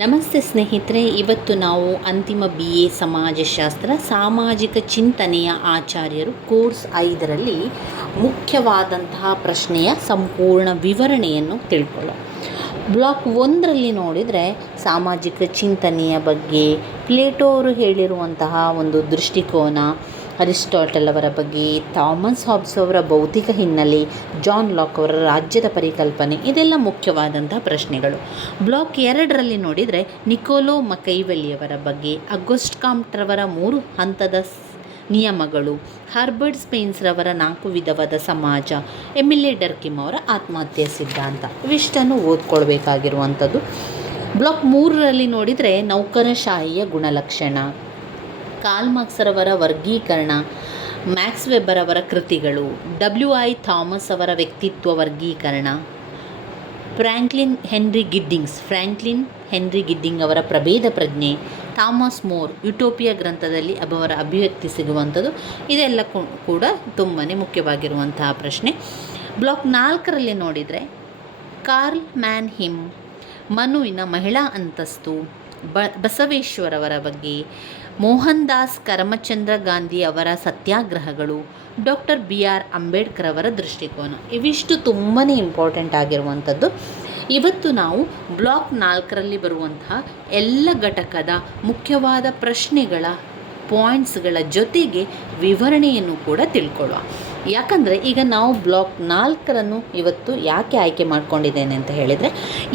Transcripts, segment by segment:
ನಮಸ್ತೆ ಸ್ನೇಹಿತರೆ, ಇವತ್ತು ನಾವು ಅಂತಿಮ BA ಸಮಾಜಶಾಸ್ತ್ರ ಸಾಮಾಜಿಕ ಚಿಂತನೆಯ ಆಚಾರ್ಯರು ಕೋರ್ಸ್ 5ರಲ್ಲಿ ಮುಖ್ಯವಾದಂತಹ ಪ್ರಶ್ನೆಯ ಸಂಪೂರ್ಣ ವಿವರಣೆಯನ್ನು ತಿಳ್ಕೊಳ್ಳೋಣ. ಬ್ಲಾಕ್ 1ರಲ್ಲಿ ನೋಡಿದರೆ ಸಾಮಾಜಿಕ ಚಿಂತನೆಯ ಬಗ್ಗೆ ಪ್ಲೇಟೋ ಅವರು ಹೇಳಿರುವಂತಹ ಒಂದು ದೃಷ್ಟಿಕೋನ, ಅರಿಸ್ಟಾಟಲ್ ಅವರ ಬಗ್ಗೆ, ಥಾಮಸ್ ಹಾಬ್ಸ್ ಅವರ ಬೌದ್ಧಿಕ ಹಿನ್ನೆಲೆ, ಜಾನ್ ಲಾಕ್ ಅವರ ರಾಜ್ಯದ ಪರಿಕಲ್ಪನೆ, ಇದೆಲ್ಲ ಮುಖ್ಯವಾದಂತಹ ಪ್ರಶ್ನೆಗಳು. ಬ್ಲಾಕ್ 2ರಲ್ಲಿ ನೋಡಿದರೆ ನಿಕೋಲೋ ಮಕೈವೆಲಿಯವರ ಬಗ್ಗೆ, ಅಗೋಸ್ಟ್ ಕಾಮ್ಟ್ರವರ 3 ಹಂತದ ನಿಯಮಗಳು, ಹರ್ಬರ್ಟ್ ಸ್ಪೆನ್ಸರವರ 4 ವಿಧವಾದ ಸಮಾಜ, ಎಮಿಲೆ ಡರ್ಕಿಮ್ ಅವರ ಆತ್ಮಹತ್ಯೆ ಸಿದ್ಧಾಂತ, ಇವಿಷ್ಟನ್ನು ಓದ್ಕೊಳ್ಬೇಕಾಗಿರುವಂಥದ್ದು. ಬ್ಲಾಕ್ 3ರಲ್ಲಿ ನೋಡಿದರೆ ನೌಕರಶಾಹಿಯ ಗುಣಲಕ್ಷಣ, ಕಾರ್ಲ್ ಮಾರ್ಕ್ಸರವರ ವರ್ಗೀಕರಣ, ಮ್ಯಾಕ್ಸ್ ವೆಬ್ಬರ್ ಅವರ ಕೃತಿಗಳು, WI ಥಾಮಸ್ ಅವರ ವ್ಯಕ್ತಿತ್ವ ವರ್ಗೀಕರಣ, ಫ್ರ್ಯಾಂಕ್ಲಿನ್ ಹೆನ್ರಿ ಗಿಡ್ಡಿಂಗ್ ಅವರ ಪ್ರಭೇದ ಪ್ರಜ್ಞೆ, ಥಾಮಸ್ ಮೋರ್ ಯುಟೋಪಿಯಾ ಗ್ರಂಥದಲ್ಲಿ ಅವರ ಅಭಿವ್ಯಕ್ತಿ ಸಿಗುವಂಥದ್ದು, ಇದೆಲ್ಲ ಕೂಡ ತುಂಬಾ ಮುಖ್ಯವಾಗಿರುವಂತಹ ಪ್ರಶ್ನೆ. ಬ್ಲಾಕ್ 4ರಲ್ಲಿ ನೋಡಿದರೆ ಕಾರ್ಲ್ ಮ್ಯಾನ್ ಹಿಮ್, ಮನುವಿನ ಮಹಿಳಾ ಅಂತಸ್ತು, ಬಸವೇಶ್ವರವರ ಬಗ್ಗೆ, ಮೋಹನ್ ದಾಸ್ ಕರಮಚಂದ್ರ ಗಾಂಧಿ ಅವರ ಸತ್ಯಾಗ್ರಹಗಳು, ಡಾಕ್ಟರ್ BR ಅಂಬೇಡ್ಕರ್ ಅವರ ದೃಷ್ಟಿಕೋನ, ಇವಿಷ್ಟು ತುಂಬಾ ಇಂಪಾರ್ಟೆಂಟ್ ಆಗಿರುವಂಥದ್ದು. ಇವತ್ತು ನಾವು ಬ್ಲಾಕ್ 4ರಲ್ಲಿ ಬರುವಂತಹ ಎಲ್ಲ ಘಟಕದ ಮುಖ್ಯವಾದ ಪ್ರಶ್ನೆಗಳ ಪಾಯಿಂಟ್ಸ್ಗಳ ಜೊತೆಗೆ ವಿವರಣೆಯನ್ನು ಕೂಡ ತಿಳ್ಕೊಳ್ಳುವ. ಯಾಕಂದರೆ ಈಗ ನಾವು ಬ್ಲಾಕ್ 4ರನ್ನು ಇವತ್ತು ಯಾಕೆ ಆಯ್ಕೆ ಮಾಡ್ಕೊಂಡಿದ್ದೇನೆ ಅಂತ ಹೇಳಿದರೆ,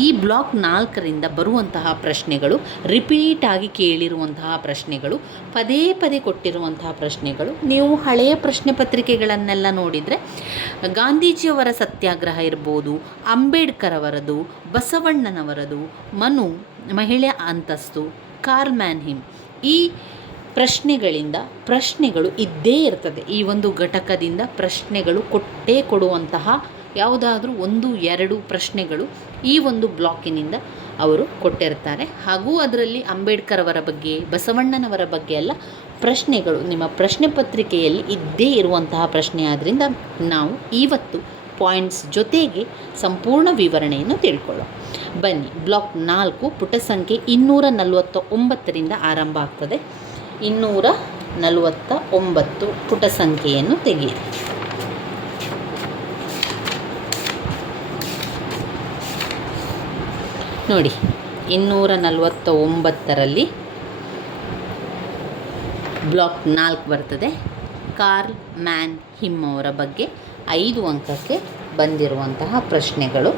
ಈ ಬ್ಲಾಕ್ 4ರಿಂದ ಬರುವಂತಹ ಪ್ರಶ್ನೆಗಳು ರಿಪೀಟಾಗಿ ಕೇಳಿರುವಂತಹ ಪ್ರಶ್ನೆಗಳು, ಪದೇ ಪದೇ ಕೊಟ್ಟಿರುವಂತಹ ಪ್ರಶ್ನೆಗಳು. ನೀವು ಹಳೆಯ ಪ್ರಶ್ನೆ ಪತ್ರಿಕೆಗಳನ್ನೆಲ್ಲ ನೋಡಿದರೆ ಗಾಂಧೀಜಿಯವರ ಸತ್ಯಾಗ್ರಹ ಇರ್ಬೋದು, ಅಂಬೇಡ್ಕರ್ ಅವರದು, ಬಸವಣ್ಣನವರದು, ಮನು ಮಹಿಳೆ ಅಂತಸ್ತು, ಕಾರ್ಲ್ ಮ್ಯಾನ್ ಹಿಮ್, ಈ ಪ್ರಶ್ನೆಗಳು ಇದ್ದೇ ಇರ್ತದೆ. ಈ ಒಂದು ಘಟಕದಿಂದ ಪ್ರಶ್ನೆಗಳು ಕೊಡುವಂತಹ ಯಾವುದಾದ್ರೂ 1-2 ಪ್ರಶ್ನೆಗಳು ಈ ಒಂದು ಬ್ಲಾಕಿನಿಂದ ಅವರು ಕೊಟ್ಟಿರ್ತಾರೆ. ಹಾಗೂ ಅದರಲ್ಲಿ ಅಂಬೇಡ್ಕರ್ ಅವರ ಬಗ್ಗೆ, ಬಸವಣ್ಣನವರ ಬಗ್ಗೆ ಎಲ್ಲ ಪ್ರಶ್ನೆಗಳು ನಿಮ್ಮ ಪ್ರಶ್ನೆ ಪತ್ರಿಕೆಯಲ್ಲಿ ಇದ್ದೇ ಇರುವಂತಹ ಪ್ರಶ್ನೆ. ಆದ್ದರಿಂದ ನಾವು ಇವತ್ತು ಪಾಯಿಂಟ್ಸ್ ಜೊತೆಗೆ ಸಂಪೂರ್ಣ ವಿವರಣೆಯನ್ನು ತಿಳ್ಕೊಳ್ಳೋಣ. ಬನ್ನಿ, ಬ್ಲಾಕ್ 4 ಪುಟ ಸಂಖ್ಯೆ 249ರಿಂದ ಆರಂಭ ಆಗ್ತದೆ. 249 ಪುಟ ಸಂಖ್ಯೆಯನ್ನು ತೆಗೆಯಿರಿ. ನೋಡಿ, 249ರಲ್ಲಿ ಬ್ಲಾಕ್ 4 ಬರ್ತದೆ. ಕಾರ್ಲ್ ಮ್ಯಾನ್ ಹಿಮ್ ಅವರ ಬಗ್ಗೆ 5 ಅಂಕಕ್ಕೆ ಬಂದಿರುವಂತಹ ಪ್ರಶ್ನೆಗಳು.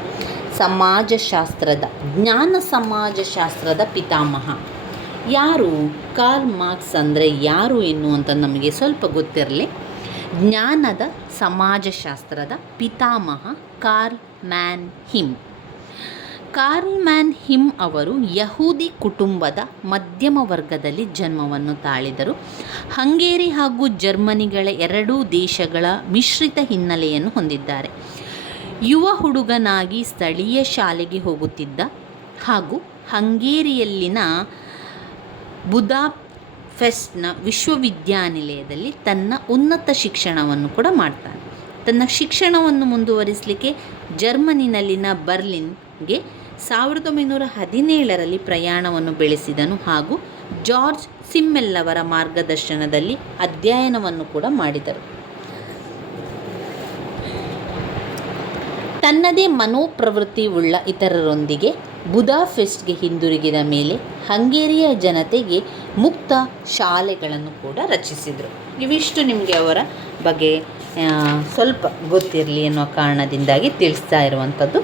ಜ್ಞಾನ ಸಮಾಜಶಾಸ್ತ್ರದ ಪಿತಾಮಹ ಯಾರು? ಕಾರ್ಲ್ ಮಾರ್ಕ್ಸ್ ಅಂದರೆ ಯಾರು ಎನ್ನುವಂಥ ನಮಗೆ ಸ್ವಲ್ಪ ಗೊತ್ತಿರಲಿ. ಜ್ಞಾನದ ಸಮಾಜಶಾಸ್ತ್ರದ ಪಿತಾಮಹ Karl Mannheim. Karl Mannheim ಅವರು ಯಹೂದಿ ಕುಟುಂಬದ ಮಧ್ಯಮ ವರ್ಗದಲ್ಲಿ ಜನ್ಮವನ್ನು ತಾಳಿದರು. ಹಂಗೇರಿ ಹಾಗೂ ಜರ್ಮನಿಗಳ 2 ದೇಶಗಳ ಮಿಶ್ರಿತ ಹಿನ್ನೆಲೆಯನ್ನು ಹೊಂದಿದ್ದಾರೆ. ಯುವ ಹುಡುಗನಾಗಿ ಸ್ಥಳೀಯ ಶಾಲೆಗೆ ಹೋಗುತ್ತಿದ್ದ ಹಾಗೂ ಹಂಗೇರಿಯಲ್ಲಿನ ಬುದಾಪೆಸ್ಟ್ನ ವಿಶ್ವವಿದ್ಯಾನಿಲಯದಲ್ಲಿ ತನ್ನ ಉನ್ನತ ಶಿಕ್ಷಣವನ್ನು ಕೂಡ ಮಾಡ್ತಾನೆ. ತನ್ನ ಶಿಕ್ಷಣವನ್ನು ಮುಂದುವರಿಸಲಿಕ್ಕೆ ಜರ್ಮನಿನಲ್ಲಿನ ಬರ್ಲಿನ್ಗೆ 1917ರಲ್ಲಿ ಪ್ರಯಾಣವನ್ನು ಬೆಳೆಸಿದನು ಹಾಗೂ ಜಾರ್ಜ್ ಸಿಮ್ಮೆಲ್ ಅವರ ಮಾರ್ಗದರ್ಶನದಲ್ಲಿ ಅಧ್ಯಯನವನ್ನು ಕೂಡ ಮಾಡಿದರು. ತನ್ನದೇ ಮನೋಪ್ರವೃತ್ತಿ ಉಳ್ಳ ಇತರರೊಂದಿಗೆ ಬುದಾಪೆಸ್ಟ್ಗೆ ಹಿಂದಿರುಗಿದ ಮೇಲೆ ಹಂಗೇರಿಯ ಜನತೆಗೆ ಮುಕ್ತ ಶಾಲೆಗಳನ್ನು ಕೂಡ ರಚಿಸಿದರು. ಇವಿಷ್ಟು ನಿಮಗೆ ಅವರ ಬಗ್ಗೆ ಸ್ವಲ್ಪ ಗೊತ್ತಿರಲಿ ಅನ್ನೋ ಕಾರಣದಿಂದಾಗಿ ತಿಳಿಸ್ತಾ ಇರುವಂಥದ್ದು.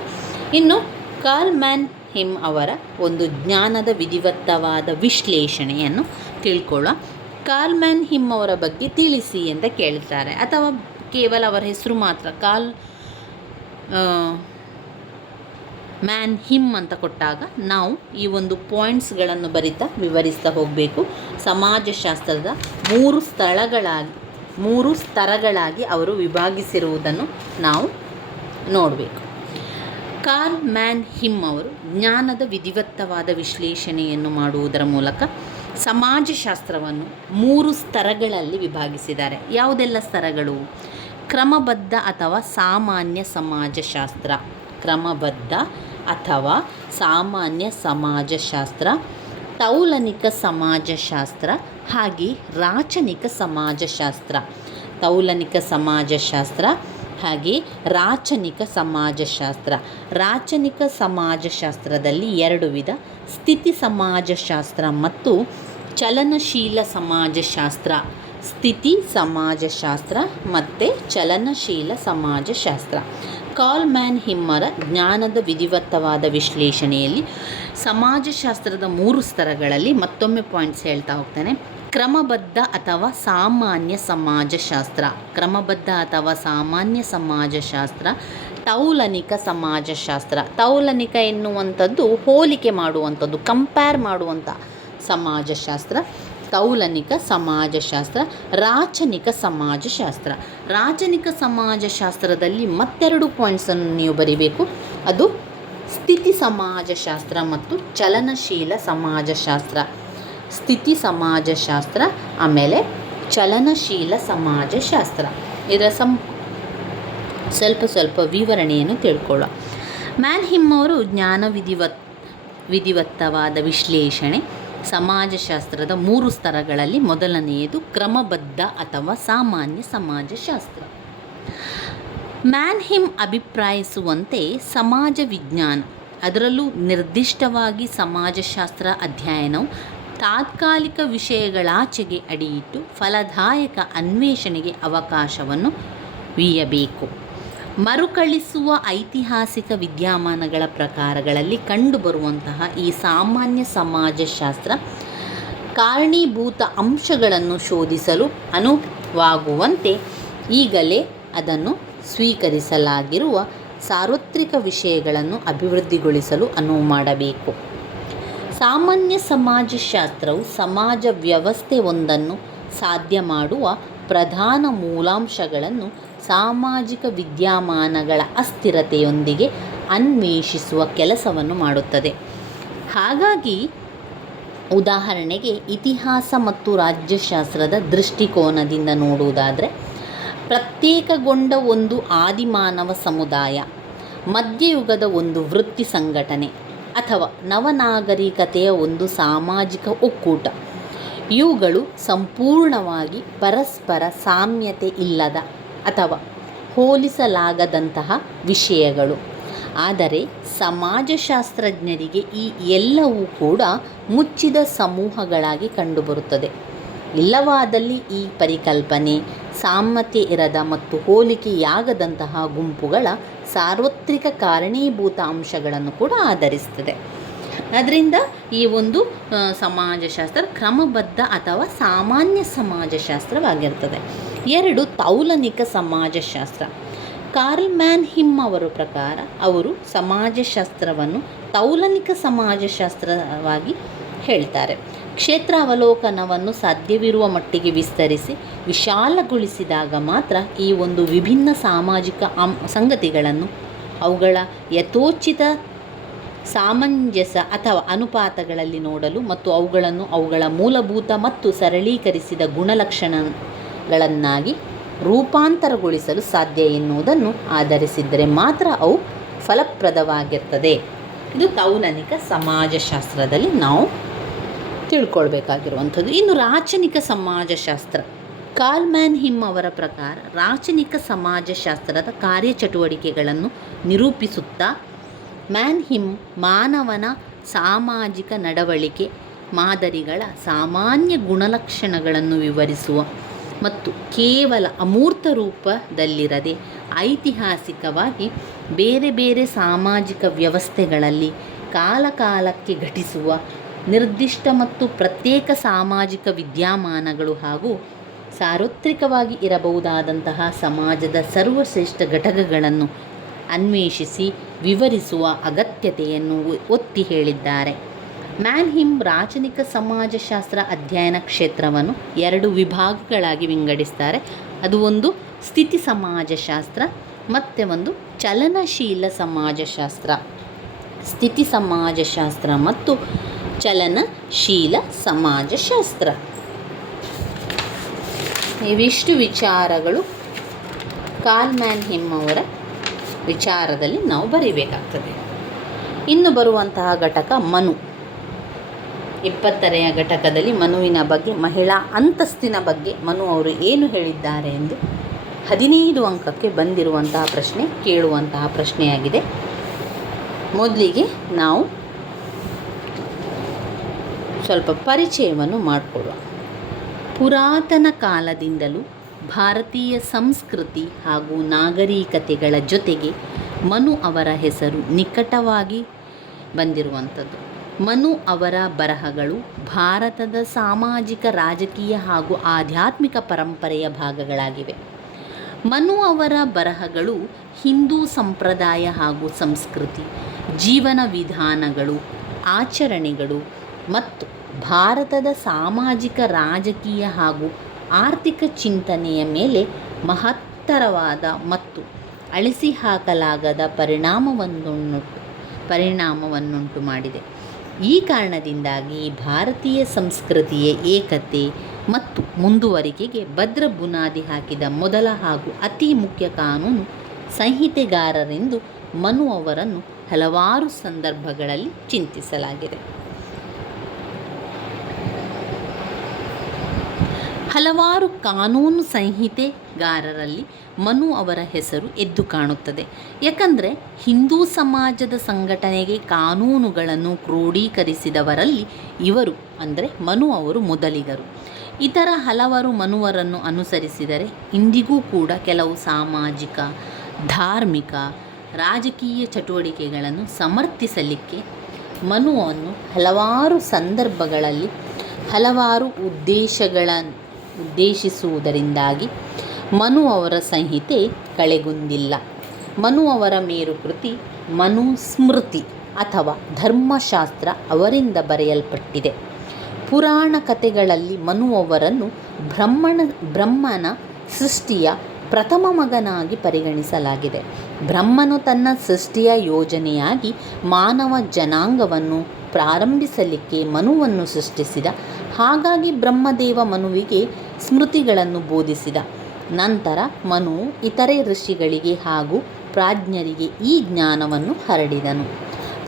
ಇನ್ನು ಕಾರ್ಲ್ ಮ್ಯಾನ್ ಹಿಮ್ ಅವರ ಒಂದು ಜ್ಞಾನದ ವಿಧಿವತ್ತವಾದ ವಿಶ್ಲೇಷಣೆಯನ್ನು ತಿಳ್ಕೊಳ್ಳೋ. ಕಾರ್ಲ್ ಮ್ಯಾನ್ ಹಿಮ್ ಅವರ ಬಗ್ಗೆ ತಿಳಿಸಿ ಅಂತ ಕೇಳ್ತಾರೆ, ಅಥವಾ ಕೇವಲ ಅವರ ಹೆಸರು ಮಾತ್ರ ಕಾರ್ಲ್ ಮ್ಯಾನ್ ಹಿಮ್ ಅಂತ ಕೊಟ್ಟಾಗ ನಾವು ಈ ಒಂದು ಪಾಯಿಂಟ್ಸ್ಗಳನ್ನು ವಿವರಿಸ್ತಾ ಹೋಗಬೇಕು. ಸಮಾಜಶಾಸ್ತ್ರದ 3 ಸ್ತರಗಳಾಗಿ ಅವರು ವಿಭಾಗಿಸಿರುವುದನ್ನು ನಾವು ನೋಡಬೇಕು. ಕಾರ್ಲ್ ಮ್ಯಾನ್ ಹಿಮ್ ಅವರು ಜ್ಞಾನದ ವಿಧಿವತ್ತವಾದ ವಿಶ್ಲೇಷಣೆಯನ್ನು ಮಾಡುವುದರ ಮೂಲಕ ಸಮಾಜಶಾಸ್ತ್ರವನ್ನು 3 ಸ್ತರಗಳಲ್ಲಿ ವಿಭಾಗಿಸಿದ್ದಾರೆ. ಯಾವುದೆಲ್ಲ ಸ್ತರಗಳು? ಕ್ರಮಬದ್ಧ ಅಥವಾ ಸಾಮಾನ್ಯ ಸಮಾಜಶಾಸ್ತ್ರ, ಕ್ರಮಬದ್ಧ ಅಥವಾ ಸಾಮಾನ್ಯ ಸಮಾಜಶಾಸ್ತ್ರ, ತೌಲನಿಕ ಸಮಾಜಶಾಸ್ತ್ರ ಹಾಗೆ ರಾಚನಿಕ ಸಮಾಜಶಾಸ್ತ್ರ. ತೌಲನಿಕ ಸಮಾಜಶಾಸ್ತ್ರ ಹಾಗೆ ರಾಚನಿಕ ಸಮಾಜಶಾಸ್ತ್ರ. ರಾಚನಿಕ ಸಮಾಜಶಾಸ್ತ್ರದಲ್ಲಿ 2 ವಿಧ: ಸ್ಥಿತಿ ಸಮಾಜಶಾಸ್ತ್ರ ಮತ್ತು ಚಲನಶೀಲ ಸಮಾಜಶಾಸ್ತ್ರ. ಸ್ಥಿತಿ ಸಮಾಜಶಾಸ್ತ್ರ ಮತ್ತು ಚಲನಶೀಲ ಸಮಾಜಶಾಸ್ತ್ರ. ಕಾಲ್ಮ್ಯಾನ್ ಹಿಮ್ಮರ ಜ್ಞಾನದ ವಿಧಿವತ್ತವಾದ ವಿಶ್ಲೇಷಣೆಯಲ್ಲಿ ಸಮಾಜಶಾಸ್ತ್ರದ 3 ಸ್ತರಗಳಲ್ಲಿ ಮತ್ತೊಮ್ಮೆ ಪಾಯಿಂಟ್ಸ್ ಹೇಳ್ತಾ ಹೋಗ್ತಾನೆ. ಕ್ರಮಬದ್ಧ ಅಥವಾ ಸಾಮಾನ್ಯ ಸಮಾಜಶಾಸ್ತ್ರ, ಕ್ರಮಬದ್ಧ ಅಥವಾ ಸಾಮಾನ್ಯ ಸಮಾಜಶಾಸ್ತ್ರ. ತೌಲನಿಕ ಸಮಾಜಶಾಸ್ತ್ರ. ತೌಲನಿಕ ಎನ್ನುವಂಥದ್ದು ಹೋಲಿಕೆ ಮಾಡುವಂಥದ್ದು, ಕಂಪೇರ್ ಮಾಡುವಂಥ ಸಮಾಜಶಾಸ್ತ್ರ. ತೌಲನಿಕ ಸಮಾಜಶಾಸ್ತ್ರ. ರಾಚನಿಕ ಸಮಾಜಶಾಸ್ತ್ರ. ರಾಚನಿಕ ಸಮಾಜಶಾಸ್ತ್ರದಲ್ಲಿ ಮತ್ತೆರಡು ಪಾಯಿಂಟ್ಸನ್ನು ನೀವು ಬರಿಬೇಕು. ಅದು ಸ್ಥಿತಿ ಸಮಾಜಶಾಸ್ತ್ರ ಮತ್ತು ಚಲನಶೀಲ ಸಮಾಜಶಾಸ್ತ್ರ. ಸ್ಥಿತಿ ಸಮಾಜಶಾಸ್ತ್ರ ಆಮೇಲೆ ಚಲನಶೀಲ ಸಮಾಜಶಾಸ್ತ್ರ. ಇದರ ಸ್ವಲ್ಪ ವಿವರಣೆಯನ್ನು ತಿಳ್ಕೊಳ್ಳೋ. ಮ್ಯಾನ್ ಹಿಮ್ ಅವರು ಜ್ಞಾನ ವಿಧಿವತ್ತವಾದ ವಿಶ್ಲೇಷಣೆ ಸಮಾಜಶಾಸ್ತ್ರದ 3 ಸ್ತರಗಳಲ್ಲಿ ಮೊದಲನೆಯದು ಕ್ರಮಬದ್ಧ ಅಥವಾ ಸಾಮಾನ್ಯ ಸಮಾಜಶಾಸ್ತ್ರ. ಮ್ಯಾನ್ ಹಿಮ್ ಅಭಿಪ್ರಾಯಿಸುವಂತೆ ಸಮಾಜ ವಿಜ್ಞಾನ, ಅದರಲ್ಲೂ ನಿರ್ದಿಷ್ಟವಾಗಿ ಸಮಾಜಶಾಸ್ತ್ರ ಅಧ್ಯಯನವು ತಾತ್ಕಾಲಿಕ ವಿಷಯಗಳಾಚೆಗೆ ಅಡಿಯಿಟ್ಟು ಫಲದಾಯಕ ಅನ್ವೇಷಣೆಗೆ ಅವಕಾಶವನ್ನು ವೀಯಬೇಕು. ಮರುಕಳಿಸುವ ಐತಿಹಾಸಿಕ ವಿದ್ಯಮಾನಗಳ ಪ್ರಕಾರಗಳಲ್ಲಿ ಕಂಡುಬರುವಂತಹ ಈ ಸಾಮಾನ್ಯ ಸಮಾಜಶಾಸ್ತ್ರ ಕಾರಣೀಭೂತ ಅಂಶಗಳನ್ನು ಶೋಧಿಸಲು ಅನುವಾಗುವಂತೆ ಈಗಲೇ ಅದನ್ನು ಸ್ವೀಕರಿಸಲಾಗಿರುವ ಸಾರ್ವತ್ರಿಕ ವಿಷಯಗಳನ್ನು ಅಭಿವೃದ್ಧಿಗೊಳಿಸಲು ಅನುವು ಮಾಡಬೇಕು. ಸಾಮಾನ್ಯ ಸಮಾಜಶಾಸ್ತ್ರವು ಸಮಾಜ ವ್ಯವಸ್ಥೆಯೊಂದನ್ನು ಸಾಧ್ಯ ಮಾಡುವ ಪ್ರಧಾನ ಮೂಲಾಂಶಗಳನ್ನು ಸಾಮಾಜಿಕ ವಿದ್ಯಮಾನಗಳ ಅಸ್ಥಿರತೆಯೊಂದಿಗೆ ಅನ್ವೇಷಿಸುವ ಕೆಲಸವನ್ನು ಮಾಡುತ್ತದೆ. ಹಾಗಾಗಿ ಉದಾಹರಣೆಗೆ ಇತಿಹಾಸ ಮತ್ತು ರಾಜ್ಯಶಾಸ್ತ್ರದ ದೃಷ್ಟಿಕೋನದಿಂದ ನೋಡುವುದಾದರೆ, ಪ್ರತ್ಯೇಕಗೊಂಡ ಒಂದು ಆದಿಮಾನವ ಸಮುದಾಯ, ಮಧ್ಯಯುಗದ ಒಂದು ವೃತ್ತಿ ಸಂಘಟನೆ ಅಥವಾ ನವನಾಗರಿಕತೆಯ ಒಂದು ಸಾಮಾಜಿಕ ಒಕ್ಕೂಟ, ಇವುಗಳು ಸಂಪೂರ್ಣವಾಗಿ ಪರಸ್ಪರ ಸಾಮ್ಯತೆ ಇಲ್ಲದ ಅಥವಾ ಹೋಲಿಸಲಾಗದಂತಹ ವಿಷಯಗಳು. ಆದರೆ ಸಮಾಜಶಾಸ್ತ್ರಜ್ಞರಿಗೆ ಈ ಎಲ್ಲವೂ ಕೂಡ ಮುಚ್ಚಿದ ಸಮೂಹಗಳಾಗಿ ಕಂಡುಬರುತ್ತದೆ. ಇಲ್ಲವಾದಲ್ಲಿ ಈ ಪರಿಕಲ್ಪನೆ ಸಾಮ್ಯತೆ ಇರದ ಮತ್ತು ಹೋಲಿಕೆಯಾಗದಂತಹ ಗುಂಪುಗಳ ಸಾರ್ವತ್ರಿಕ ಕಾರಣೀಭೂತ ಅಂಶಗಳನ್ನು ಕೂಡ ಆಧರಿಸುತ್ತದೆ. ಅದರಿಂದ ಈ ಒಂದು ಸಮಾಜಶಾಸ್ತ್ರ ಕ್ರಮಬದ್ಧ ಅಥವಾ ಸಾಮಾನ್ಯ ಸಮಾಜಶಾಸ್ತ್ರವಾಗಿರ್ತದೆ. 2 ತೌಲನಿಕ ಸಮಾಜಶಾಸ್ತ್ರ. ಕಾರ್ಲ್ ಮ್ಯಾನ್ ಹಿಮ್ ಅವರ ಪ್ರಕಾರ ಅವರು ಸಮಾಜಶಾಸ್ತ್ರವನ್ನು ತೌಲನಿಕ ಸಮಾಜಶಾಸ್ತ್ರವಾಗಿ ಹೇಳ್ತಾರೆ. ಕ್ಷೇತ್ರ ಅವಲೋಕನವನ್ನು ಸಾಧ್ಯವಿರುವ ಮಟ್ಟಿಗೆ ವಿಸ್ತರಿಸಿ ವಿಶಾಲಗೊಳಿಸಿದಾಗ ಮಾತ್ರ ಈ ಒಂದು ವಿಭಿನ್ನ ಸಾಮಾಜಿಕ ಸಂಗತಿಗಳನ್ನು ಅವುಗಳ ಯಥೋಚಿತ ಸಾಮಂಜಸ ಅಥವಾ ಅನುಪಾತಗಳಲ್ಲಿ ನೋಡಲು ಮತ್ತು ಅವುಗಳನ್ನು ಅವುಗಳ ಮೂಲಭೂತ ಮತ್ತು ಸರಳೀಕರಿಸಿದ ಗುಣಲಕ್ಷಣಗಳನ್ನಾಗಿ ರೂಪಾಂತರಗೊಳಿಸಲು ಸಾಧ್ಯ ಎನ್ನುವುದನ್ನು ಆಧರಿಸಿದರೆ ಮಾತ್ರ ಅವು ಫಲಪ್ರದವಾಗಿರ್ತದೆ. ಇದು ತೌಲನಿಕ ಸಮಾಜಶಾಸ್ತ್ರದಲ್ಲಿ ನಾವು ತಿಳ್ಕೊಳ್ಬೇಕಾಗಿರುವಂಥದ್ದು. ಇನ್ನು ರಾಚನಿಕ ಸಮಾಜಶಾಸ್ತ್ರ. ಕಾರ್ಲ್ ಮ್ಯಾನ್ ಹಿಮ್ ಅವರ ಪ್ರಕಾರ ರಾಚನಿಕ ಸಮಾಜಶಾಸ್ತ್ರದ ಕಾರ್ಯಚಟುವಟಿಕೆಗಳನ್ನು ನಿರೂಪಿಸುತ್ತಾ ಮ್ಯಾನ್ ಹಿಮ್ ಮಾನವನ ಸಾಮಾಜಿಕ ನಡವಳಿಕೆ ಮಾದರಿಗಳ ಸಾಮಾನ್ಯ ಗುಣಲಕ್ಷಣಗಳನ್ನು ವಿವರಿಸುವ ಮತ್ತು ಕೇವಲ ಅಮೂರ್ತ ರೂಪದಲ್ಲಿರದೆ ಐತಿಹಾಸಿಕವಾಗಿ ಬೇರೆ ಬೇರೆ ಸಾಮಾಜಿಕ ವ್ಯವಸ್ಥೆಗಳಲ್ಲಿ ಕಾಲಕಾಲಕ್ಕೆ ಘಟಿಸುವ ನಿರ್ದಿಷ್ಟ ಮತ್ತು ಪ್ರತ್ಯೇಕ ಸಾಮಾಜಿಕ ವಿದ್ಯಮಾನಗಳು ಹಾಗೂ ಸಾರ್ವತ್ರಿಕವಾಗಿ ಇರಬಹುದಾದಂತಹ ಸಮಾಜದ ಸರ್ವಶ್ರೇಷ್ಠ ಘಟಕಗಳನ್ನು ಅನ್ವೇಷಿಸಿ ವಿವರಿಸುವ ಅಗತ್ಯತೆಯನ್ನು ಒತ್ತಿ ಹೇಳಿದ್ದಾರೆ. ಮ್ಯಾನ್ ಹಿಮ್ ರಾಚನಿಕ ಸಮಾಜಶಾಸ್ತ್ರ ಅಧ್ಯಯನ ಕ್ಷೇತ್ರವನ್ನು 2 ವಿಭಾಗಗಳಾಗಿ ವಿಂಗಡಿಸ್ತಾರೆ. ಅದು ಒಂದು ಸ್ಥಿತಿ ಸಮಾಜಶಾಸ್ತ್ರ ಮತ್ತು ಒಂದು ಚಲನಶೀಲ ಸಮಾಜಶಾಸ್ತ್ರ. ಸ್ಥಿತಿ ಸಮಾಜಶಾಸ್ತ್ರ ಮತ್ತು ಚಲನಶೀಲ ಸಮಾಜಶಾಸ್ತ್ರ. ಇವಿಷ್ಟು ವಿಚಾರಗಳು ಕಾರ್ಲ್ ಮ್ಯಾನ್ ಹಿಮ್ ಅವರ ವಿಚಾರದಲ್ಲಿ ನಾವು ಬರೀಬೇಕಾಗ್ತದೆ. ಇನ್ನು ಬರುವಂತಹ ಘಟಕ ಮನು. 20ನೇ ಘಟಕದಲ್ಲಿ ಮನುವಿನ ಬಗ್ಗೆ, ಮಹಿಳಾ ಅಂತಸ್ತಿನ ಬಗ್ಗೆ ಮನು ಅವರು ಏನು ಹೇಳಿದ್ದಾರೆ ಎಂದು 15 ಅಂಕಕ್ಕೆ ಬಂದಿರುವಂತಹ ಪ್ರಶ್ನೆ, ಕೇಳುವಂತಹ ಪ್ರಶ್ನೆಯಾಗಿದೆ. ಮೊದಲಿಗೆ ನಾವು ಸ್ವಲ್ಪ ಪರಿಚಯವನ್ನು ಮಾಡಿಕೊಳ್ಳುವ. ಪುರಾತನ ಕಾಲದಿಂದಲೂ ಭಾರತೀಯ ಸಂಸ್ಕೃತಿ ಹಾಗೂ ನಾಗರಿಕತೆಗಳ ಜೊತೆಗೆ ಮನು ಅವರ ಹೆಸರು ನಿಕಟವಾಗಿ ಬಂದಿರುವಂಥದ್ದು. ಮನು ಅವರ ಬರಹಗಳು ಭಾರತದ ಸಾಮಾಜಿಕ, ರಾಜಕೀಯ ಹಾಗೂ ಆಧ್ಯಾತ್ಮಿಕ ಪರಂಪರೆಯ ಭಾಗಗಳಾಗಿವೆ. ಮನು ಅವರ ಬರಹಗಳು ಹಿಂದೂ ಸಂಪ್ರದಾಯ ಹಾಗೂ ಸಂಸ್ಕೃತಿ, ಜೀವನ ವಿಧಾನಗಳು, ಆಚರಣೆಗಳು ಮತ್ತು ಭಾರತದ ಸಾಮಾಜಿಕ, ರಾಜಕೀಯ ಹಾಗೂ ಆರ್ಥಿಕ ಚಿಂತನೆಯ ಮೇಲೆ ಮಹತ್ತರವಾದ ಮತ್ತು ಅಳಿಸಿಹಾಕಲಾಗದ ಪರಿಣಾಮವನ್ನುಂಟು ಮಾಡಿದೆ. ಈ ಕಾರಣದಿಂದಾಗಿ ಭಾರತೀಯ ಸಂಸ್ಕೃತಿಯ ಏಕತೆ ಮತ್ತು ಮುಂದುವರಿಕೆಗೆ ಭದ್ರ ಬುನಾದಿ ಹಾಕಿದ ಮೊದಲ ಹಾಗೂ ಅತಿ ಮುಖ್ಯ ಕಾನೂನು ಸಂಹಿತೆಗಾರರೆಂದು ಮನು ಅವರನ್ನು ಹಲವಾರು ಸಂದರ್ಭಗಳಲ್ಲಿ ಚಿಂತಿಸಲಾಗಿದೆ. ಹಲವಾರು ಕಾನೂನು ಸಂಹಿತೆಗಾರರಲ್ಲಿ ಮನು ಅವರ ಹೆಸರು ಎದ್ದು ಕಾಣುತ್ತದೆ. ಯಾಕಂದರೆ ಹಿಂದೂ ಸಮಾಜದ ಸಂಘಟನೆಗೆ ಕಾನೂನುಗಳನ್ನು ಕ್ರೋಢೀಕರಿಸಿದವರಲ್ಲಿ ಇವರು ಅಂದರೆ ಮನು ಅವರು ಮೊದಲಿಗರು. ಇತರ ಹಲವರು ಮನುವರನ್ನು ಅನುಸರಿಸಿದರೆ ಇಂದಿಗೂ ಕೂಡ ಕೆಲವು ಸಾಮಾಜಿಕ, ಧಾರ್ಮಿಕ, ರಾಜಕೀಯ ಚಟುವಟಿಕೆಗಳನ್ನು ಸಮರ್ಥಿಸಲಿಕ್ಕೆ ಮನುವನ್ನು ಹಲವಾರು ಸಂದರ್ಭಗಳಲ್ಲಿ ಹಲವಾರು ಉದ್ದೇಶಿಸುವುದರಿಂದಾಗಿ ಮನು ಅವರ ಸಂಹಿತೆ ಕಳೆಗುಂದಿಲ್ಲ. ಮನು ಅವರ ಮೇರುಕೃತಿ ಮನುಸ್ಮೃತಿ ಅಥವಾ ಧರ್ಮಶಾಸ್ತ್ರ ಅವರಿಂದ ಬರೆಯಲ್ಪಟ್ಟಿದೆ. ಪುರಾಣ ಕಥೆಗಳಲ್ಲಿ ಮನು ಅವರನ್ನು ಬ್ರಹ್ಮನ ಸೃಷ್ಟಿಯ ಪ್ರಥಮ ಮಗನಾಗಿ ಪರಿಗಣಿಸಲಾಗಿದೆ. ಬ್ರಹ್ಮನು ತನ್ನ ಸೃಷ್ಟಿಯ ಯೋಜನೆಯಾಗಿ ಮಾನವ ಜನಾಂಗವನ್ನು ಪ್ರಾರಂಭಿಸಲಿಕ್ಕೆ ಮನುವನ್ನು ಸೃಷ್ಟಿಸಿದ. ಹಾಗಾಗಿ ಬ್ರಹ್ಮದೇವ ಮನುವಿಗೆ ಸ್ಮೃತಿಗಳನ್ನು ಬೋಧಿಸಿದ. ನಂತರ ಮನು ಇತರೆ ಋಷಿಗಳಿಗೆ ಹಾಗೂ ಪ್ರಾಜ್ಞರಿಗೆ ಈ ಜ್ಞಾನವನ್ನು ಹರಡಿದನು.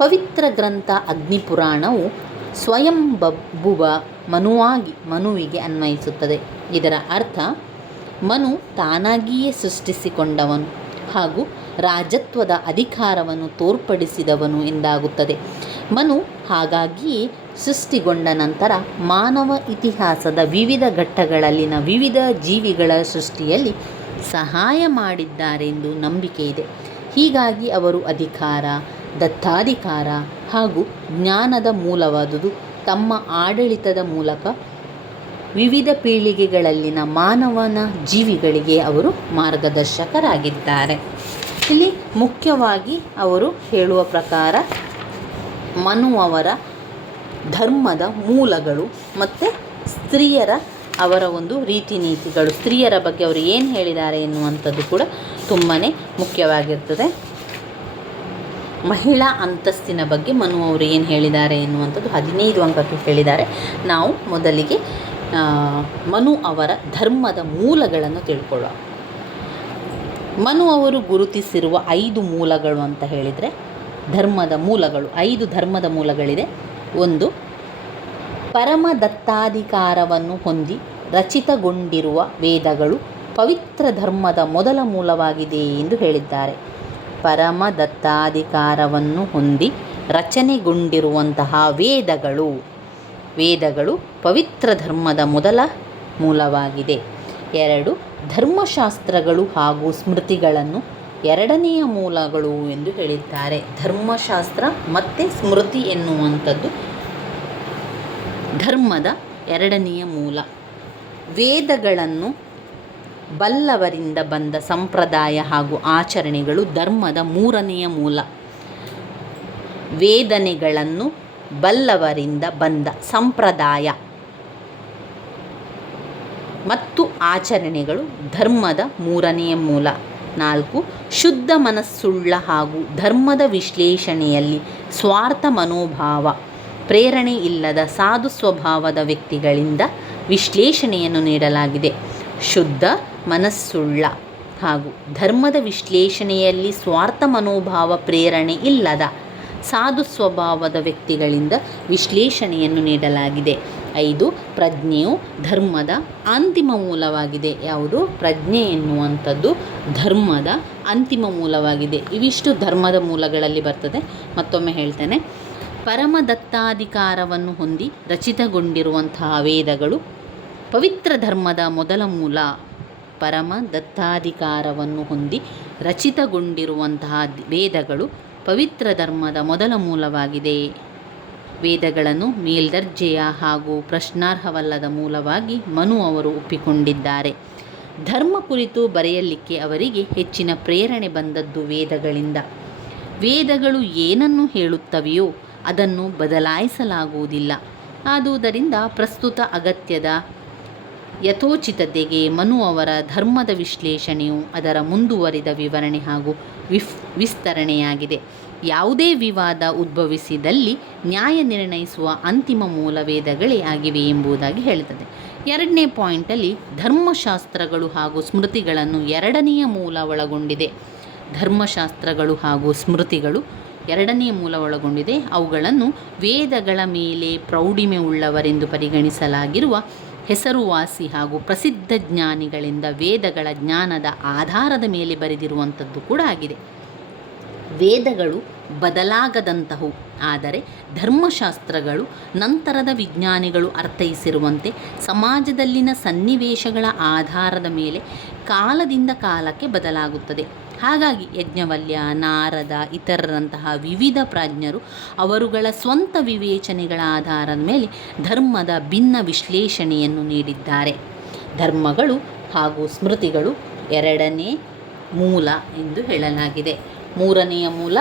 ಪವಿತ್ರ ಗ್ರಂಥ ಅಗ್ನಿಪುರಾಣವು ಸ್ವಯಂಭುವ ಮನುವಿಗೆ ಅನ್ವಯಿಸುತ್ತದೆ. ಇದರ ಅರ್ಥ ಮನು ತಾನಾಗಿಯೇ ಸೃಷ್ಟಿಸಿಕೊಂಡವನು ಹಾಗೂ ರಾಜತ್ವದ ಅಧಿಕಾರವನ್ನು ತೋರ್ಪಡಿಸಿದವನು ಎಂದಾಗುತ್ತದೆ. ಮನು ಹಾಗಾಗಿಯೇ ಸೃಷ್ಟಿಗೊಂಡ ನಂತರ ಮಾನವ ಇತಿಹಾಸದ ವಿವಿಧ ಘಟ್ಟಗಳಲ್ಲಿನ ವಿವಿಧ ಜೀವಿಗಳ ಸೃಷ್ಟಿಯಲ್ಲಿ ಸಹಾಯ ಮಾಡಿದ್ದಾರೆಂದು ನಂಬಿಕೆ ಇದೆ. ಹೀಗಾಗಿ ಅವರು ಅಧಿಕಾರ, ದತ್ತಾಧಿಕಾರ ಹಾಗೂ ಜ್ಞಾನದ ಮೂಲವಾದುದು ತಮ್ಮ ಆಡಳಿತದ ಮೂಲಕ ವಿವಿಧ ಪೀಳಿಗೆಗಳಲ್ಲಿನ ಮಾನವನ ಜೀವಿಗಳಿಗೆ ಅವರು ಮಾರ್ಗದರ್ಶಕರಾಗಿದ್ದಾರೆ. ಇಲ್ಲಿ ಮುಖ್ಯವಾಗಿ ಅವರು ಹೇಳುವ ಪ್ರಕಾರ ಮನು ಅವರ ಧರ್ಮದ ಮೂಲಗಳು ಮತ್ತು ಸ್ತ್ರೀಯರ ಅವರ ಒಂದು ರೀತಿ ನೀತಿಗಳು, ಸ್ತ್ರೀಯರ ಬಗ್ಗೆ ಅವರು ಏನು ಹೇಳಿದ್ದಾರೆ ಎನ್ನುವಂಥದ್ದು ಕೂಡ ತುಂಬಾ ಮುಖ್ಯವಾಗಿರ್ತದೆ. ಮಹಿಳಾ ಅಂತಸ್ತಿನ ಬಗ್ಗೆ ಮನು ಅವರು ಏನು ಹೇಳಿದ್ದಾರೆ ಎನ್ನುವಂಥದ್ದು 15 ಅಂಕಕ್ಕೆ ಹೇಳಿದ್ದಾರೆ. ನಾವು ಮೊದಲಿಗೆ ಮನು ಅವರ ಧರ್ಮದ ಮೂಲಗಳನ್ನು ತಿಳ್ಕೊಳ್ಳೋಣ. ಮನು ಅವರು ಗುರುತಿಸಿರುವ 5 ಮೂಲಗಳು ಅಂತ ಹೇಳಿದರೆ ಧರ್ಮದ ಮೂಲಗಳು 5 ಧರ್ಮದ ಮೂಲಗಳಿದೆ. 1, ಪರಮದತ್ತಾಧಿಕಾರವನ್ನು ಹೊಂದಿ ರಚಿತಗೊಂಡಿರುವ ವೇದಗಳು ಪವಿತ್ರ ಧರ್ಮದ ಮೊದಲ ಮೂಲವಾಗಿದೆ ಎಂದು ಹೇಳಿದ್ದಾರೆ. ಪರಮದತ್ತಾಧಿಕಾರವನ್ನು ಹೊಂದಿ ರಚನೆಗೊಂಡಿರುವಂತಹ ವೇದಗಳು ಪವಿತ್ರ ಧರ್ಮದ ಮೊದಲ ಮೂಲವಾಗಿದೆ. 2, ಧರ್ಮಶಾಸ್ತ್ರಗಳು ಹಾಗೂ ಸ್ಮೃತಿಗಳನ್ನು ಎರಡನೆಯ ಮೂಲಗಳು ಎಂದು ಹೇಳಿದ್ದಾರೆ. ಧರ್ಮಶಾಸ್ತ್ರ ಮತ್ತು ಸ್ಮೃತಿ ಎನ್ನುವಂಥದ್ದು ಧರ್ಮದ ಎರಡನೆಯ ಮೂಲ. ವೇದಗಳನ್ನು ಬಲ್ಲವರಿಂದ ಬಂದ ಸಂಪ್ರದಾಯ ಹಾಗೂ ಆಚರಣೆಗಳು ಧರ್ಮದ 3ನೆಯ ಮೂಲ. ವೇದನೆಗಳನ್ನು ಬಲ್ಲವರಿಂದ ಬಂದ ಸಂಪ್ರದಾಯ ಮತ್ತು ಆಚರಣೆಗಳು ಧರ್ಮದ 3ನೆಯ ಮೂಲ. 4, ಶುದ್ಧ ಮನಸ್ಸುಳ್ಳ ಹಾಗೂ ಧರ್ಮದ ವಿಶ್ಲೇಷಣೆಯಲ್ಲಿ ಸ್ವಾರ್ಥ ಮನೋಭಾವ, ಪ್ರೇರಣೆ ಇಲ್ಲದ ಸಾಧು ಸ್ವಭಾವದ ವ್ಯಕ್ತಿಗಳಿಂದ ವಿಶ್ಲೇಷಣೆಯನ್ನು ನೀಡಲಾಗಿದೆ. ಶುದ್ಧ ಮನಸ್ಸುಳ್ಳ ಹಾಗೂ ಧರ್ಮದ ವಿಶ್ಲೇಷಣೆಯಲ್ಲಿ ಸ್ವಾರ್ಥ ಮನೋಭಾವ, ಪ್ರೇರಣೆ ಇಲ್ಲದ ಸಾಧು ಸ್ವಭಾವದ ವ್ಯಕ್ತಿಗಳಿಂದ ವಿಶ್ಲೇಷಣೆಯನ್ನು ನೀಡಲಾಗಿದೆ. 5 ಪ್ರಜ್ಞೆಯು ಧರ್ಮದ ಅಂತಿಮ ಮೂಲವಾಗಿದೆ. ಯಾವುದು? ಪ್ರಜ್ಞೆ ಎನ್ನುವಂಥದ್ದು ಧರ್ಮದ ಅಂತಿಮ ಮೂಲವಾಗಿದೆ. ಇವಿಷ್ಟು ಧರ್ಮದ ಮೂಲಗಳಲ್ಲಿ ಬರ್ತದೆ. ಮತ್ತೊಮ್ಮೆ ಹೇಳ್ತೇನೆ. ಪರಮದತ್ತಾಧಿಕಾರವನ್ನು ಹೊಂದಿ ರಚಿತಗೊಂಡಿರುವಂತಹ ವೇದಗಳು ಪವಿತ್ರ ಧರ್ಮದ ಮೊದಲ ಮೂಲ. ಪರಮದತ್ತಾಧಿಕಾರವನ್ನು ಹೊಂದಿ ರಚಿತಗೊಂಡಿರುವಂತಹ ವೇದಗಳು ಪವಿತ್ರ ಧರ್ಮದ ಮೊದಲ ಮೂಲವಾಗಿದೆ. ವೇದಗಳನ್ನು ಮೇಲ್ದರ್ಜೆಯ ಹಾಗೂ ಪ್ರಶ್ನಾರ್ಹವಲ್ಲದ ಮೂಲವಾಗಿ ಮನು ಅವರು ಒಪ್ಪಿಕೊಂಡಿದ್ದಾರೆ. ಧರ್ಮ ಕುರಿತು ಬರೆಯಲಿಕ್ಕೆ ಅವರಿಗೆ ಹೆಚ್ಚಿನ ಪ್ರೇರಣೆ ಬಂದದ್ದು ವೇದಗಳಿಂದ. ವೇದಗಳು ಏನನ್ನು ಹೇಳುತ್ತವೆಯೋ ಅದನ್ನು ಬದಲಾಯಿಸಲಾಗುವುದಿಲ್ಲ. ಆದುದರಿಂದ ಪ್ರಸ್ತುತ ಅಗತ್ಯದ ಯಥೋಚಿತತೆಗೆ ಮನು ಅವರ ಧರ್ಮದ ವಿಶ್ಲೇಷಣೆಯು ಅದರ ಮುಂದುವರಿದ ವಿವರಣೆ ಹಾಗೂ ವಿಸ್ತರಣೆಯಾಗಿದೆ. ಯಾವುದೇ ವಿವಾದ ಉದ್ಭವಿಸಿದಲ್ಲಿ ನ್ಯಾಯ ನಿರ್ಣಯಿಸುವ ಅಂತಿಮ ಮೂಲ ವೇದಗಳೇ ಆಗಿವೆ ಎಂಬುದಾಗಿ ಹೇಳುತ್ತದೆ. 2ನೇ ಪಾಯಿಂಟಲ್ಲಿ ಧರ್ಮಶಾಸ್ತ್ರಗಳು ಹಾಗೂ ಸ್ಮೃತಿಗಳನ್ನು 2ನೆಯ ಮೂಲ ಒಳಗೊಂಡಿದೆ. ಧರ್ಮಶಾಸ್ತ್ರಗಳು ಹಾಗೂ ಸ್ಮೃತಿಗಳು 2ನೇ ಮೂಲ ಒಳಗೊಂಡಿದೆ. ಅವುಗಳನ್ನು ವೇದಗಳ ಮೇಲೆ ಪ್ರೌಢಿಮೆ ಉಳ್ಳವರೆಂದು ಪರಿಗಣಿಸಲಾಗಿರುವ ಹೆಸರುವಾಸಿ ಹಾಗೂ ಪ್ರಸಿದ್ಧ ಜ್ಞಾನಿಗಳಿಂದ ವೇದಗಳ ಜ್ಞಾನದ ಆಧಾರದ ಮೇಲೆ ಬರೆದಿರುವಂಥದ್ದು ಕೂಡ ಆಗಿದೆ. ವೇದಗಳು ಬದಲಾಗದಂತಹವು. ಆದರೆ ಧರ್ಮಶಾಸ್ತ್ರಗಳು ನಂತರದ ವಿಜ್ಞಾನಿಗಳು ಅರ್ಥೈಸಿರುವಂತೆ ಸಮಾಜದಲ್ಲಿನ ಸನ್ನಿವೇಶಗಳ ಆಧಾರದ ಮೇಲೆ ಕಾಲದಿಂದ ಕಾಲಕ್ಕೆ ಬದಲಾಗುತ್ತದೆ. ಹಾಗಾಗಿ ಯಜ್ಞವಲ್ಯ, ನಾರದ ಇತರರಂತಹ ವಿವಿಧ ಪ್ರಾಜ್ಞರು ಅವರುಗಳ ಸ್ವಂತ ವಿವೇಚನೆಗಳ ಆಧಾರದ ಮೇಲೆ ಧರ್ಮದ ಭಿನ್ನ ವಿಶ್ಲೇಷಣೆಯನ್ನು ನೀಡಿದ್ದಾರೆ. ಧರ್ಮಗಳು ಹಾಗೂ ಸ್ಮೃತಿಗಳು 2ನೇ ಮೂಲ ಎಂದು ಹೇಳಲಾಗಿದೆ. 3ನೆಯ ಮೂಲ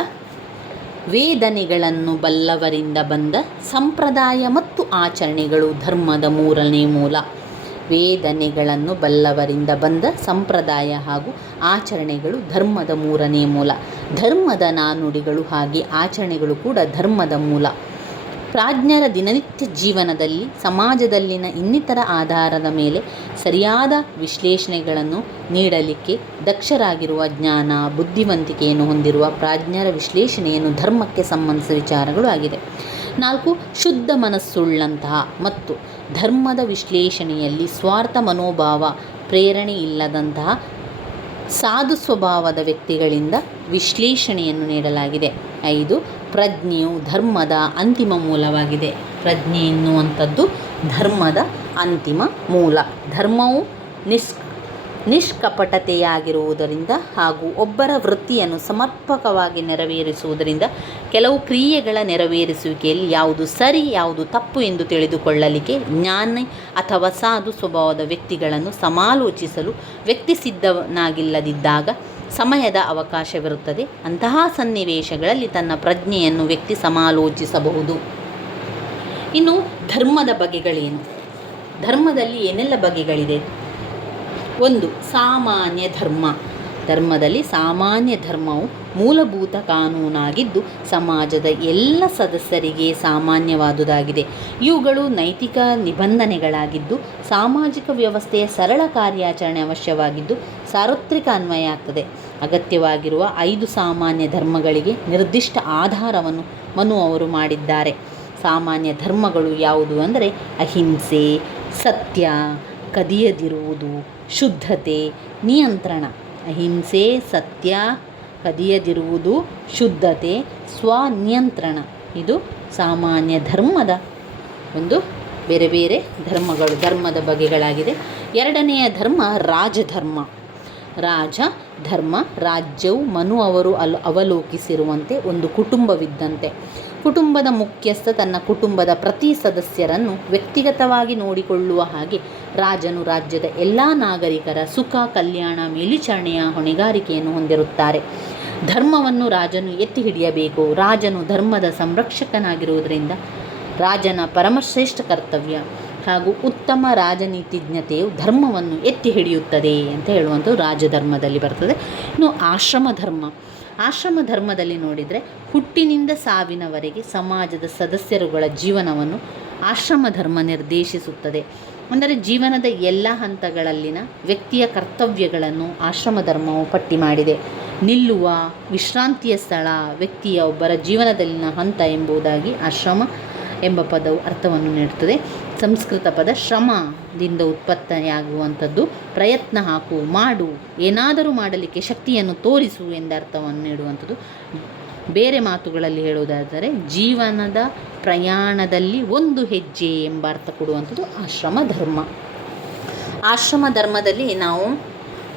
ವೇದನೆಗಳನ್ನು ಬಲ್ಲವರಿಂದ ಬಂದ ಸಂಪ್ರದಾಯ ಮತ್ತು ಆಚರಣೆಗಳು ಧರ್ಮದ 3ನೇ ಮೂಲ. ವೇದನೆಗಳನ್ನು ಬಲ್ಲವರಿಂದ ಬಂದ ಸಂಪ್ರದಾಯ ಹಾಗೂ ಆಚರಣೆಗಳು ಧರ್ಮದ 3ನೇ ಮೂಲ. ಧರ್ಮದ ನಾನುಡಿಗಳು ಹಾಗೆ ಆಚರಣೆಗಳು ಕೂಡ ಧರ್ಮದ ಮೂಲ. ಪ್ರಾಜ್ಞರ ದಿನನಿತ್ಯ ಜೀವನದಲ್ಲಿ ಸಮಾಜದಲ್ಲಿನ ಇನ್ನಿತರ ಆಧಾರದ ಮೇಲೆ ಸರಿಯಾದ ವಿಶ್ಲೇಷಣೆಗಳನ್ನು ನೀಡಲಿಕ್ಕೆ ದಕ್ಷರಾಗಿರುವ ಜ್ಞಾನ ಬುದ್ಧಿವಂತಿಕೆಯನ್ನು ಹೊಂದಿರುವ ಪ್ರಾಜ್ಞರ ವಿಶ್ಲೇಷಣೆಯನ್ನು ಧರ್ಮಕ್ಕೆ ಸಂಬಂಧಿಸಿದ ವಿಚಾರಗಳು ಆಗಿದೆ. 4 ಶುದ್ಧ ಮನಸ್ಸುಳ್ಳಂತಹ ಮತ್ತು ಧರ್ಮದ ವಿಶ್ಲೇಷಣೆಯಲ್ಲಿ ಸ್ವಾರ್ಥ ಮನೋಭಾವ ಪ್ರೇರಣೆ ಇಲ್ಲದಂತಹ ಸಾಧು ಸ್ವಭಾವದ ವ್ಯಕ್ತಿಗಳಿಂದ ವಿಶ್ಲೇಷಣೆಯನ್ನು ನೀಡಲಾಗಿದೆ. 5 ಪ್ರಜ್ಞೆಯು ಧರ್ಮದ ಅಂತಿಮ ಮೂಲವಾಗಿದೆ. ಪ್ರಜ್ಞೆ ಎನ್ನುವಂಥದ್ದು ಧರ್ಮದ ಅಂತಿಮ ಮೂಲ. ಧರ್ಮವು ನಿಷ್ಕಪಟತೆಯಾಗಿರುವುದರಿಂದ ಹಾಗೂ ಒಬ್ಬರ ವೃತ್ತಿಯನ್ನು ಸಮರ್ಪಕವಾಗಿ ನೆರವೇರಿಸುವುದರಿಂದ ಕೆಲವು ಕ್ರಿಯೆಗಳ ನೆರವೇರಿಸುವಿಕೆಯಲ್ಲಿ ಯಾವುದು ಸರಿ ಯಾವುದು ತಪ್ಪು ಎಂದು ತಿಳಿದುಕೊಳ್ಳಲಿಕ್ಕೆ ಜ್ಞಾನಿ ಅಥವಾ ಸಾಧು ಸ್ವಭಾವದ ವ್ಯಕ್ತಿಗಳನ್ನು ಸಮಾಲೋಚಿಸಲು ವ್ಯಕ್ತಿ ಸಿದ್ಧನಾಗಿಲ್ಲದಿದ್ದಾಗ ಸಮಯದ ಅವಕಾಶವಿರುತ್ತದೆ. ಅಂತಹ ಸನ್ನಿವೇಶಗಳಲ್ಲಿ ತನ್ನ ಪ್ರಜ್ಞೆಯನ್ನು ವ್ಯಕ್ತಿ ಸಮಾಲೋಚಿಸಬಹುದು. ಇನ್ನು ಧರ್ಮದ ಬಗೆಗಳೇನು? ಧರ್ಮದಲ್ಲಿ ಏನೆಲ್ಲ ಬಗೆಗಳಿದೆ? 1 ಸಾಮಾನ್ಯ ಧರ್ಮ. ಧರ್ಮದಲ್ಲಿ ಸಾಮಾನ್ಯ ಧರ್ಮವು ಮೂಲಭೂತ ಕಾನೂನಾಗಿದ್ದು ಸಮಾಜದ ಎಲ್ಲ ಸದಸ್ಯರಿಗೆ ಸಾಮಾನ್ಯವಾದುದಾಗಿದೆ. ಇವುಗಳು ನೈತಿಕ ನಿಬಂಧನೆಗಳಾಗಿದ್ದು ಸಾಮಾಜಿಕ ವ್ಯವಸ್ಥೆಯ ಸರಳ ಕಾರ್ಯಾಚರಣೆ ಅವಶ್ಯವಾಗಿದ್ದು ಸಾರ್ವತ್ರಿಕ ಅನ್ವಯ ಆಗ್ತದೆ. ಅಗತ್ಯವಾಗಿರುವ 5 ಸಾಮಾನ್ಯ ಧರ್ಮಗಳಿಗೆ ನಿರ್ದಿಷ್ಟ ಆಧಾರವನ್ನು ಮನು ಅವರು ಮಾಡಿದ್ದಾರೆ. ಸಾಮಾನ್ಯ ಧರ್ಮಗಳು ಯಾವುದು ಅಂದರೆ ಅಹಿಂಸೆ, ಸತ್ಯ, ಕದಿಯದಿರುವುದು, ಶುದ್ಧತೆ, ನಿಯಂತ್ರಣ. ಅಹಿಂಸೆ, ಸತ್ಯ, ಕದಿಯದಿರುವುದು, ಶುದ್ಧತೆ, ಸ್ವನಿಯಂತ್ರಣ. ಇದು ಸಾಮಾನ್ಯ ಧರ್ಮದ ಒಂದು ಬೇರೆ ಬೇರೆ ಧರ್ಮದ ಬಗೆಗಳಾಗಿದೆ. 2ನೆಯ ಧರ್ಮ ರಾಜಧರ್ಮ. ರಾಜಧರ್ಮ ರಾಜ್ಯವು ಮನು ಅವರು ಅವಲೋಕಿಸಿರುವಂತೆ ಒಂದು ಕುಟುಂಬವಿದ್ದಂತೆ. ಕುಟುಂಬದ ಮುಖ್ಯಸ್ಥ ತನ್ನ ಕುಟುಂಬದ ಪ್ರತಿ ಸದಸ್ಯರನ್ನು ವ್ಯಕ್ತಿಗತವಾಗಿ ನೋಡಿಕೊಳ್ಳುವ ಹಾಗೆ ರಾಜನು ರಾಜ್ಯದ ಎಲ್ಲ ನಾಗರಿಕರ ಸುಖ, ಕಲ್ಯಾಣ, ಮೇಲ್ವಿಚಾರಣೆಯ ಹೊಣೆಗಾರಿಕೆಯನ್ನು ಹೊಂದಿರುತ್ತಾರೆ. ಧರ್ಮವನ್ನು ರಾಜನು ಎತ್ತಿ ಹಿಡಿಯಬೇಕು. ರಾಜನು ಧರ್ಮದ ಸಂರಕ್ಷಕನಾಗಿರುವುದರಿಂದ ರಾಜನ ಪರಮಶ್ರೇಷ್ಠ ಕರ್ತವ್ಯ ಹಾಗೂ ಉತ್ತಮ ರಾಜನೀತಿಜ್ಞತೆಯು ಧರ್ಮವನ್ನು ಎತ್ತಿ ಹಿಡಿಯುತ್ತದೆ ಅಂತ ಹೇಳುವಂಥದ್ದು ರಾಜಧರ್ಮದಲ್ಲಿ ಬರ್ತದೆ. ಇನ್ನು ಆಶ್ರಮ ಧರ್ಮದಲ್ಲಿ ನೋಡಿದರೆ ಹುಟ್ಟಿನಿಂದ ಸಾವಿನವರೆಗೆ ಸಮಾಜದ ಸದಸ್ಯರುಗಳ ಜೀವನವನ್ನು ಆಶ್ರಮ ಧರ್ಮ ನಿರ್ದೇಶಿಸುತ್ತದೆ. ಅಂದರೆ ಜೀವನದ ಎಲ್ಲ ಹಂತಗಳಲ್ಲಿನ ವ್ಯಕ್ತಿಯ ಕರ್ತವ್ಯಗಳನ್ನು ಆಶ್ರಮ ಧರ್ಮವು ಪಟ್ಟಿ ಮಾಡಿದೆ. ನಿಲ್ಲುವ ವಿಶ್ರಾಂತಿಯ ಸ್ಥಳ, ವ್ಯಕ್ತಿಯ ಒಬ್ಬರ ಜೀವನದಲ್ಲಿನ ಹಂತ ಎಂಬುದಾಗಿ ಆಶ್ರಮ ಎಂಬ ಪದವು ಅರ್ಥವನ್ನು ನೀಡುತ್ತದೆ. ಸಂಸ್ಕೃತ ಪದ ಶ್ರಮದಿಂದ ಉತ್ಪತ್ತಿಯಾಗುವಂಥದ್ದು. ಪ್ರಯತ್ನ ಹಾಕು, ಮಾಡು, ಏನಾದರೂ ಮಾಡಲಿಕ್ಕೆ ಶಕ್ತಿಯನ್ನು ತೋರಿಸು ಎಂದರ್ಥವನ್ನು ನೀಡುವಂಥದ್ದು. ಬೇರೆ ಮಾತುಗಳಲ್ಲಿ ಹೇಳುವುದಾದರೆ ಜೀವನದ ಪ್ರಯಾಣದಲ್ಲಿ ಒಂದು ಹೆಜ್ಜೆ ಎಂಬ ಅರ್ಥ ಕೊಡುವಂಥದ್ದು ಆಶ್ರಮ ಧರ್ಮ. ಆಶ್ರಮ ಧರ್ಮದಲ್ಲಿ ನಾವು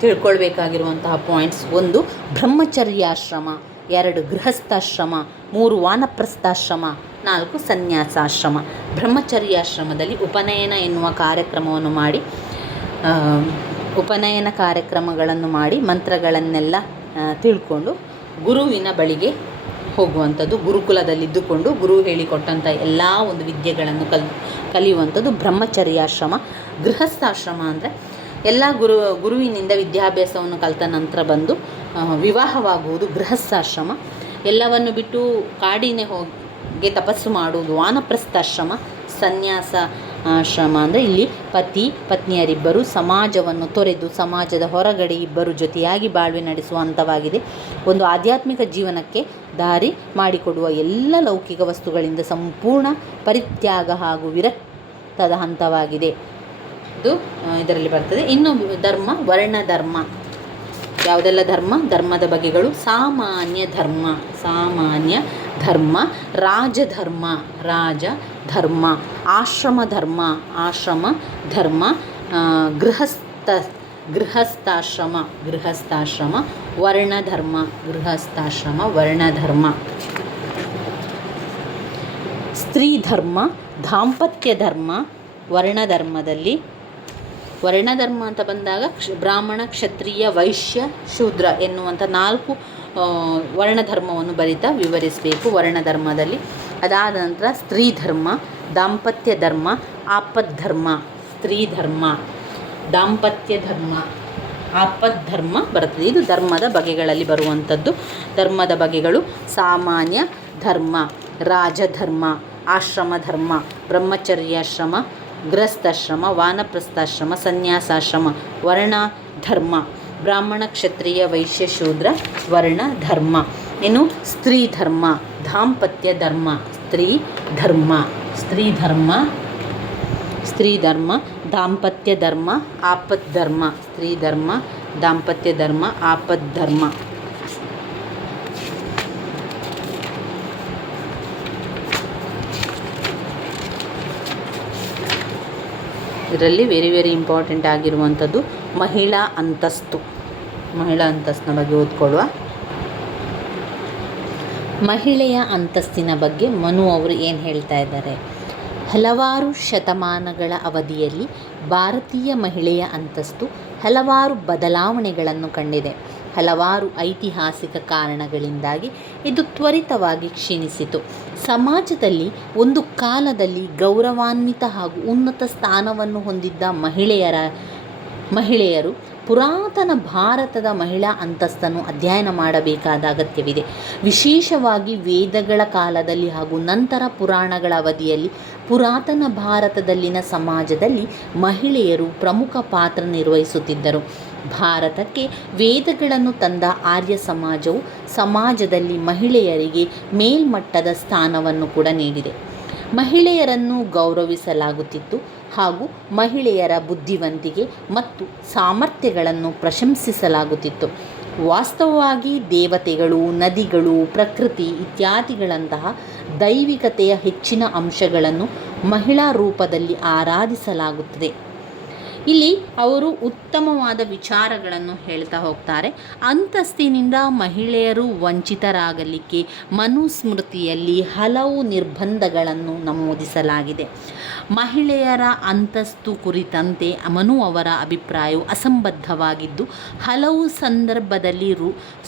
ತಿಳ್ಕೊಳ್ಬೇಕಾಗಿರುವಂತಹ ಪಾಯಿಂಟ್ಸ್: 1 ಬ್ರಹ್ಮಚರ್ಯಾಶ್ರಮ, 2 ಗೃಹಸ್ಥಾಶ್ರಮ, 3 ವಾನಪ್ರಸ್ಥಾಶ್ರಮ, 4 ಸನ್ಯಾಸಾಶ್ರಮ. ಬ್ರಹ್ಮಚರ್ಯಾಶ್ರಮದಲ್ಲಿ ಉಪನಯನ ಎನ್ನುವ ಕಾರ್ಯಕ್ರಮವನ್ನು ಮಾಡಿ ಉಪನಯನ ಕಾರ್ಯಕ್ರಮಗಳನ್ನು ಮಾಡಿ ಮಂತ್ರಗಳನ್ನೆಲ್ಲ ತಿಳ್ಕೊಂಡು ಗುರುವಿನ ಬಳಿಗೆ ಹೋಗುವಂಥದ್ದು. ಗುರುಕುಲದಲ್ಲಿದ್ದುಕೊಂಡು ಗುರು ಹೇಳಿಕೊಟ್ಟಂಥ ಎಲ್ಲ ಒಂದು ವಿದ್ಯೆಗಳನ್ನು ಕಲಿಯುವಂಥದ್ದು ಬ್ರಹ್ಮಚರ್ಯಾಶ್ರಮ. ಗೃಹಸ್ಥಾಶ್ರಮ ಅಂದರೆ ಎಲ್ಲ ಗುರುವಿನಿಂದ ವಿದ್ಯಾಭ್ಯಾಸವನ್ನು ಕಲಿತ ನಂತರ ಬಂದು ವಿವಾಹವಾಗುವುದು ಗೃಹಸ್ಥಾಶ್ರಮ. ಎಲ್ಲವನ್ನು ಬಿಟ್ಟು ಕಾಡಿನ ಹೋಗಿ ತಪಸ್ಸು ಮಾಡುವುದು ವಾನಪ್ರಸ್ಥಾಶ್ರಮ. ಸನ್ಯಾಸ ಆಶ್ರಮ ಅಂದರೆ ಇಲ್ಲಿ ಪತಿ ಪತ್ನಿಯರಿಬ್ಬರು ಸಮಾಜವನ್ನು ತೊರೆದು ಸಮಾಜದ ಹೊರಗಡೆ ಇಬ್ಬರು ಜೊತೆಯಾಗಿ ಬಾಳ್ವೆ ನಡೆಸುವ ಹಂತವಾಗಿದೆ. ಒಂದು ಆಧ್ಯಾತ್ಮಿಕ ಜೀವನಕ್ಕೆ ದಾರಿ ಮಾಡಿಕೊಡುವ ಎಲ್ಲ ಲೌಕಿಕ ವಸ್ತುಗಳಿಂದ ಸಂಪೂರ್ಣ ಪರಿತ್ಯಾಗ ಹಾಗೂ ವಿರಕ್ತದ ಹಂತವಾಗಿದೆ. ಇದು ಇದರಲ್ಲಿ ಬರ್ತದೆ. ಇನ್ನು ಧರ್ಮ, ವರ್ಣಧರ್ಮ. ಯಾವುದೆಲ್ಲ ಧರ್ಮದ ಬಗೆಗಳು: ಸಾಮಾನ್ಯ ಧರ್ಮ, ರಾಜಧರ್ಮ, ಆಶ್ರಮ ಧರ್ಮ, ಗೃಹಸ್ಥಾಶ್ರಮ, ವರ್ಣಧರ್ಮ, ಸ್ತ್ರೀ ಧರ್ಮ, ದಾಂಪತ್ಯ ಧರ್ಮ. ವರ್ಣಧರ್ಮ ಅಂತ ಬಂದಾಗ ಬ್ರಾಹ್ಮಣ, ಕ್ಷತ್ರಿಯ, ವೈಶ್ಯ, ಶೂದ್ರ ಎನ್ನುವಂಥ 4 ವರ್ಣಧರ್ಮವನ್ನು ವಿವರಿಸಬೇಕು ವರ್ಣಧರ್ಮದಲ್ಲಿ. ಅದಾದ ನಂತರ ಸ್ತ್ರೀ ಧರ್ಮ, ದಾಂಪತ್ಯ ಧರ್ಮ, ಆಪದ್ಧರ್ಮ. ಸ್ತ್ರೀ ಧರ್ಮ, ದಾಂಪತ್ಯ ಧರ್ಮ, ಆಪದ್ಧರ್ಮ ಬರುತ್ತದೆ. ಇದು ಧರ್ಮದ ಬಗೆಗಳಲ್ಲಿ ಬರುವಂಥದ್ದು. ಧರ್ಮದ ಬಗೆಗಳು: ಸಾಮಾನ್ಯ ಧರ್ಮ, ರಾಜಧರ್ಮ, ಆಶ್ರಮ ಧರ್ಮ, ಬ್ರಹ್ಮಚರ್ಯಾಶ್ರಮ, ಗೃಹಸ್ಥಾಶ್ರಮ, ವಾನಪ್ರಸ್ಥಾಶ್ರಮ, ಸನ್ಯಾಸಾಶ್ರಮ, ವರ್ಣಧರ್ಮ, ಬ್ರಾಹ್ಮಣ, ಕ್ಷತ್ರಿಯ, ವೈಶ್ಯ, ಶೂದ್ರ, ವರ್ಣಧರ್ಮ. ಇನ್ನು ಸ್ತ್ರೀ ಧರ್ಮ, ದಾಂಪತ್ಯ ಧರ್ಮ, ಸ್ತ್ರೀ ಧರ್ಮ, ದಾಂಪತ್ಯ ಧರ್ಮ, ಆಪದ್ಧರ್ಮ. ಸ್ತ್ರೀ ಧರ್ಮ, ದಾಂಪತ್ಯ ಧರ್ಮ, ಆಪದ್ಧರ್ಮ. ಇದರಲ್ಲಿ ವೆರಿ ಇಂಪಾರ್ಟೆಂಟ್ ಆಗಿರುವಂಥದ್ದು ಮಹಿಳಾ ಅಂತಸ್ತಿನ ಬಗ್ಗೆ ಓದ್ಕೊಳ್ಳುವ. ಮಹಿಳೆಯ ಅಂತಸ್ತಿನ ಬಗ್ಗೆ ಮನು ಅವರು ಏನು ಹೇಳ್ತಾ ಇದ್ದಾರೆ: ಹಲವಾರು ಶತಮಾನಗಳ ಅವಧಿಯಲ್ಲಿ ಭಾರತೀಯ ಮಹಿಳೆಯ ಅಂತಸ್ತು ಹಲವಾರು ಬದಲಾವಣೆಗಳನ್ನು ಕಂಡಿದೆ. ಹಲವಾರು ಐತಿಹಾಸಿಕ ಕಾರಣಗಳಿಂದಾಗಿ ಇದು ತ್ವರಿತವಾಗಿ ಕ್ಷೀಣಿಸಿತು. ಸಮಾಜದಲ್ಲಿ ಒಂದು ಕಾಲದಲ್ಲಿ ಗೌರವಾನ್ವಿತ ಹಾಗೂ ಉನ್ನತ ಸ್ಥಾನವನ್ನು ಹೊಂದಿದ್ದ ಮಹಿಳೆಯರು ಪುರಾತನ ಭಾರತದ ಮಹಿಳಾ ಅಂತಸ್ತನ್ನು ಅಧ್ಯಯನ ಮಾಡಬೇಕಾದ ಅಗತ್ಯವಿದೆ. ವಿಶೇಷವಾಗಿ ವೇದಗಳ ಕಾಲದಲ್ಲಿ ಹಾಗೂ ನಂತರ ಪುರಾಣಗಳ ಅವಧಿಯಲ್ಲಿ ಪುರಾತನ ಭಾರತದಲ್ಲಿನ ಸಮಾಜದಲ್ಲಿ ಮಹಿಳೆಯರು ಪ್ರಮುಖ ಪಾತ್ರ ನಿರ್ವಹಿಸುತ್ತಿದ್ದರು. ಭಾರತಕ್ಕೆ ವೇದಗಳನ್ನು ತಂದ ಆರ್ಯ ಸಮಾಜವು ಸಮಾಜದಲ್ಲಿ ಮಹಿಳೆಯರಿಗೆ ಮೇಲ್ಮಟ್ಟದ ಸ್ಥಾನವನ್ನು ಕೂಡ ನೀಡಿದೆ. ಮಹಿಳೆಯರನ್ನು ಗೌರವಿಸಲಾಗುತ್ತಿತ್ತು ಹಾಗೂ ಮಹಿಳೆಯರ ಬುದ್ಧಿವಂತಿಕೆ ಮತ್ತು ಸಾಮರ್ಥ್ಯಗಳನ್ನು ಪ್ರಶಂಸಿಸಲಾಗುತ್ತಿತ್ತು. ವಾಸ್ತವವಾಗಿ ದೇವತೆಗಳು, ನದಿಗಳು, ಪ್ರಕೃತಿ ಇತ್ಯಾದಿಗಳಂತಹ ದೈವಿಕತೆಯ ಹೆಚ್ಚಿನ ಅಂಶಗಳನ್ನು ಮಹಿಳಾ ರೂಪದಲ್ಲಿ ಆರಾಧಿಸಲಾಗುತ್ತದೆ. ಇಲ್ಲಿ ಅವರು ಉತ್ತಮವಾದ ವಿಚಾರಗಳನ್ನು ಹೇಳ್ತಾ ಹೋಗ್ತಾರೆ. ಅಂತಸ್ತಿನಿಂದ ಮಹಿಳೆಯರು ವಂಚಿತರಾಗಲಿಕ್ಕೆ ಮನುಸ್ಮೃತಿಯಲ್ಲಿ ಹಲವು ನಿರ್ಬಂಧಗಳನ್ನು ನಮೂದಿಸಲಾಗಿದೆ. ಮಹಿಳೆಯರ ಅಂತಸ್ತು ಕುರಿತಂತೆ ಮನು ಅವರ ಅಭಿಪ್ರಾಯವು ಅಸಂಬದ್ಧವಾಗಿದ್ದು ಹಲವು ಸಂದರ್ಭದಲ್ಲಿ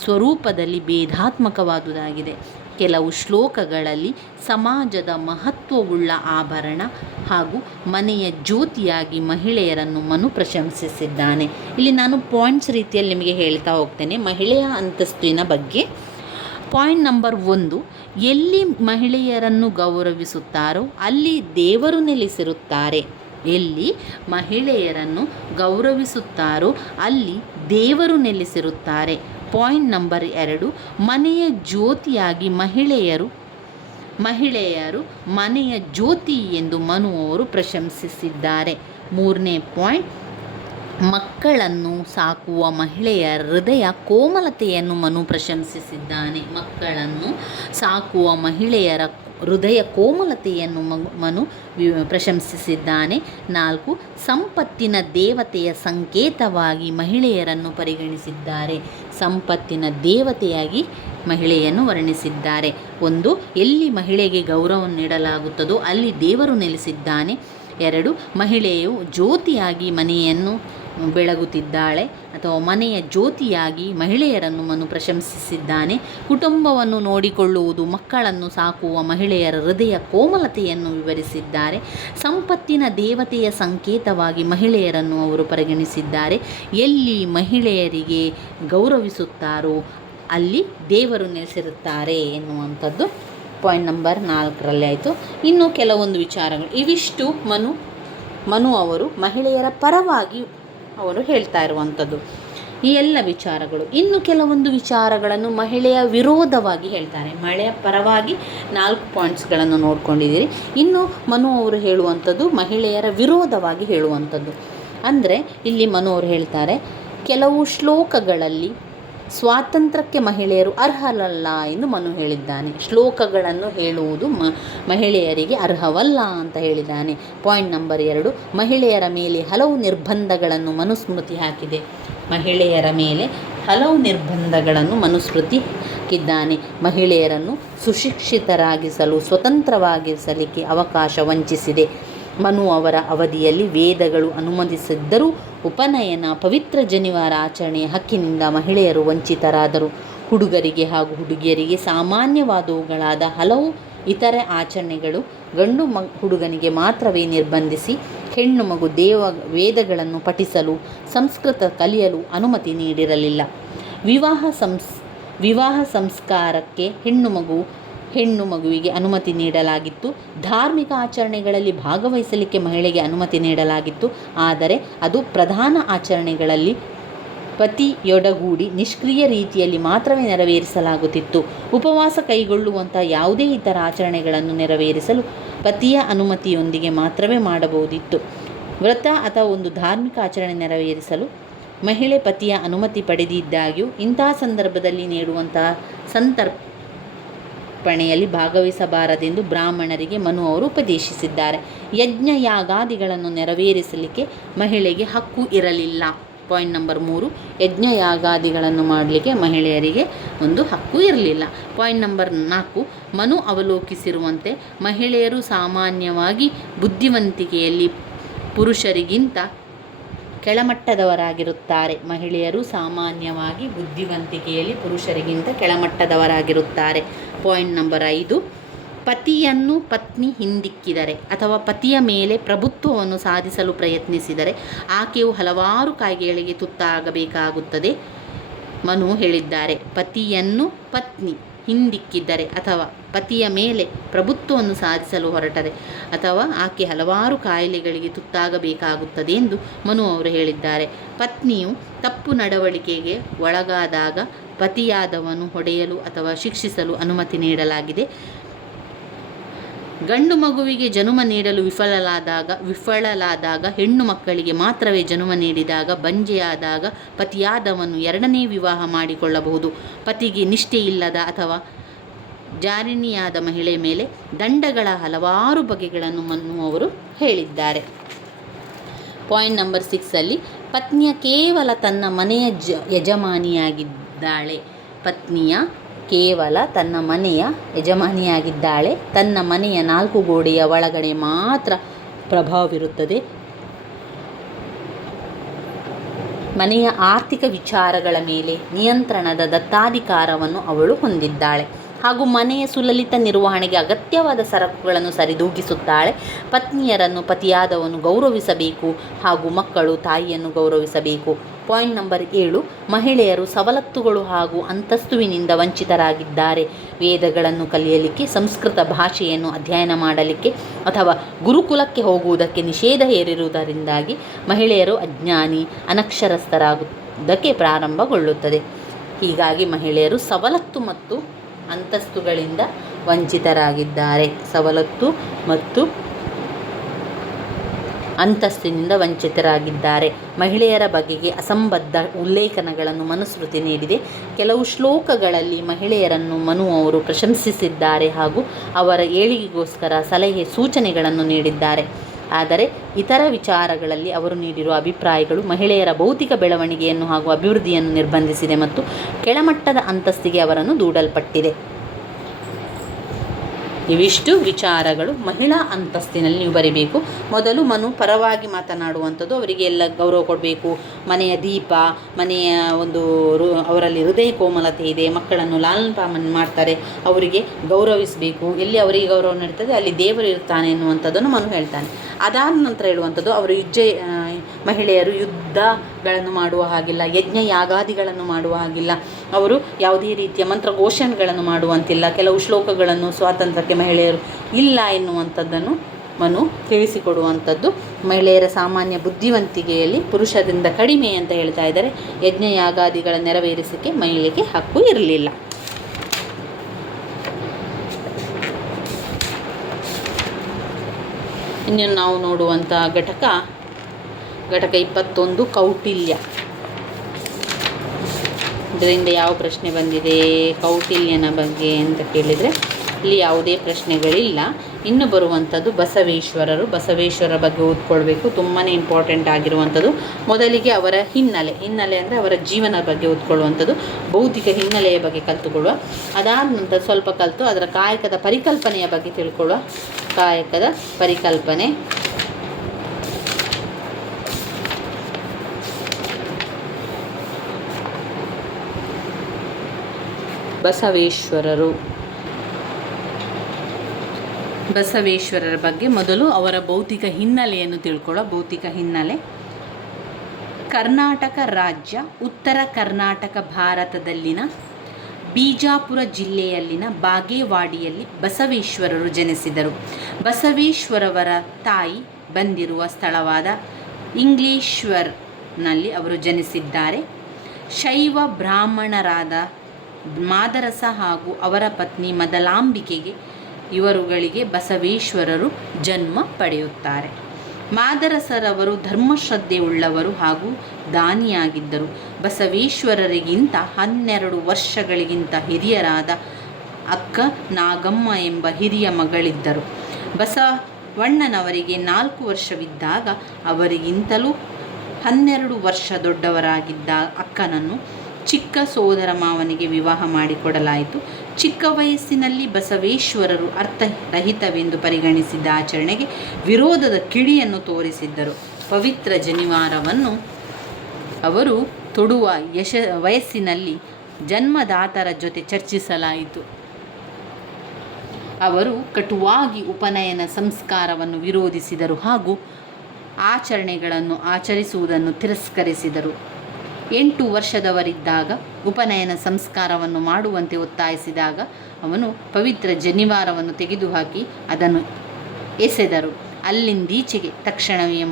ಸ್ವರೂಪದಲ್ಲಿ ಭೇದಾತ್ಮಕವಾದುದಾಗಿದೆ. ಕೆಲವು ಶ್ಲೋಕಗಳಲ್ಲಿ ಸಮಾಜದ ಮಹತ್ವವುಳ್ಳ ಆಭರಣ ಹಾಗೂ ಮನೆಯ ಜ್ಯೋತಿಯಾಗಿ ಮಹಿಳೆಯರನ್ನು ಮನು ಪ್ರಶಂಸಿಸಿದ್ದಾನೆ. ಇಲ್ಲಿ ನಾನು ಪಾಯಿಂಟ್ಸ್ ರೀತಿಯಲ್ಲಿ ನಿಮಗೆ ಹೇಳ್ತಾ ಹೋಗ್ತೇನೆ ಮಹಿಳೆಯ ಅಂತಸ್ತಿನ ಬಗ್ಗೆ. ಪಾಯಿಂಟ್ ನಂಬರ್ 1, ಎಲ್ಲಿ ಮಹಿಳೆಯರನ್ನು ಗೌರವಿಸುತ್ತಾರೋ ಅಲ್ಲಿ ದೇವರು ನೆಲೆಸಿರುತ್ತಾರೆ. ಎಲ್ಲಿ ಮಹಿಳೆಯರನ್ನು ಗೌರವಿಸುತ್ತಾರೋ ಅಲ್ಲಿ ದೇವರು ನೆಲೆಸಿರುತ್ತಾರೆ. ಪಾಯಿಂಟ್ ನಂಬರ್ 2, ಮನೆಯ ಜ್ಯೋತಿಯಾಗಿ ಮಹಿಳೆಯರು ಮನೆಯ ಜ್ಯೋತಿ ಎಂದು ಮನು ಅವರು ಪ್ರಶಂಸಿಸಿದ್ದಾರೆ. 3ನೇ ಪಾಯಿಂಟ್, ಮಕ್ಕಳನ್ನು ಸಾಕುವ ಮಹಿಳೆಯ ಹೃದಯ ಕೋಮಲತೆಯನ್ನು ಮನು ಪ್ರಶಂಸಿಸಿದ್ದಾನೆ. ಮಕ್ಕಳನ್ನು ಸಾಕುವ ಮಹಿಳೆಯರ ಹೃದಯ ಕೋಮಲತೆಯನ್ನು ಮನು ಪ್ರಶಂಸಿಸಿದ್ದಾನೆ. 4, ಸಂಪತ್ತಿನ ದೇವತೆಯ ಸಂಕೇತವಾಗಿ ಮಹಿಳೆಯರನ್ನು ಪರಿಗಣಿಸಿದ್ದಾರೆ. ಸಂಪತ್ತಿನ ದೇವತೆಯಾಗಿ ಮಹಿಳೆಯನ್ನು ವರ್ಣಿಸಿದ್ದಾರೆ. 1, ಎಲ್ಲಿ ಮಹಿಳೆಗೆ ಗೌರವ ನೀಡಲಾಗುತ್ತದೋ ಅಲ್ಲಿ ದೇವರು ನೆಲೆಸಿದ್ದಾನೆ. 2, ಮಹಿಳೆಯು ಜ್ಯೋತಿಯಾಗಿ ಮನೆಯನ್ನು ಬೆಳಗುತ್ತಿದ್ದಾಳೆ ಅಥವಾ ಮನೆಯ ಜ್ಯೋತಿಯಾಗಿ ಮಹಿಳೆಯರನ್ನು ಮನು ಪ್ರಶಂಸಿಸಿದ್ದಾನೆ. ಕುಟುಂಬವನ್ನು ನೋಡಿಕೊಳ್ಳುವುದು, ಮಕ್ಕಳನ್ನು ಸಾಕುವ ಮಹಿಳೆಯರ ಹೃದಯ ಕೋಮಲತೆಯನ್ನು ವಿವರಿಸಿದ್ದಾರೆ. ಸಂಪತ್ತಿನ ದೇವತೆಯ ಸಂಕೇತವಾಗಿ ಮಹಿಳೆಯರನ್ನು ಅವರು ಪರಿಗಣಿಸಿದ್ದಾರೆ. ಎಲ್ಲಿ ಮಹಿಳೆಯರಿಗೆ ಗೌರವಿಸುತ್ತಾರೋ ಅಲ್ಲಿ ದೇವರು ನೆಲೆಸಿರುತ್ತಾರೆ ಎನ್ನುವಂಥದ್ದು ಪಾಯಿಂಟ್ ನಂಬರ್ 4ರಲ್ಲಿ ಆಯಿತು. ಇನ್ನು ಕೆಲವೊಂದು ವಿಚಾರಗಳು ಇವಿಷ್ಟು ಮನು ಅವರು ಮಹಿಳೆಯರ ಪರವಾಗಿ ಅವರು ಹೇಳ್ತಾ ಇರುವಂಥದ್ದು ಈ ಎಲ್ಲ ವಿಚಾರಗಳು. ಇನ್ನು ಕೆಲವೊಂದು ವಿಚಾರಗಳನ್ನು ಮಹಿಳೆಯ ವಿರೋಧವಾಗಿ ಹೇಳ್ತಾರೆ. ಮಹಿಳೆಯ ಪರವಾಗಿ 4 ಪಾಯಿಂಟ್ಸ್ಗಳನ್ನು ನೋಡ್ಕೊಂಡಿದ್ದೀರಿ. ಇನ್ನು ಮನು ಅವರು ಹೇಳುವಂಥದ್ದು ಮಹಿಳೆಯರ ವಿರೋಧವಾಗಿ ಹೇಳುವಂಥದ್ದು. ಅಂದರೆ ಇಲ್ಲಿ ಮನು ಅವರು ಹೇಳ್ತಾರೆ, ಕೆಲವು ಶ್ಲೋಕಗಳಲ್ಲಿ ಸ್ವಾತಂತ್ರ್ಯಕ್ಕೆ ಮಹಿಳೆಯರು ಅರ್ಹರಲ್ಲ ಎಂದು ಮನು ಹೇಳಿದ್ದಾನೆ. ಶ್ಲೋಕಗಳನ್ನು ಹೇಳುವುದು ಮಹಿಳೆಯರಿಗೆ ಅರ್ಹವಲ್ಲ ಅಂತ ಹೇಳಿದ್ದಾನೆ. ಪಾಯಿಂಟ್ ನಂಬರ್ 2, ಮಹಿಳೆಯರ ಮೇಲೆ ಹಲವು ನಿರ್ಬಂಧಗಳನ್ನು ಮನುಸ್ಮೃತಿ ಹಾಕಿದೆ. ಮಹಿಳೆಯರ ಮೇಲೆ ಹಲವು ನಿರ್ಬಂಧಗಳನ್ನು ಮನುಸ್ಮೃತಿ ಹಾಕಿದ್ದಾನೆ. ಮಹಿಳೆಯರನ್ನು ಸುಶಿಕ್ಷಿತರಾಗಿಸಲು, ಸ್ವತಂತ್ರವಾಗಿಸಲಿಕ್ಕೆ ಅವಕಾಶ ವಂಚಿಸಿದೆ. ಮನು ಅವರ ಅವಧಿಯಲ್ಲಿ ವೇದಗಳು ಅನುಮತಿಸಿದ್ದರೂ ಉಪನಯನ, ಪವಿತ್ರ ಜನಿವಾರ ಆಚರಣೆಯ ಹಕ್ಕಿನಿಂದ ಮಹಿಳೆಯರು ವಂಚಿತರಾದರು. ಹುಡುಗರಿಗೆ ಹಾಗೂ ಹುಡುಗಿಯರಿಗೆ ಸಾಮಾನ್ಯವಾದವುಗಳಾದ ಹಲವು ಇತರೆ ಆಚರಣೆಗಳು ಗಂಡು ಹುಡುಗನಿಗೆ ಮಾತ್ರವೇ ನಿರ್ಬಂಧಿಸಿ ಹೆಣ್ಣು ಮಗು ವೇದಗಳನ್ನು ಪಠಿಸಲು, ಸಂಸ್ಕೃತ ಕಲಿಯಲು ಅನುಮತಿ ನೀಡಿರಲಿಲ್ಲ. ವಿವಾಹ ಸಂಸ್ಕಾರಕ್ಕೆ ಹೆಣ್ಣು ಮಗುವಿಗೆ ಅನುಮತಿ ನೀಡಲಾಗಿತ್ತು. ಧಾರ್ಮಿಕ ಆಚರಣೆಗಳಲ್ಲಿ ಭಾಗವಹಿಸಲಿಕ್ಕೆ ಮಹಿಳೆಗೆ ಅನುಮತಿ ನೀಡಲಾಗಿತ್ತು. ಆದರೆ ಅದು ಪ್ರಧಾನ ಆಚರಣೆಗಳಲ್ಲಿ ಪತಿಯೊಡಗೂಡಿ ನಿಷ್ಕ್ರಿಯ ರೀತಿಯಲ್ಲಿ ಮಾತ್ರವೇ ನೆರವೇರಿಸಲಾಗುತ್ತಿತ್ತು. ಉಪವಾಸ ಕೈಗೊಳ್ಳುವಂಥ ಯಾವುದೇ ಇತರ ಆಚರಣೆಗಳನ್ನು ನೆರವೇರಿಸಲು ಪತಿಯ ಅನುಮತಿಯೊಂದಿಗೆ ಮಾತ್ರವೇ ಮಾಡಬಹುದಿತ್ತು. ವ್ರತ ಅಥವಾ ಒಂದು ಧಾರ್ಮಿಕ ಆಚರಣೆ ನೆರವೇರಿಸಲು ಮಹಿಳೆ ಪತಿಯ ಅನುಮತಿ ಪಡೆದಿದ್ದಾಗ್ಯೂ ಇಂತಹ ಸಂದರ್ಭದಲ್ಲಿ ನೀಡುವಂತಹ ಸಂತರ್ಪಣೆಯಲ್ಲಿ ಭಾಗವಹಿಸಬಾರದೆಂದು ಬ್ರಾಹ್ಮಣರಿಗೆ ಮನು ಅವರು ಉಪದೇಶಿಸಿದ್ದಾರೆ. ಯಜ್ಞ ಯಾಗಾದಿಗಳನ್ನು ನೆರವೇರಿಸಲಿಕ್ಕೆ ಮಹಿಳೆಗೆ ಹಕ್ಕು ಇರಲಿಲ್ಲ. ಪಾಯಿಂಟ್ ನಂಬರ್ 3, ಯಜ್ಞ ಯಾಗಾದಿಗಳನ್ನು ಮಾಡಲಿಕ್ಕೆ ಮಹಿಳೆಯರಿಗೆ ಒಂದು ಹಕ್ಕು ಇರಲಿಲ್ಲ. ಪಾಯಿಂಟ್ ನಂಬರ್ 4, ಮನು ಅವಲೋಕಿಸಿರುವಂತೆ ಮಹಿಳೆಯರು ಸಾಮಾನ್ಯವಾಗಿ ಬುದ್ಧಿವಂತಿಕೆಯಲ್ಲಿ ಪುರುಷರಿಗಿಂತ ಕೆಳಮಟ್ಟದವರಾಗಿರುತ್ತಾರೆ. ಮಹಿಳೆಯರು ಸಾಮಾನ್ಯವಾಗಿ ಬುದ್ಧಿವಂತಿಕೆಯಲ್ಲಿ ಪುರುಷರಿಗಿಂತ ಕೆಳಮಟ್ಟದವರಾಗಿರುತ್ತಾರೆ. ಪಾಯಿಂಟ್ ನಂಬರ್ 5, ಪತಿಯನ್ನು ಪತ್ನಿ ಹಿಂದಿಕ್ಕಿದರೆ ಅಥವಾ ಪತಿಯ ಮೇಲೆ ಪ್ರಭುತ್ವವನ್ನು ಸಾಧಿಸಲು ಪ್ರಯತ್ನಿಸಿದರೆ ಆಕೆಯು ಹಲವಾರು ಕಾಯಿಲೆಗಳಿಗೆ ತುತ್ತಾಗಬೇಕಾಗುತ್ತದೆ. ಮನು ಹೇಳಿದ್ದಾರೆ, ಪತಿಯನ್ನು ಪತ್ನಿ ಹಿಂದಿಕ್ಕಿದ್ದರೆ ಅಥವಾ ಪತಿಯ ಮೇಲೆ ಪ್ರಭುತ್ವವನ್ನು ಸಾಧಿಸಲು ಹೊರಟರೆ ಅಥವಾ ಆಕೆ ಹಲವಾರು ಕಾಯಿಲೆಗಳಿಗೆ ತುತ್ತಾಗಬೇಕಾಗುತ್ತದೆ ಎಂದು ಮನು ಅವರು ಹೇಳಿದ್ದಾರೆ. ಪತ್ನಿಯು ತಪ್ಪು ನಡವಳಿಕೆಗೆ ಒಳಗಾದಾಗ ಪತಿಯಾದವನು ಹೊಡೆಯಲು ಅಥವಾ ಶಿಕ್ಷಿಸಲು ಅನುಮತಿ ನೀಡಲಾಗಿದೆ. ಗಂಡು ಮಗುವಿಗೆ ಜನ್ಮ ನೀಡಲು ವಿಫಲಲಾದಾಗ ಹೆಣ್ಣು ಮಕ್ಕಳಿಗೆ ಮಾತ್ರವೇ ಜನ್ಮ ನೀಡಿದಾಗ, ಬಂಜೆಯಾದಾಗ ಪತಿಯಾದವನು 2ನೇ ವಿವಾಹ ಮಾಡಿಕೊಳ್ಳಬಹುದು. ಪತಿಗೆ ನಿಷ್ಠೆಯಿಲ್ಲದ ಅಥವಾ ಜಾರಿಣಿಯಾದ ಮಹಿಳೆ ಮೇಲೆ ದಂಡಗಳ ಹಲವಾರು ಬಗೆಗಳನ್ನು ಮನು ಅವರು ಹೇಳಿದ್ದಾರೆ. ಪಾಯಿಂಟ್ ನಂಬರ್ 6ಅಲ್ಲಿ ಪತ್ನಿಯ ಕೇವಲ ತನ್ನ ಮನೆಯ ಯಜಮಾನಿಯಾಗಿದ್ದಾಳೆ. ಪತ್ನಿಯ ಕೇವಲ ತನ್ನ ಮನೆಯ ಯಜಮಾನಿಯಾಗಿದ್ದಾಳೆ. ತನ್ನ ಮನೆಯ 4 ಗೋಡೆಯ ಒಳಗಡೆ ಮಾತ್ರ ಪ್ರಭಾವವಿರುತ್ತದೆ. ಮನೆಯ ಆರ್ಥಿಕ ವಿಚಾರಗಳ ಮೇಲೆ ನಿಯಂತ್ರಣದ ದತ್ತಾಧಿಕಾರವನ್ನು ಅವಳು ಹೊಂದಿದ್ದಾಳೆ ಹಾಗೂ ಮನೆಯ ಸುಲಲಿತ ನಿರ್ವಹಣೆಗೆ ಅಗತ್ಯವಾದ ಸರಕುಗಳನ್ನು ಸರಿದೂಗಿಸುತ್ತಾಳೆ. ಪತ್ನಿಯರನ್ನು ಪತಿಯಾದವನು ಗೌರವಿಸಬೇಕು ಹಾಗೂ ಮಕ್ಕಳು ತಾಯಿಯನ್ನು ಗೌರವಿಸಬೇಕು. ಪಾಯಿಂಟ್ ನಂಬರ್ 7, ಮಹಿಳೆಯರು ಸವಲತ್ತುಗಳು ಹಾಗೂ ಅಂತಸ್ತುವಿನಿಂದ ವಂಚಿತರಾಗಿದ್ದಾರೆ. ವೇದಗಳನ್ನು ಕಲಿಯಲಿಕ್ಕೆ, ಸಂಸ್ಕೃತ ಭಾಷೆಯನ್ನು ಅಧ್ಯಯನ ಮಾಡಲಿಕ್ಕೆ ಅಥವಾ ಗುರುಕುಲಕ್ಕೆ ಹೋಗುವುದಕ್ಕೆ ನಿಷೇಧ ಹೇರಿರುವುದರಿಂದಾಗಿ ಮಹಿಳೆಯರು ಅಜ್ಞಾನಿ, ಅನಕ್ಷರಸ್ಥರಾಗುವುದಕ್ಕೆ ಪ್ರಾರಂಭಗೊಳ್ಳುತ್ತದೆ. ಹೀಗಾಗಿ ಮಹಿಳೆಯರು ಸವಲತ್ತು ಮತ್ತು ಅಂತಸ್ತುಗಳಿಂದ ವಂಚಿತರಾಗಿದ್ದಾರೆ. ಸವಲತ್ತು ಮತ್ತು ಅಂತಸ್ತಿನಿಂದ ವಂಚಿತರಾಗಿದ್ದಾರೆ. ಮಹಿಳೆಯರ ಬಗೆಗೆ ಅಸಂಬದ್ಧ ಉಲ್ಲೇಖನಗಳನ್ನು ಮನುಸ್ಮೃತಿ ನೀಡಿದೆ. ಕೆಲವು ಶ್ಲೋಕಗಳಲ್ಲಿ ಮಹಿಳೆಯರನ್ನು ಮನು ಅವರು ಪ್ರಶಂಸಿಸಿದ್ದಾರೆ ಹಾಗೂ ಅವರ ಏಳಿಗೆಗೋಸ್ಕರ ಸಲಹೆ ಸೂಚನೆಗಳನ್ನು ನೀಡಿದ್ದಾರೆ. ಆದರೆ ಇತರ ವಿಚಾರಗಳಲ್ಲಿ ಅವರು ನೀಡಿರುವ ಅಭಿಪ್ರಾಯಗಳು ಮಹಿಳೆಯರ ಭೌತಿಕ ಬೆಳವಣಿಗೆಯನ್ನು ಹಾಗೂ ಅಭಿವೃದ್ಧಿಯನ್ನು ನಿರ್ಬಂಧಿಸಿದೆ ಮತ್ತು ಕೆಳಮಟ್ಟದ ಅಂತಸ್ತಿಗೆ ಅವರನ್ನು ದೂಡಲ್ಪಟ್ಟಿದೆ. ಇವಿಷ್ಟು ವಿಚಾರಗಳು ಮಹಿಳಾ ಅಂತಸ್ತಿನಲ್ಲಿ ನೀವು ಬರೀಬೇಕು. ಮೊದಲು ಮನು ಪರವಾಗಿ ಮಾತನಾಡುವಂಥದ್ದು, ಅವರಿಗೆ ಎಲ್ಲ ಗೌರವ ಕೊಡಬೇಕು, ಮನೆಯ ದೀಪ, ಮನೆಯ ಅವರಲ್ಲಿ ಹೃದಯ ಕೋಮಲತೆ ಇದೆ, ಮಕ್ಕಳನ್ನು ಲಾಲನ ಪಾಲನೆ ಮಾಡ್ತಾರೆ, ಅವರಿಗೆ ಗೌರವಿಸಬೇಕು, ಎಲ್ಲಿ ಅವರಿಗೆ ಗೌರವ ನೀಡ್ತದೆ ಅಲ್ಲಿ ದೇವರು ಇರ್ತಾನೆ ಎನ್ನುವಂಥದ್ದನ್ನು ಮನು ಹೇಳ್ತಾನೆ. ಅದಾದ ನಂತರ ಹೇಳುವಂಥದ್ದು, ಅವರು ಮಹಿಳೆಯರು ಯುದ್ಧಗಳನ್ನು ಮಾಡುವ ಹಾಗಿಲ್ಲ, ಯಜ್ಞ ಯಾಗಾದಿಗಳನ್ನು ಮಾಡುವ ಹಾಗಿಲ್ಲ, ಅವರು ಯಾವುದೇ ರೀತಿಯ ಮಂತ್ರಘೋಷಣೆಗಳನ್ನು ಮಾಡುವಂತಿಲ್ಲ, ಕೆಲವು ಶ್ಲೋಕಗಳನ್ನು ಸ್ವಾತಂತ್ರ್ಯಕ್ಕೆ ಮಹಿಳೆಯರು ಇಲ್ಲ ಎನ್ನುವಂಥದ್ದನ್ನು ಮನು ತಿಳಿಸಿಕೊಡುವಂಥದ್ದು. ಮಹಿಳೆಯರ ಸಾಮಾನ್ಯ ಬುದ್ಧಿವಂತಿಕೆಯಲ್ಲಿ ಪುರುಷರಿಂದ ಕಡಿಮೆ ಅಂತ ಹೇಳ್ತಾ ಇದ್ದಾರೆ. ಯಜ್ಞ ಯಾಗಾದಿಗಳ ನೆರವೇರಿಸಲಿಕ್ಕೆ ಮಹಿಳೆಗೆ ಹಕ್ಕು ಇರಲಿಲ್ಲ. ಇನ್ನು ನಾವು ನೋಡುವಂಥ ಘಟಕ 21 ಕೌಟಿಲ್ಯ. ಇದರಿಂದ ಯಾವ ಪ್ರಶ್ನೆ ಬಂದಿದೆ ಕೌಟಿಲ್ಯನ ಬಗ್ಗೆ ಅಂತ ಕೇಳಿದರೆ ಇಲ್ಲಿ ಯಾವುದೇ ಪ್ರಶ್ನೆಗಳಿಲ್ಲ. ಇನ್ನು ಬರುವಂಥದ್ದು ಬಸವೇಶ್ವರರು. ಬಸವೇಶ್ವರರ ಬಗ್ಗೆ ಓದ್ಕೊಳ್ಬೇಕು, ತುಂಬಾ ಇಂಪಾರ್ಟೆಂಟ್ ಆಗಿರುವಂಥದ್ದು. ಮೊದಲಿಗೆ ಅವರ ಹಿನ್ನೆಲೆ ಅಂದರೆ ಅವರ ಜೀವನ ಬಗ್ಗೆ ಓದ್ಕೊಳ್ಳುವಂಥದ್ದು, ಬೌದ್ಧಿಕ ಹಿನ್ನೆಲೆಯ ಬಗ್ಗೆ ಕಲಿತುಕೊಳ್ಳುವ. ಅದಾದ ನಂತರ ಸ್ವಲ್ಪ ಕಲಿತು ಅದರ ಕಾಯಕದ ಪರಿಕಲ್ಪನೆಯ ಬಗ್ಗೆ ತಿಳ್ಕೊಳ್ಳುವ. ಕಾಯಕದ ಪರಿಕಲ್ಪನೆ, ಬಸವೇಶ್ವರರ ಬಗ್ಗೆ ಮೊದಲು ಅವರ ಭೌತಿಕ ಹಿನ್ನೆಲೆಯನ್ನು ತಿಳ್ಕೊಳ್ಳೋ. ಭೌತಿಕ ಹಿನ್ನೆಲೆ: ಕರ್ನಾಟಕ ರಾಜ್ಯ, ಉತ್ತರ ಕರ್ನಾಟಕ ಭಾರತದಲ್ಲಿನ ಬಿಜಾಪುರ ಜಿಲ್ಲೆಯಲ್ಲಿನ ಬಾಗೇವಾಡಿಯಲ್ಲಿ ಬಸವೇಶ್ವರರು ಜನಿಸಿದರು. ಬಸವೇಶ್ವರವರ ತಾಯಿ ಬಂದಿರುವ ಸ್ಥಳವಾದ ಇಂಗ್ಲೇಶ್ವರ್ನಲ್ಲಿ ಅವರು ಜನಿಸಿದ್ದಾರೆ. ಶೈವ ಬ್ರಾಹ್ಮಣರಾದ ಮಾದರಸ ಹಾಗೂ ಅವರ ಪತ್ನಿ ಮದಲಾಂಬಿಕೆಗೆ ಇವರುಗಳಿಗೆ ಬಸವೇಶ್ವರರು ಜನ್ಮ ಪಡೆಯುತ್ತಾರೆ. ಮಾದರಸರವರು ಧರ್ಮಶ್ರದ್ಧೆ ಉಳ್ಳವರು ಹಾಗೂ ದಾನಿಯಾಗಿದ್ದರು. ಬಸವೇಶ್ವರರಿಗಿಂತ 12 ವರ್ಷಗಳಿಗಿಂತ ಹಿರಿಯರಾದ ಅಕ್ಕ ನಾಗಮ್ಮ ಎಂಬ ಹಿರಿಯ ಮಗಳಿದ್ದರು. ಬಸವಣ್ಣನವರಿಗೆ 4 ವರ್ಷವಿದ್ದಾಗ ಅವರಿಗಿಂತಲೂ 12 ವರ್ಷ ದೊಡ್ಡವರಾಗಿದ್ದ ಅಕ್ಕನನ್ನು ಚಿಕ್ಕ ಸೋದರ ಮಾವನಿಗೆ ವಿವಾಹ ಮಾಡಿಕೊಡಲಾಯಿತು. ಚಿಕ್ಕ ವಯಸ್ಸಿನಲ್ಲಿ ಬಸವೇಶ್ವರರು ಅರ್ಥರಹಿತವೆಂದು ಪರಿಗಣಿಸಿದ್ದ ಆಚರಣೆಗೆ ವಿರೋಧದ ಕಿಡಿಯನ್ನು ತೋರಿಸಿದ್ದರು. ಪವಿತ್ರ ಜನಿವಾರವನ್ನು ಅವರು ತೊಡುವ ವಯಸ್ಸಿನಲ್ಲಿ ಜನ್ಮದಾತರ ಜೊತೆ ಚರ್ಚಿಸಲಾಯಿತು. ಅವರು ಕಟುವಾಗಿ ಉಪನಯನ ಸಂಸ್ಕಾರವನ್ನು ವಿರೋಧಿಸಿದರು ಹಾಗೂ ಆಚರಣೆಗಳನ್ನು ಆಚರಿಸುವುದನ್ನು ತಿರಸ್ಕರಿಸಿದರು. 8 ವರ್ಷದವರಿದ್ದಾಗ ಉಪನಯನ ಸಂಸ್ಕಾರವನ್ನು ಮಾಡುವಂತೆ ಒತ್ತಾಯಿಸಿದಾಗ ಅವನು ಪವಿತ್ರ ಜನಿವಾರವನ್ನು ತೆಗೆದುಹಾಕಿ ಅದನ್ನು ಎಸೆದರು. ಅಲ್ಲಿಂದೀಚೆಗೆ ತಕ್ಷಣವೇ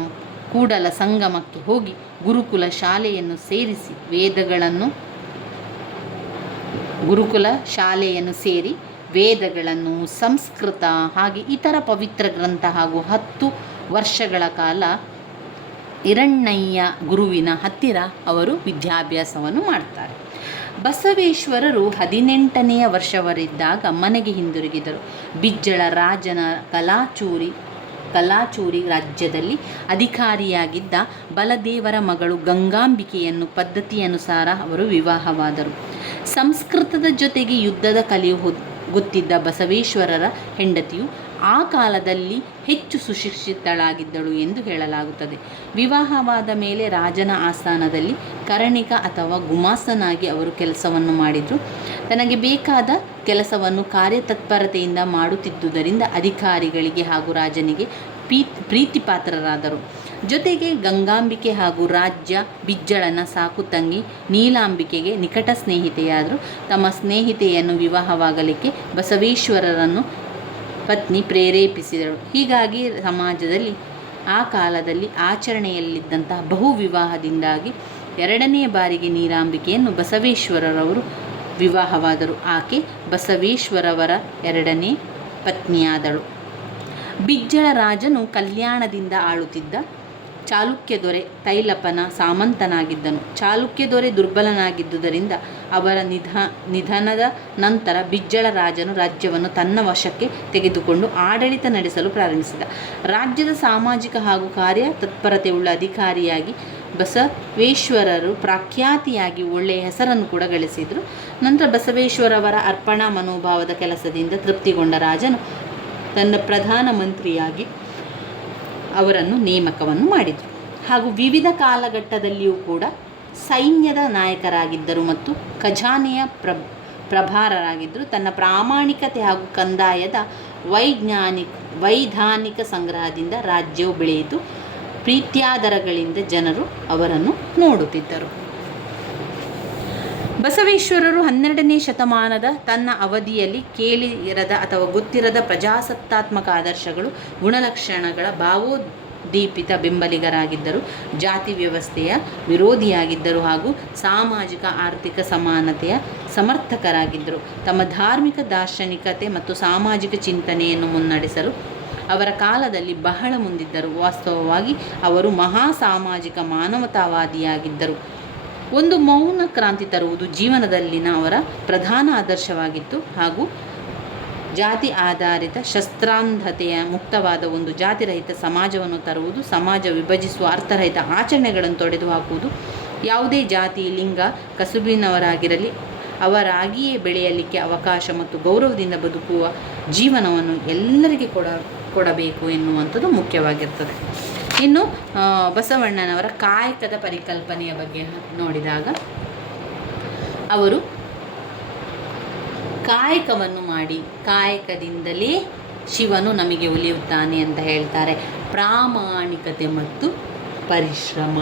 ಕೂಡಲ ಸಂಗಮಕ್ಕೆ ಹೋಗಿ ಗುರುಕುಲ ಶಾಲೆಯನ್ನು ಸೇರಿ ವೇದಗಳನ್ನು, ಸಂಸ್ಕೃತ ಹಾಗೆ ಇತರ ಪವಿತ್ರ ಗ್ರಂಥ ಹಾಗೂ 10 ವರ್ಷಗಳ ಕಾಲ ಹಿರಣ್ಣಯ್ಯ ಗುರುವಿನ ಹತ್ತಿರ ಅವರು ವಿದ್ಯಾಭ್ಯಾಸವನ್ನು ಮಾಡ್ತಾರೆ. ಬಸವೇಶ್ವರರು 18ನೆಯ ವರ್ಷವರಿದ್ದಾಗ ಮನೆಗೆ ಹಿಂದಿರುಗಿದರು. ಬಿಜ್ಜಳ ರಾಜನ ಕಲಾಚೂರಿ ರಾಜ್ಯದಲ್ಲಿ ಅಧಿಕಾರಿಯಾಗಿದ್ದ ಬಲದೇವರ ಮಗಳು ಗಂಗಾಂಬಿಕೆಯನ್ನು ಪದ್ಧತಿಯನುಸಾರ ಅವರು ವಿವಾಹವಾದರು. ಸಂಸ್ಕೃತದ ಜೊತೆಗೆ ಯುದ್ಧದ ಕಲೆಯು ಗೊತ್ತಿದ್ದ ಬಸವೇಶ್ವರರ ಹೆಂಡತಿಯು ಆ ಕಾಲದಲ್ಲಿ ಹೆಚ್ಚು ಸುಶಿಕ್ಷಿತಳಾಗಿದ್ದಳು ಎಂದು ಹೇಳಲಾಗುತ್ತದೆ. ವಿವಾಹವಾದ ಮೇಲೆ ರಾಜನ ಆಸ್ಥಾನದಲ್ಲಿ ಕರಣಿಕ ಅಥವಾ ಗುಮಾಸ್ತನಾಗಿ ಅವರು ಕೆಲಸವನ್ನು ಮಾಡಿದರು. ತನಗೆ ಬೇಕಾದ ಕೆಲಸವನ್ನು ಕಾರ್ಯತತ್ಪರತೆಯಿಂದ ಮಾಡುತ್ತಿದ್ದುದರಿಂದ ಅಧಿಕಾರಿಗಳಿಗೆ ಹಾಗೂ ರಾಜನಿಗೆ ಪ್ರೀತಿಪಾತ್ರರಾದರು. ಜೊತೆಗೆ ಗಂಗಾಂಬಿಕೆ ಹಾಗೂ ರಾಜ್ಯ ಬಿಜ್ಜಳನ ಸಾಕು ತಂಗಿ ನೀಲಾಂಬಿಕೆಗೆ ನಿಕಟ ಸ್ನೇಹಿತೆಯಾದರು. ತಮ್ಮ ಸ್ನೇಹಿತೆಯನ್ನು ವಿವಾಹವಾಗಲಿಕ್ಕೆ ಬಸವೇಶ್ವರರನ್ನು ಪತ್ನಿ ಪ್ರೇರೇಪಿಸಿದಳು. ಹೀಗಾಗಿ ಸಮಾಜದಲ್ಲಿ ಆ ಕಾಲದಲ್ಲಿ ಆಚರಣೆಯಲ್ಲಿದ್ದಂತಹ ಬಹು ವಿವಾಹದಿಂದಾಗಿ ಎರಡನೆಯ ಬಾರಿಗೆ ನೀರಾಂಬಿಕೆಯನ್ನು ಬಸವೇಶ್ವರರವರು ವಿವಾಹವಾದರು. ಆಕೆ ಬಸವೇಶ್ವರವರ ಎರಡನೇ ಪತ್ನಿಯಾದಳು. ಬಿಜ್ಜಳ ರಾಜನು ಕಲ್ಯಾಣದಿಂದ ಆಳುತ್ತಿದ್ದ. ಚಾಲುಕ್ಯ ದೊರೆ ತೈಲಪನ ಸಾಮಂತನಾಗಿದ್ದನು. ಚಾಲುಕ್ಯ ದೊರೆ ದುರ್ಬಲನಾಗಿದ್ದುದರಿಂದ ಅವರ ನಿಧನದ ನಂತರ ಬಿಜ್ಜಳ ರಾಜನು ರಾಜ್ಯವನ್ನು ತನ್ನ ವಶಕ್ಕೆ ತೆಗೆದುಕೊಂಡು ಆಡಳಿತ ನಡೆಸಲು ಪ್ರಾರಂಭಿಸಿದ. ರಾಜ್ಯದ ಸಾಮಾಜಿಕ ಹಾಗೂ ಕಾರ್ಯ ತತ್ಪರತೆಯುಳ್ಳ ಅಧಿಕಾರಿಯಾಗಿ ಬಸವೇಶ್ವರರು ಪ್ರಖ್ಯಾತಿಯಾಗಿ ಒಳ್ಳೆಯ ಹೆಸರನ್ನು ಕೂಡ ಗಳಿಸಿದರು. ನಂತರ ಬಸವೇಶ್ವರವರ ಅರ್ಪಣಾ ಮನೋಭಾವದ ಕೆಲಸದಿಂದ ತೃಪ್ತಿಗೊಂಡ ರಾಜನು ತನ್ನ ಪ್ರಧಾನ ಮಂತ್ರಿಯಾಗಿ ಅವರನ್ನು ನೇಮಕವನ್ನು ಮಾಡಿದರು. ಹಾಗೂ ವಿವಿಧ ಕಾಲಘಟ್ಟದಲ್ಲಿಯೂ ಕೂಡ ಸೈನ್ಯದ ನಾಯಕರಾಗಿದ್ದರು ಮತ್ತು ಖಜಾನೆಯ ಪ್ರಭಾರರಾಗಿದ್ದರು. ತನ್ನ ಪ್ರಾಮಾಣಿಕತೆ ಹಾಗೂ ಕಂದಾಯದ ವೈಧಾನಿಕ ಸಂಗ್ರಹದಿಂದ ರಾಜ್ಯವು ಬೆಳೆಯಿತು. ಪ್ರೀತ್ಯಾದರಗಳಿಂದ ಜನರು ಅವರನ್ನು ನೋಡುತ್ತಿದ್ದರು. ಬಸವೇಶ್ವರರು 12ನೇ ಶತಮಾನದ ತನ್ನ ಅವಧಿಯಲ್ಲಿ ಕೇಳಿರದ ಅಥವಾ ಗೊತ್ತಿರದ ಪ್ರಜಾಸತ್ತಾತ್ಮಕ ಆದರ್ಶಗಳು, ಗುಣಲಕ್ಷಣಗಳ ಭಾವೋದ್ದೀಪಿತ ಬೆಂಬಲಿಗರಾಗಿದ್ದರು. ಜಾತಿ ವ್ಯವಸ್ಥೆಯ ವಿರೋಧಿಯಾಗಿದ್ದರು ಹಾಗೂ ಸಾಮಾಜಿಕ ಆರ್ಥಿಕ ಸಮಾನತೆಯ ಸಮರ್ಥಕರಾಗಿದ್ದರು. ತಮ್ಮ ಧಾರ್ಮಿಕ ದಾರ್ಶನಿಕತೆ ಮತ್ತು ಸಾಮಾಜಿಕ ಚಿಂತನೆಯನ್ನು ಮುನ್ನಡೆಸಲು ಅವರ ಕಾಲದಲ್ಲಿ ಬಹಳ ಮುಂದಿದ್ದರು. ವಾಸ್ತವವಾಗಿ ಅವರು ಮಹಾ ಸಾಮಾಜಿಕ ಮಾನವತಾವಾದಿಯಾಗಿದ್ದರು. ಒಂದು ಮೌನ ಕ್ರಾಂತಿ ತರುವುದು ಜೀವನದಲ್ಲಿನ ಅವರ ಪ್ರಧಾನ ಆದರ್ಶವಾಗಿತ್ತು ಹಾಗೂ ಜಾತಿ ಆಧಾರಿತ ಶಸ್ತ್ರಾಂಧತೆಯ ಮುಕ್ತವಾದ ಒಂದು ಜಾತಿರಹಿತ ಸಮಾಜವನ್ನು ತರುವುದು, ಸಮಾಜ ವಿಭಜಿಸುವ ಅರ್ಥರಹಿತ ಆಚರಣೆಗಳನ್ನು ತೊಡೆದು ಹಾಕುವುದು, ಯಾವುದೇ ಜಾತಿ ಲಿಂಗ ಕಸುಬಿನವರಾಗಿರಲಿ ಅವರಾಗಿಯೇ ಬೆಳೆಯಲಿಕ್ಕೆ ಅವಕಾಶ ಮತ್ತು ಗೌರವದಿಂದ ಬದುಕುವ ಜೀವನವನ್ನು ಎಲ್ಲರಿಗೆ ಕೊಡಬೇಕು ಎನ್ನುವಂಥದ್ದು ಮುಖ್ಯವಾಗಿರ್ತದೆ. ಇನ್ನು ಬಸವಣ್ಣನವರ ಕಾಯಕದ ಪರಿಕಲ್ಪನೆಯ ಬಗ್ಗೆ ನೋಡಿದಾಗ ಅವರು ಕಾಯಕವನ್ನು ಮಾಡಿ ಕಾಯಕದಿಂದಲೇ ಶಿವನು ನಮಗೆ ಒಲಿಯುತ್ತಾನೆ ಅಂತ ಹೇಳ್ತಾರೆ. ಪ್ರಾಮಾಣಿಕತೆ ಮತ್ತು ಪರಿಶ್ರಮ,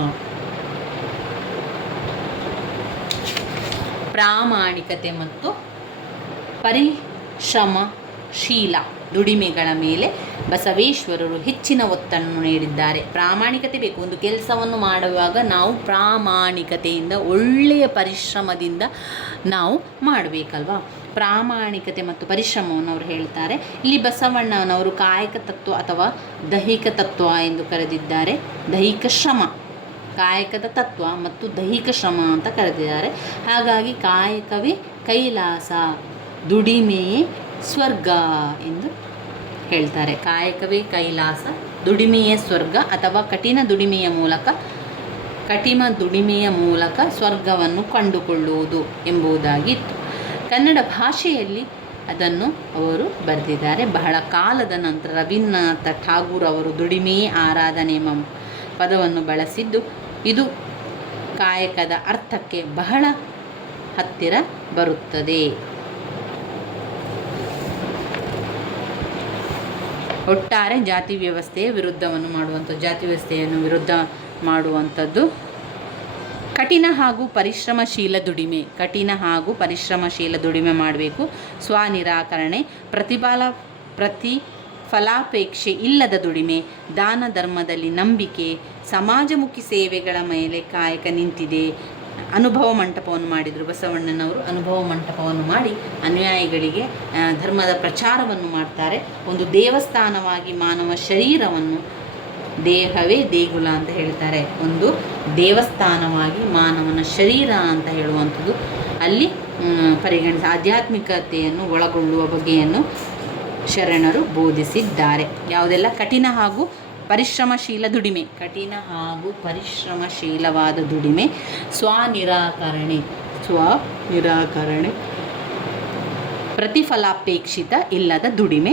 ಪ್ರಾಮಾಣಿಕತೆ ಮತ್ತು ಪರಿಶ್ರಮಶೀಲ ದುಡಿಮೆಗಳ ಮೇಲೆ ಬಸವೇಶ್ವರರು ಹೆಚ್ಚಿನ ಒತ್ತನ್ನು ನೀಡಿದ್ದಾರೆ. ಪ್ರಾಮಾಣಿಕತೆ ಬೇಕು. ಒಂದು ಕೆಲಸವನ್ನು ಮಾಡುವಾಗ ನಾವು ಪ್ರಾಮಾಣಿಕತೆಯಿಂದ ಒಳ್ಳೆಯ ಪರಿಶ್ರಮದಿಂದ ನಾವು ಮಾಡಬೇಕಲ್ವಾ. ಪ್ರಾಮಾಣಿಕತೆ ಮತ್ತು ಪರಿಶ್ರಮವನ್ನು ಅವರು ಹೇಳ್ತಾರೆ. ಇಲ್ಲಿ ಬಸವಣ್ಣನವರು ಕಾಯಕ ತತ್ವ ಅಥವಾ ದೈಹಿಕ ತತ್ವ ಎಂದು ಕರೆದಿದ್ದಾರೆ. ದೈಹಿಕ ಶ್ರಮ, ಕಾಯಕದ ತತ್ವ ಮತ್ತು ದೈಹಿಕ ಶ್ರಮ ಅಂತ ಕರೆದಿದ್ದಾರೆ. ಹಾಗಾಗಿ ಕಾಯಕವೇ ಕೈಲಾಸ, ದುಡಿಮೆಯೇ ಸ್ವರ್ಗ ಎಂದು ಹೇಳ್ತಾರೆ. ಕಾಯಕವೇ ಕೈಲಾಸ, ದುಡಿಮೆಯೇ ಸ್ವರ್ಗ ಅಥವಾ ಕಠಿಣ ದುಡಿಮೆಯ ಮೂಲಕ ಸ್ವರ್ಗವನ್ನು ಕಂಡುಕೊಳ್ಳುವುದು ಎಂಬುದಾಗಿತ್ತು. ಕನ್ನಡ ಭಾಷೆಯಲ್ಲಿ ಅದನ್ನು ಅವರು ಬರೆದಿದ್ದಾರೆ. ಬಹಳ ಕಾಲದ ನಂತರ ರವೀಂದ್ರನಾಥ ಠಾಗೂರ್ ಅವರು ದುಡಿಮೆಯೇ ಆರಾಧನೆ ಎಂಬ ಪದವನ್ನು ಬಳಸಿದ್ದು ಇದು ಕಾಯಕದ ಅರ್ಥಕ್ಕೆ ಬಹಳ ಹತ್ತಿರ ಬರುತ್ತದೆ. ಒಟ್ಟಾರೆ ಜಾತಿ ವ್ಯವಸ್ಥೆಯ ವಿರುದ್ಧವನ್ನು ಮಾಡುವಂಥದ್ದು, ಜಾತಿ ವ್ಯವಸ್ಥೆಯನ್ನು ವಿರುದ್ಧ ಮಾಡುವಂಥದ್ದು ಕಠಿಣ ಹಾಗೂ ಪರಿಶ್ರಮಶೀಲ ದುಡಿಮೆ ಮಾಡಬೇಕು. ಸ್ವನಿರಾಕರಣೆ, ಪ್ರತಿಫಲಾಪೇಕ್ಷೆ ಇಲ್ಲದ ದುಡಿಮೆ, ದಾನ ಧರ್ಮದಲ್ಲಿ ನಂಬಿಕೆ, ಸಮಾಜಮುಖಿ ಸೇವೆಗಳ ಮೇಲೆ ಕಾಯಕ ನಿಂತಿದೆ. ಅನುಭವ ಮಂಟಪವನ್ನು ಮಾಡಿದರು ಬಸವಣ್ಣನವರು. ಅನುಭವ ಮಂಟಪವನ್ನು ಮಾಡಿ ಅನುಯಾಯಿಗಳಿಗೆ ಧರ್ಮದ ಪ್ರಚಾರವನ್ನು ಮಾಡ್ತಾರೆ. ಒಂದು ದೇವಸ್ಥಾನವಾಗಿ ಮಾನವ ಶರೀರವನ್ನು, ದೇಹವೇ ದೇಗುಲ ಅಂತ ಹೇಳ್ತಾರೆ, ಒಂದು ದೇವಸ್ಥಾನವಾಗಿ ಮಾನವನ ಶರೀರ ಅಂತ ಹೇಳುವಂಥದ್ದು ಅಲ್ಲಿ ಆಧ್ಯಾತ್ಮಿಕತೆಯನ್ನು ಒಳಗೊಳ್ಳುವ ಬಗೆಯನ್ನು ಶರಣರು ಬೋಧಿಸಿದ್ದಾರೆ. ಯಾವುದೆಲ್ಲ ಕಠಿಣ ಹಾಗೂ ಪರಿಶ್ರಮಶೀಲವಾದ ದುಡಿಮೆ, ಸ್ವನಿರಾಕರಣೆ, ಪ್ರತಿಫಲಾಪೇಕ್ಷಿತ ಇಲ್ಲದ ದುಡಿಮೆ,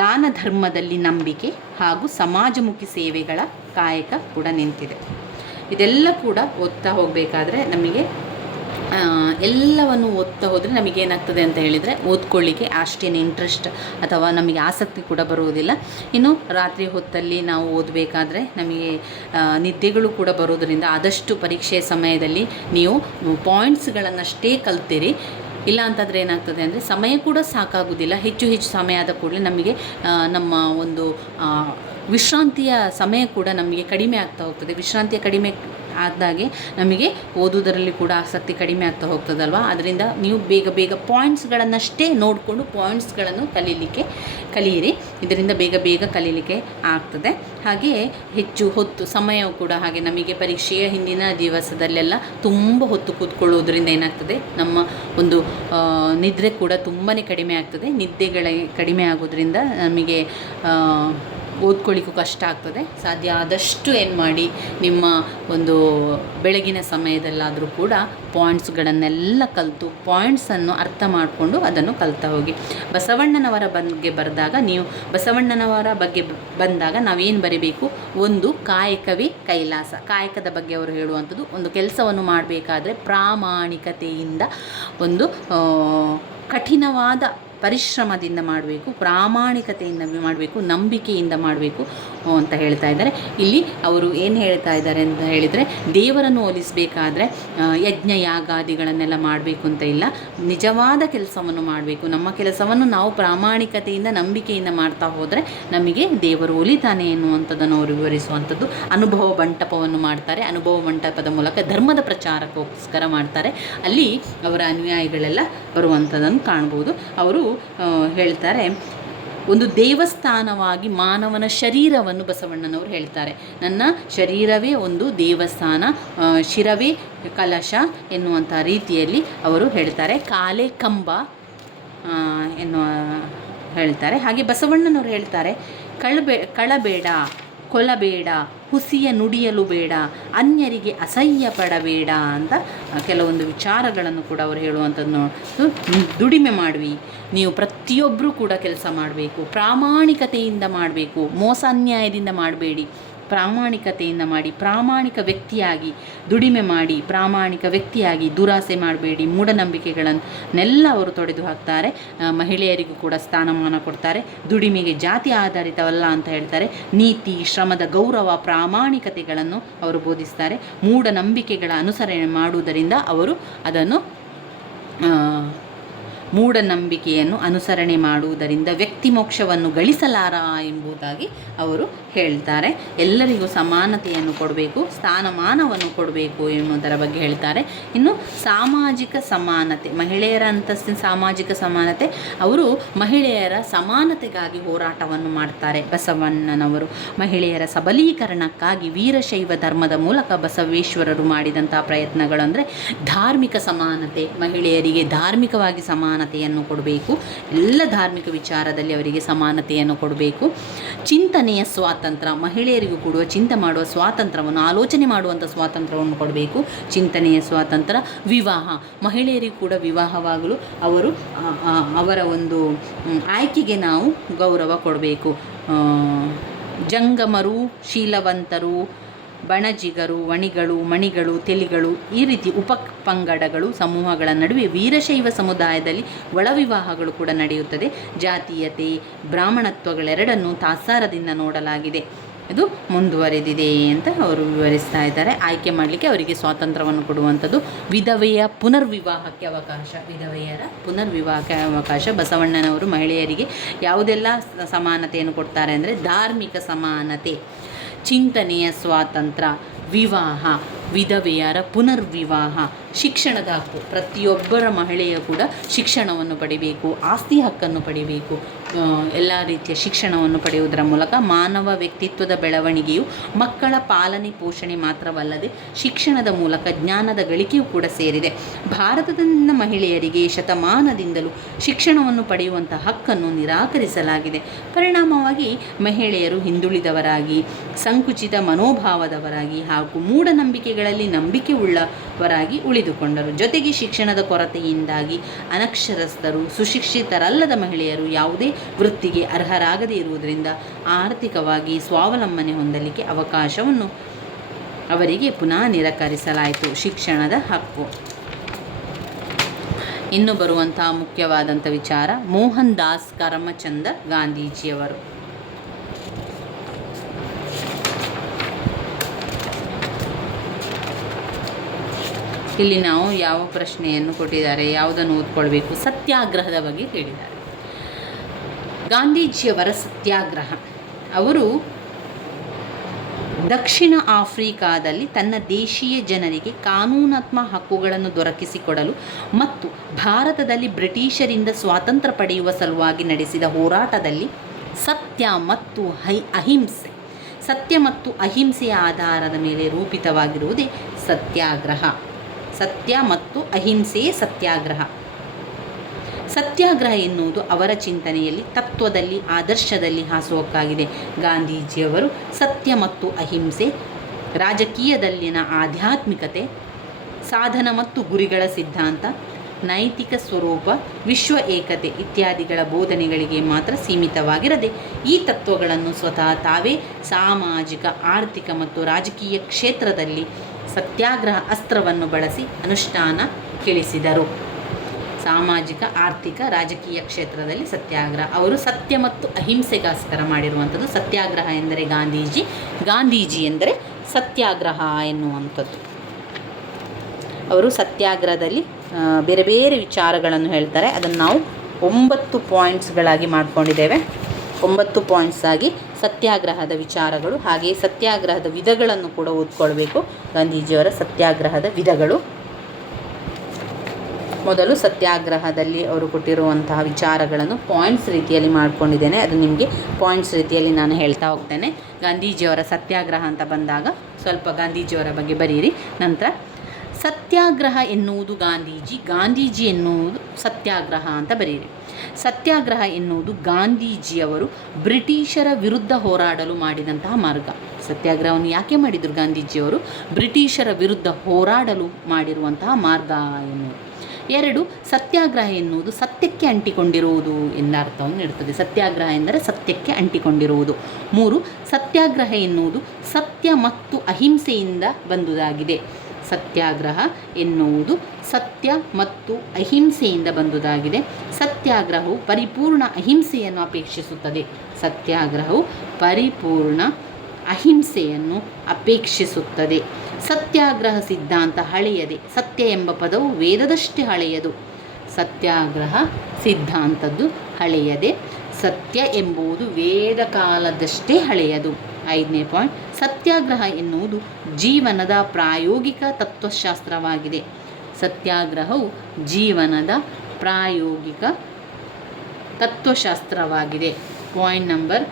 ದಾನ ಧರ್ಮದಲ್ಲಿ ನಂಬಿಕೆ ಹಾಗೂ ಸಮಾಜಮುಖಿ ಸೇವೆಗಳ ಕಾಯಕ ಕೂಡ ನಿಂತಿದೆ. ಇದೆಲ್ಲ ಕೂಡ ಓದ್ತಾ ಹೋಗಬೇಕಾದ್ರೆ ನಮಗೆ ಎಲ್ಲವನ್ನು ಓದ್ತಾ ಹೋದರೆ ನಮಗೇನಾಗ್ತದೆ ಅಂತ ಹೇಳಿದರೆ ಓದ್ಕೊಳ್ಳಿಕ್ಕೆ ಅಷ್ಟೇನು ಇಂಟ್ರೆಸ್ಟ್ ಅಥವಾ ನಮಗೆ ಆಸಕ್ತಿ ಕೂಡ ಬರುವುದಿಲ್ಲ. ಇನ್ನು ರಾತ್ರಿ ಹೊತ್ತಲ್ಲಿ ನಾವು ಓದಬೇಕಾದ್ರೆ ನಮಗೆ ನಿದ್ದೆಗಳು ಕೂಡ ಬರೋದರಿಂದ ಆದಷ್ಟು ಪರೀಕ್ಷೆಯ ಸಮಯದಲ್ಲಿ ನೀವು ಪಾಯಿಂಟ್ಸ್ಗಳನ್ನಷ್ಟೇ ಕಲ್ತೀರಿ. ಇಲ್ಲ ಅಂತಂದರೆ ಏನಾಗ್ತದೆ ಅಂದರೆ ಸಮಯ ಕೂಡ ಸಾಕಾಗೋದಿಲ್ಲ. ಹೆಚ್ಚು ಸಮಯ ಆದ ಕೂಡಲೇ ನಮಗೆ ನಮ್ಮ ಒಂದು ವಿಶ್ರಾಂತಿಯ ಸಮಯ ಕೂಡ ನಮಗೆ ಕಡಿಮೆ ಆಗ್ತಾ ಹೋಗ್ತದೆ. ವಿಶ್ರಾಂತಿಯ ಆದಾಗೆ ನಮಗೆ ಓದುವುದರಲ್ಲಿ ಕೂಡ ಆಸಕ್ತಿ ಕಡಿಮೆ ಆಗ್ತಾ ಹೋಗ್ತದಲ್ವ. ಅದರಿಂದ ನೀವು ಬೇಗ ಬೇಗ ಪಾಯಿಂಟ್ಸ್ಗಳನ್ನಷ್ಟೇ ನೋಡಿಕೊಂಡು ಪಾಯಿಂಟ್ಸ್ಗಳನ್ನು ಕಲಿಯಿರಿ. ಇದರಿಂದ ಬೇಗ ಬೇಗ ಕಲೀಲಿಕ್ಕೆ ಆಗ್ತದೆ. ಹಾಗೆಯೇ ಹೆಚ್ಚು ಹೊತ್ತು ಸಮಯವು ಕೂಡ ಹಾಗೆ ನಮಗೆ ಪರೀಕ್ಷೆಯ ಹಿಂದಿನ ದಿವಸದಲ್ಲೆಲ್ಲ ತುಂಬ ಹೊತ್ತು ಕೂತ್ಕೊಳ್ಳೋದ್ರಿಂದ ಏನಾಗ್ತದೆ, ನಮ್ಮ ಒಂದು ನಿದ್ರೆ ಕೂಡ ತುಂಬಾ ಕಡಿಮೆ ಆಗ್ತದೆ. ನಿದ್ದೆಗಳ ಕಡಿಮೆ ಆಗೋದ್ರಿಂದ ನಮಗೆ ಓದ್ಕೊಳ್ಳಿಕ್ಕೂ ಕಷ್ಟ ಆಗ್ತದೆ. ಸಾಧ್ಯ ಆದಷ್ಟು ಏನು ಮಾಡಿ, ನಿಮ್ಮ ಒಂದು ಬೆಳಗಿನ ಸಮಯದಲ್ಲಾದರೂ ಕೂಡ ಪಾಯಿಂಟ್ಸ್ಗಳನ್ನೆಲ್ಲ ಕಲಿತು ಪಾಯಿಂಟ್ಸನ್ನು ಅರ್ಥ ಮಾಡಿಕೊಂಡು ಅದನ್ನು ಕಲಿತಾ ಹೋಗಿ. ಬಸವಣ್ಣನವರ ಬಗ್ಗೆ ಬಂದಾಗ ನಾವೇನು ಬರೀಬೇಕು, ಒಂದು ಕಾಯಕವೇ ಕೈಲಾಸ. ಕಾಯಕದ ಬಗ್ಗೆ ಅವರು ಹೇಳುವಂಥದ್ದು, ಒಂದು ಕೆಲಸವನ್ನು ಮಾಡಬೇಕಾದ್ರೆ ಪ್ರಾಮಾಣಿಕತೆಯಿಂದ, ಒಂದು ಕಠಿಣವಾದ ಪರಿಶ್ರಮದಿಂದ ಮಾಡಬೇಕು, ಪ್ರಾಮಾಣಿಕತೆಯಿಂದ ಮಾಡಬೇಕು, ನಂಬಿಕೆಯಿಂದ ಮಾಡಬೇಕು ಅಂತ ಹೇಳ್ತಾ ಇದ್ದಾರೆ. ಇಲ್ಲಿ ಅವರು ಏನು ಹೇಳ್ತಾ ಇದ್ದಾರೆ ಅಂತ ಹೇಳಿದರೆ, ದೇವರನ್ನು ಹೋಲಿಸಬೇಕಾದ್ರೆ ಯಜ್ಞ ಯಾಗಾದಿಗಳನ್ನೆಲ್ಲ ಮಾಡಬೇಕು ಅಂತ ಇಲ್ಲ, ನಿಜವಾದ ಕೆಲಸವನ್ನು ಮಾಡಬೇಕು. ನಮ್ಮ ಕೆಲಸವನ್ನು ನಾವು ಪ್ರಾಮಾಣಿಕತೆಯಿಂದ ನಂಬಿಕೆಯಿಂದ ಮಾಡ್ತಾ ಹೋದರೆ ನಮಗೆ ದೇವರು ಒಲಿತಾನೆ ಎನ್ನುವಂಥದ್ದನ್ನು ಅವರು ವಿವರಿಸುವಂಥದ್ದು. ಅನುಭವ ಮಂಟಪವನ್ನು ಮಾಡ್ತಾರೆ. ಅನುಭವ ಮಂಟಪದ ಮೂಲಕ ಧರ್ಮದ ಪ್ರಚಾರಕ್ಕೋಸ್ಕರ ಮಾಡ್ತಾರೆ. ಅಲ್ಲಿ ಅವರ ಅನುಯಾಯಿಗಳೆಲ್ಲ ಬರುವಂಥದ್ದನ್ನು ಕಾಣ್ಬೋದು. ಅವರು ಹೇಳ್ತಾರೆ, ಒಂದು ದೇವಸ್ಥಾನವಾಗಿ ಮಾನವನ ಶರೀರವನ್ನು ಬಸವಣ್ಣನವರು ಹೇಳ್ತಾರೆ. ನನ್ನ ಶರೀರವೇ ಒಂದು ದೇವಸ್ಥಾನ, ಶಿರವೇ ಕಲಶ ಎನ್ನುವಂಥ ರೀತಿಯಲ್ಲಿ ಅವರು ಹೇಳ್ತಾರೆ. ಕಾಲೇ ಕಂಬ ಎನ್ನುವ ಹೇಳ್ತಾರೆ. ಹಾಗೆ ಬಸವಣ್ಣನವರು ಹೇಳ್ತಾರೆ, ಕಳಬೇಡ, ಕೊಲಬೇಡ, ಹುಸಿಯ ನುಡಿಯಲು ಬೇಡ, ಅನ್ಯರಿಗೆ ಅಸಹ್ಯ ಪಡಬೇಡ ಅಂತ ಕೆಲವೊಂದು ವಿಚಾರಗಳನ್ನು ಕೂಡ ಅವರು ಹೇಳುವಂಥದ್ದು. ದುಡಿಮೆ ಮಾಡಿವಿ, ನೀವು ಪ್ರತಿಯೊಬ್ಬರೂ ಕೂಡ ಕೆಲಸ ಮಾಡಬೇಕು, ಪ್ರಾಮಾಣಿಕತೆಯಿಂದ ಮಾಡಬೇಕು, ಮೋಸ ಅನ್ಯಾಯದಿಂದ ಮಾಡಬೇಡಿ, ಪ್ರಾಮಾಣಿಕತೆಯಿಂದ ಮಾಡಿ, ಪ್ರಾಮಾಣಿಕ ವ್ಯಕ್ತಿಯಾಗಿ ದುಡಿಮೆ ಮಾಡಿ, ಪ್ರಾಮಾಣಿಕ ವ್ಯಕ್ತಿಯಾಗಿ ದುರಾಸೆ ಮಾಡಬೇಡಿ, ಮೂಢನಂಬಿಕೆಗಳನ್ನೆಲ್ಲ ಅವರು ತೊಡೆದು ಹಾಕ್ತಾರೆ. ಮಹಿಳೆಯರಿಗೂ ಕೂಡ ಸ್ಥಾನಮಾನ ಕೊಡ್ತಾರೆ. ದುಡಿಮೆಗೆ ಜಾತಿ ಆಧಾರಿತವಲ್ಲ ಅಂತ ಹೇಳ್ತಾರೆ. ನೀತಿ, ಶ್ರಮದ ಗೌರವ, ಪ್ರಾಮಾಣಿಕತೆಗಳನ್ನು ಅವರು ಬೋಧಿಸ್ತಾರೆ. ಮೂಢನಂಬಿಕೆಗಳ ಅನುಸರಣೆ ಮಾಡುವುದರಿಂದ ಅವರು ಅದನ್ನು ಮೂಢನಂಬಿಕೆಯನ್ನು ಅನುಸರಣೆ ಮಾಡುವುದರಿಂದ ವ್ಯಕ್ತಿ ಮೋಕ್ಷವನ್ನು ಗಳಿಸಲಾರ ಎಂಬುದಾಗಿ ಅವರು ಹೇಳ್ತಾರೆ. ಎಲ್ಲರಿಗೂ ಸಮಾನತೆಯನ್ನು ಕೊಡಬೇಕು, ಸ್ಥಾನಮಾನವನ್ನು ಕೊಡಬೇಕು ಎನ್ನುವುದರ ಬಗ್ಗೆ ಹೇಳ್ತಾರೆ. ಇನ್ನು ಸಾಮಾಜಿಕ ಸಮಾನತೆ, ಮಹಿಳೆಯರ ಅಂತಸ್ತಿನ ಸಾಮಾಜಿಕ ಸಮಾನತೆ, ಅವರು ಮಹಿಳೆಯರ ಸಮಾನತೆಗಾಗಿ ಹೋರಾಟವನ್ನು ಮಾಡ್ತಾರೆ ಬಸವಣ್ಣನವರು. ಮಹಿಳೆಯರ ಸಬಲೀಕರಣಕ್ಕಾಗಿ ವೀರಶೈವ ಧರ್ಮದ ಮೂಲಕ ಬಸವೇಶ್ವರರು ಮಾಡಿದಂಥ ಪ್ರಯತ್ನಗಳು ಅಂದರೆ ಧಾರ್ಮಿಕ ಸಮಾನತೆ, ಮಹಿಳೆಯರಿಗೆ ಧಾರ್ಮಿಕವಾಗಿ ಸಮಾನತೆಯನ್ನು ಕೊಡಬೇಕು. ಎಲ್ಲ ಧಾರ್ಮಿಕ ವಿಚಾರದಲ್ಲಿ ಅವರಿಗೆ ಸಮಾನತೆಯನ್ನು ಕೊಡಬೇಕು. ಚಿಂತನೆಯ ಸ್ವಾತಂತ್ರ್ಯ, ಮಹಿಳೆಯರಿಗೂ ಕೊಡುವ ಚಿಂತೆ ಮಾಡುವ ಸ್ವಾತಂತ್ರ್ಯವನ್ನು, ಆಲೋಚನೆ ಮಾಡುವಂಥ ಸ್ವಾತಂತ್ರ್ಯವನ್ನು ಕೊಡಬೇಕು. ಚಿಂತನೆಯ ಸ್ವಾತಂತ್ರ್ಯ. ವಿವಾಹ, ಮಹಿಳೆಯರಿಗೂ ಕೂಡ ವಿವಾಹವಾಗಲು ಅವರ ಒಂದು ಆಯ್ಕೆಗೆ ನಾವು ಗೌರವ ಕೊಡಬೇಕು. ಜಂಗಮರು, ಶೀಲವಂತರು, ಬಣಜಿಗರು, ವಣಿಗಳು, ಮಣಿಗಳು, ತೆಲಿಗಳು, ಈ ರೀತಿ ಉಪಪಂಗಡಗಳು, ಸಮೂಹಗಳ ನಡುವೆ ವೀರಶೈವ ಸಮುದಾಯದಲ್ಲಿ ಒಳವಿವಾಹಗಳು ಕೂಡ ನಡೆಯುತ್ತದೆ. ಜಾತೀಯತೆ, ಬ್ರಾಹ್ಮಣತ್ವಗಳೆರಡನ್ನು ತಾತ್ಸಾರದಿಂದ ನೋಡಲಾಗಿದೆ. ಇದು ಮುಂದುವರೆದಿದೆ ಅಂತ ಅವರು ವಿವರಿಸ್ತಾ ಇದ್ದಾರೆ. ಆಯ್ಕೆ ಮಾಡಲಿಕ್ಕೆ ಅವರಿಗೆ ಸ್ವಾತಂತ್ರ್ಯವನ್ನು ಕೊಡುವಂಥದ್ದು. ವಿಧವೆಯ ಪುನರ್ವಿವಾಹಕ್ಕೆ ಅವಕಾಶ, ವಿಧವೆಯರ ಪುನರ್ವಿವಾಹಕ್ಕೆ ಅವಕಾಶ. ಬಸವಣ್ಣನವರು ಮಹಿಳೆಯರಿಗೆ ಯಾವುದೆಲ್ಲ ಸಮಾನತೆಯನ್ನು ಕೊಡ್ತಾರೆ ಅಂದರೆ ಧಾರ್ಮಿಕ ಸಮಾನತೆ, ಚಿಂತನೆಯ ಸ್ವಾತಂತ್ರ್ಯ, ವಿವಾಹ, ವಿಧವೆಯರ ಪುನರ್ವಿವಾಹ, ಶಿಕ್ಷಣದ ಹಕ್ಕು. ಪ್ರತಿಯೊಬ್ಬರ ಮಹಿಳೆಯು ಕೂಡ ಶಿಕ್ಷಣವನ್ನು ಪಡಿಬೇಕು, ಆಸ್ತಿ ಹಕ್ಕನ್ನು ಪಡಿಬೇಕು. ಎಲ್ಲ ರೀತಿಯ ಶಿಕ್ಷಣವನ್ನು ಪಡೆಯುವುದರ ಮೂಲಕ ಮಾನವ ವ್ಯಕ್ತಿತ್ವದ ಬೆಳವಣಿಗೆಯು ಮಕ್ಕಳ ಪಾಲನೆ ಪೋಷಣೆ ಮಾತ್ರವಲ್ಲದೆ ಶಿಕ್ಷಣದ ಮೂಲಕ ಜ್ಞಾನದ ಗಳಿಕೆಯೂ ಕೂಡ ಸೇರಿದೆ. ಭಾರತದ ಮಹಿಳೆಯರಿಗೆ ಶತಮಾನದಿಂದಲೂ ಶಿಕ್ಷಣವನ್ನು ಪಡೆಯುವಂಥ ಹಕ್ಕನ್ನು ನಿರಾಕರಿಸಲಾಗಿದೆ. ಪರಿಣಾಮವಾಗಿ ಮಹಿಳೆಯರು ಹಿಂದುಳಿದವರಾಗಿ, ಸಂಕುಚಿತ ಮನೋಭಾವದವರಾಗಿ ಹಾಗೂ ಮೂಢನಂಬಿಕೆಗಳಲ್ಲಿ ನಂಬಿಕೆ ಉಳ್ಳವರಾಗಿ ಉಳಿದುಕೊಂಡರು. ಜೊತೆಗೆ ಶಿಕ್ಷಣದ ಕೊರತೆಯಿಂದಾಗಿ ಅನಕ್ಷರಸ್ಥರು, ಸುಶಿಕ್ಷಿತರಲ್ಲದ ಮಹಿಳೆಯರು ಯಾವುದೇ ವೃತ್ತಿಗೆ ಅರ್ಹರಾಗದೇ ಇರುವುದರಿಂದ ಆರ್ಥಿಕವಾಗಿ ಸ್ವಾವಲಂಬನೆ ಹೊಂದಲಿಕ್ಕೆ ಅವಕಾಶವನ್ನು ಅವರಿಗೆ ಪುನಃ ನಿರಾಕರಿಸಲಾಯಿತು. ಶಿಕ್ಷಣದ ಹಕ್ಕು. ಇನ್ನು ಬರುವಂಥ ಮುಖ್ಯವಾದಂಥ ವಿಚಾರ ಮೋಹನ್ ದಾಸ್ ಕರಮಚಂದ ಗಾಂಧೀಜಿಯವರು. ಇಲ್ಲಿ ನಾವು ಯಾವ ಪ್ರಶ್ನೆಯನ್ನು ಕೊಟ್ಟಿದ್ದಾರೆ, ಯಾವುದನ್ನು ಓದ್ಕೊಳ್ಬೇಕು, ಸತ್ಯಾಗ್ರಹದ ಬಗ್ಗೆ ಹೇಳಿದ್ದಾರೆ. ಗಾಂಧೀಜಿಯವರ ಸತ್ಯಾಗ್ರಹ, ಅವರು ದಕ್ಷಿಣ ಆಫ್ರಿಕಾದಲ್ಲಿ ತನ್ನ ದೇಶೀಯ ಜನರಿಗೆ ಕಾನೂನಾತ್ಮಕ ಹಕ್ಕುಗಳನ್ನು ದೊರಕಿಸಿಕೊಡಲು ಮತ್ತು ಭಾರತದಲ್ಲಿ ಬ್ರಿಟಿಷರಿಂದ ಸ್ವಾತಂತ್ರ್ಯ ಪಡೆಯುವ ಸಲುವಾಗಿ ನಡೆಸಿದ ಹೋರಾಟದಲ್ಲಿ ಸತ್ಯ ಮತ್ತು ಅಹಿಂಸೆಯ ಆಧಾರದ ಮೇಲೆ ರೂಪಿತವಾಗಿರುವುದೇ ಸತ್ಯಾಗ್ರಹ. ಸತ್ಯ ಮತ್ತು ಅಹಿಂಸೆಯೇ ಸತ್ಯಾಗ್ರಹ. ಸತ್ಯಾಗ್ರಹ ಎನ್ನುವುದು ಅವರ ಚಿಂತನೆಯಲ್ಲಿ, ತತ್ವದಲ್ಲಿ, ಆದರ್ಶದಲ್ಲಿ ಹಾಸುಹೊಕ್ಕಾಗಿದೆ. ಗಾಂಧೀಜಿಯವರು ಸತ್ಯ ಮತ್ತು ಅಹಿಂಸೆ, ರಾಜಕೀಯದಲ್ಲಿನ ಆಧ್ಯಾತ್ಮಿಕತೆ, ಸಾಧನ ಮತ್ತು ಗುರಿಗಳ ಸಿದ್ಧಾಂತ, ನೈತಿಕ ಸ್ವರೂಪ, ವಿಶ್ವ ಏಕತೆ ಇತ್ಯಾದಿಗಳ ಬೋಧನೆಗಳಿಗೆ ಮಾತ್ರ ಸೀಮಿತವಾಗಿರದೆ ಈ ತತ್ವಗಳನ್ನು ಸ್ವತಃ ತಾವೇ ಸಾಮಾಜಿಕ, ಆರ್ಥಿಕ ಮತ್ತು ರಾಜಕೀಯ ಕ್ಷೇತ್ರದಲ್ಲಿ ಸತ್ಯಾಗ್ರಹ ಅಸ್ತ್ರವನ್ನು ಬಳಸಿ ಅನುಷ್ಠಾನಕ್ಕಿಳಿಸಿದರು. ಸಾಮಾಜಿಕ, ಆರ್ಥಿಕ, ರಾಜಕೀಯ ಕ್ಷೇತ್ರದಲ್ಲಿ ಸತ್ಯಾಗ್ರಹ. ಅವರು ಸತ್ಯ ಮತ್ತು ಅಹಿಂಸೆಗೋಸ್ಕರ ಮಾಡಿರುವಂಥದ್ದು. ಸತ್ಯಾಗ್ರಹ ಎಂದರೆ ಗಾಂಧೀಜಿ ಎಂದರೆ ಸತ್ಯಾಗ್ರಹ ಎನ್ನುವಂಥದ್ದು. ಅವರು ಸತ್ಯಾಗ್ರಹದಲ್ಲಿ ಬೇರೆ ಬೇರೆ ವಿಚಾರಗಳನ್ನು ಹೇಳ್ತಾರೆ. ಅದನ್ನು ನಾವು 9 ಪಾಯಿಂಟ್ಸ್ಗಳಾಗಿ ಮಾಡ್ಕೊಂಡಿದ್ದೇವೆ. 9 ಪಾಯಿಂಟ್ಸ್ ಆಗಿ ಸತ್ಯಾಗ್ರಹದ ವಿಚಾರಗಳು, ಹಾಗೆಯೇ ಸತ್ಯಾಗ್ರಹದ ವಿಧಗಳನ್ನು ಕೂಡ ಓದ್ಕೊಳ್ಬೇಕು. ಗಾಂಧೀಜಿಯವರ ಸತ್ಯಾಗ್ರಹದ ವಿಧಗಳು. ಮೊದಲು ಸತ್ಯಾಗ್ರಹದಲ್ಲಿ ಅವರು ಕೊಟ್ಟಿರುವಂತಹ ವಿಚಾರಗಳನ್ನು ಪಾಯಿಂಟ್ಸ್ ರೀತಿಯಲ್ಲಿ ಮಾಡ್ಕೊಂಡಿದ್ದೇನೆ. ಅದು ನಿಮಗೆ ಪಾಯಿಂಟ್ಸ್ ರೀತಿಯಲ್ಲಿ ನಾನು ಹೇಳ್ತಾ ಹೋಗ್ತೇನೆ. ಗಾಂಧೀಜಿಯವರ ಸತ್ಯಾಗ್ರಹ ಅಂತ ಬಂದಾಗ ಸ್ವಲ್ಪ ಗಾಂಧೀಜಿಯವರ ಬಗ್ಗೆ ಬರೀರಿ. ನಂತರ ಸತ್ಯಾಗ್ರಹ ಎನ್ನುವುದು ಗಾಂಧೀಜಿ ಎನ್ನುವುದು ಸತ್ಯಾಗ್ರಹ ಅಂತ ಬರೀರಿ. ಸತ್ಯಾಗ್ರಹ ಎನ್ನುವುದು ಗಾಂಧೀಜಿಯವರು ಬ್ರಿಟಿಷರ ವಿರುದ್ಧ ಹೋರಾಡಲು ಮಾಡಿದಂತಹ ಮಾರ್ಗ. ಸತ್ಯಾಗ್ರಹವನ್ನು ಯಾಕೆ ಮಾಡಿದರು ಗಾಂಧೀಜಿಯವರು? ಬ್ರಿಟಿಷರ ವಿರುದ್ಧ ಹೋರಾಡಲು ಮಾಡಿರುವಂತಹ ಮಾರ್ಗ ಎನ್ನುವುದು. 2, ಸತ್ಯಾಗ್ರಹ ಎನ್ನುವುದು ಸತ್ಯಕ್ಕೆ ಅಂಟಿಕೊಂಡಿರುವುದು ಎಂದ ಅರ್ಥವನ್ನು ನೀಡುತ್ತದೆ. ಸತ್ಯಾಗ್ರಹ ಎಂದರೆ ಸತ್ಯಕ್ಕೆ ಅಂಟಿಕೊಂಡಿರುವುದು. 3, ಸತ್ಯಾಗ್ರಹ ಎನ್ನುವುದು ಸತ್ಯ ಮತ್ತು ಅಹಿಂಸೆಯಿಂದ ಬಂದುದಾಗಿದೆ. ಸತ್ಯಾಗ್ರಹ ಎನ್ನುವುದು ಸತ್ಯ ಮತ್ತು ಅಹಿಂಸೆಯಿಂದ ಬಂದುದಾಗಿದೆ. ಸತ್ಯಾಗ್ರಹವು ಪರಿಪೂರ್ಣ ಅಹಿಂಸೆಯನ್ನು ಅಪೇಕ್ಷಿಸುತ್ತದೆ. ಸತ್ಯಾಗ್ರಹವು ಪರಿಪೂರ್ಣ ಅಹಿಂಸೆಯನ್ನು ಅಪೇಕ್ಷಿಸುತ್ತದೆ. ಸತ್ಯಾಗ್ರಹ ಸಿದ್ಧಾಂತ ಹಳೆಯದೇ. ಸತ್ಯ ಎಂಬ ಪದವು ವೇದದಷ್ಟೇ ಹಳೆಯದು. ಸತ್ಯಾಗ್ರಹ ಸಿದ್ಧಾಂತದ್ದು ಹಳೆಯದೇ. ಸತ್ಯ ಎಂಬುದು ವೇದ ಕಾಲದಷ್ಟೇ ಹಳೆಯದು. 5ನೇ ಪಾಯಿಂಟ್, ಸತ್ಯಾಗ್ರಹ ಎನ್ನುವುದು ಜೀವನದ ಪ್ರಾಯೋಗಿಕ ತತ್ವಶಾಸ್ತ್ರವಾಗಿದೆ. ಸತ್ಯಾಗ್ರಹವು ಜೀವನದ ಪ್ರಾಯೋಗಿಕ ತತ್ವಶಾಸ್ತ್ರವಾಗಿದೆ. Point number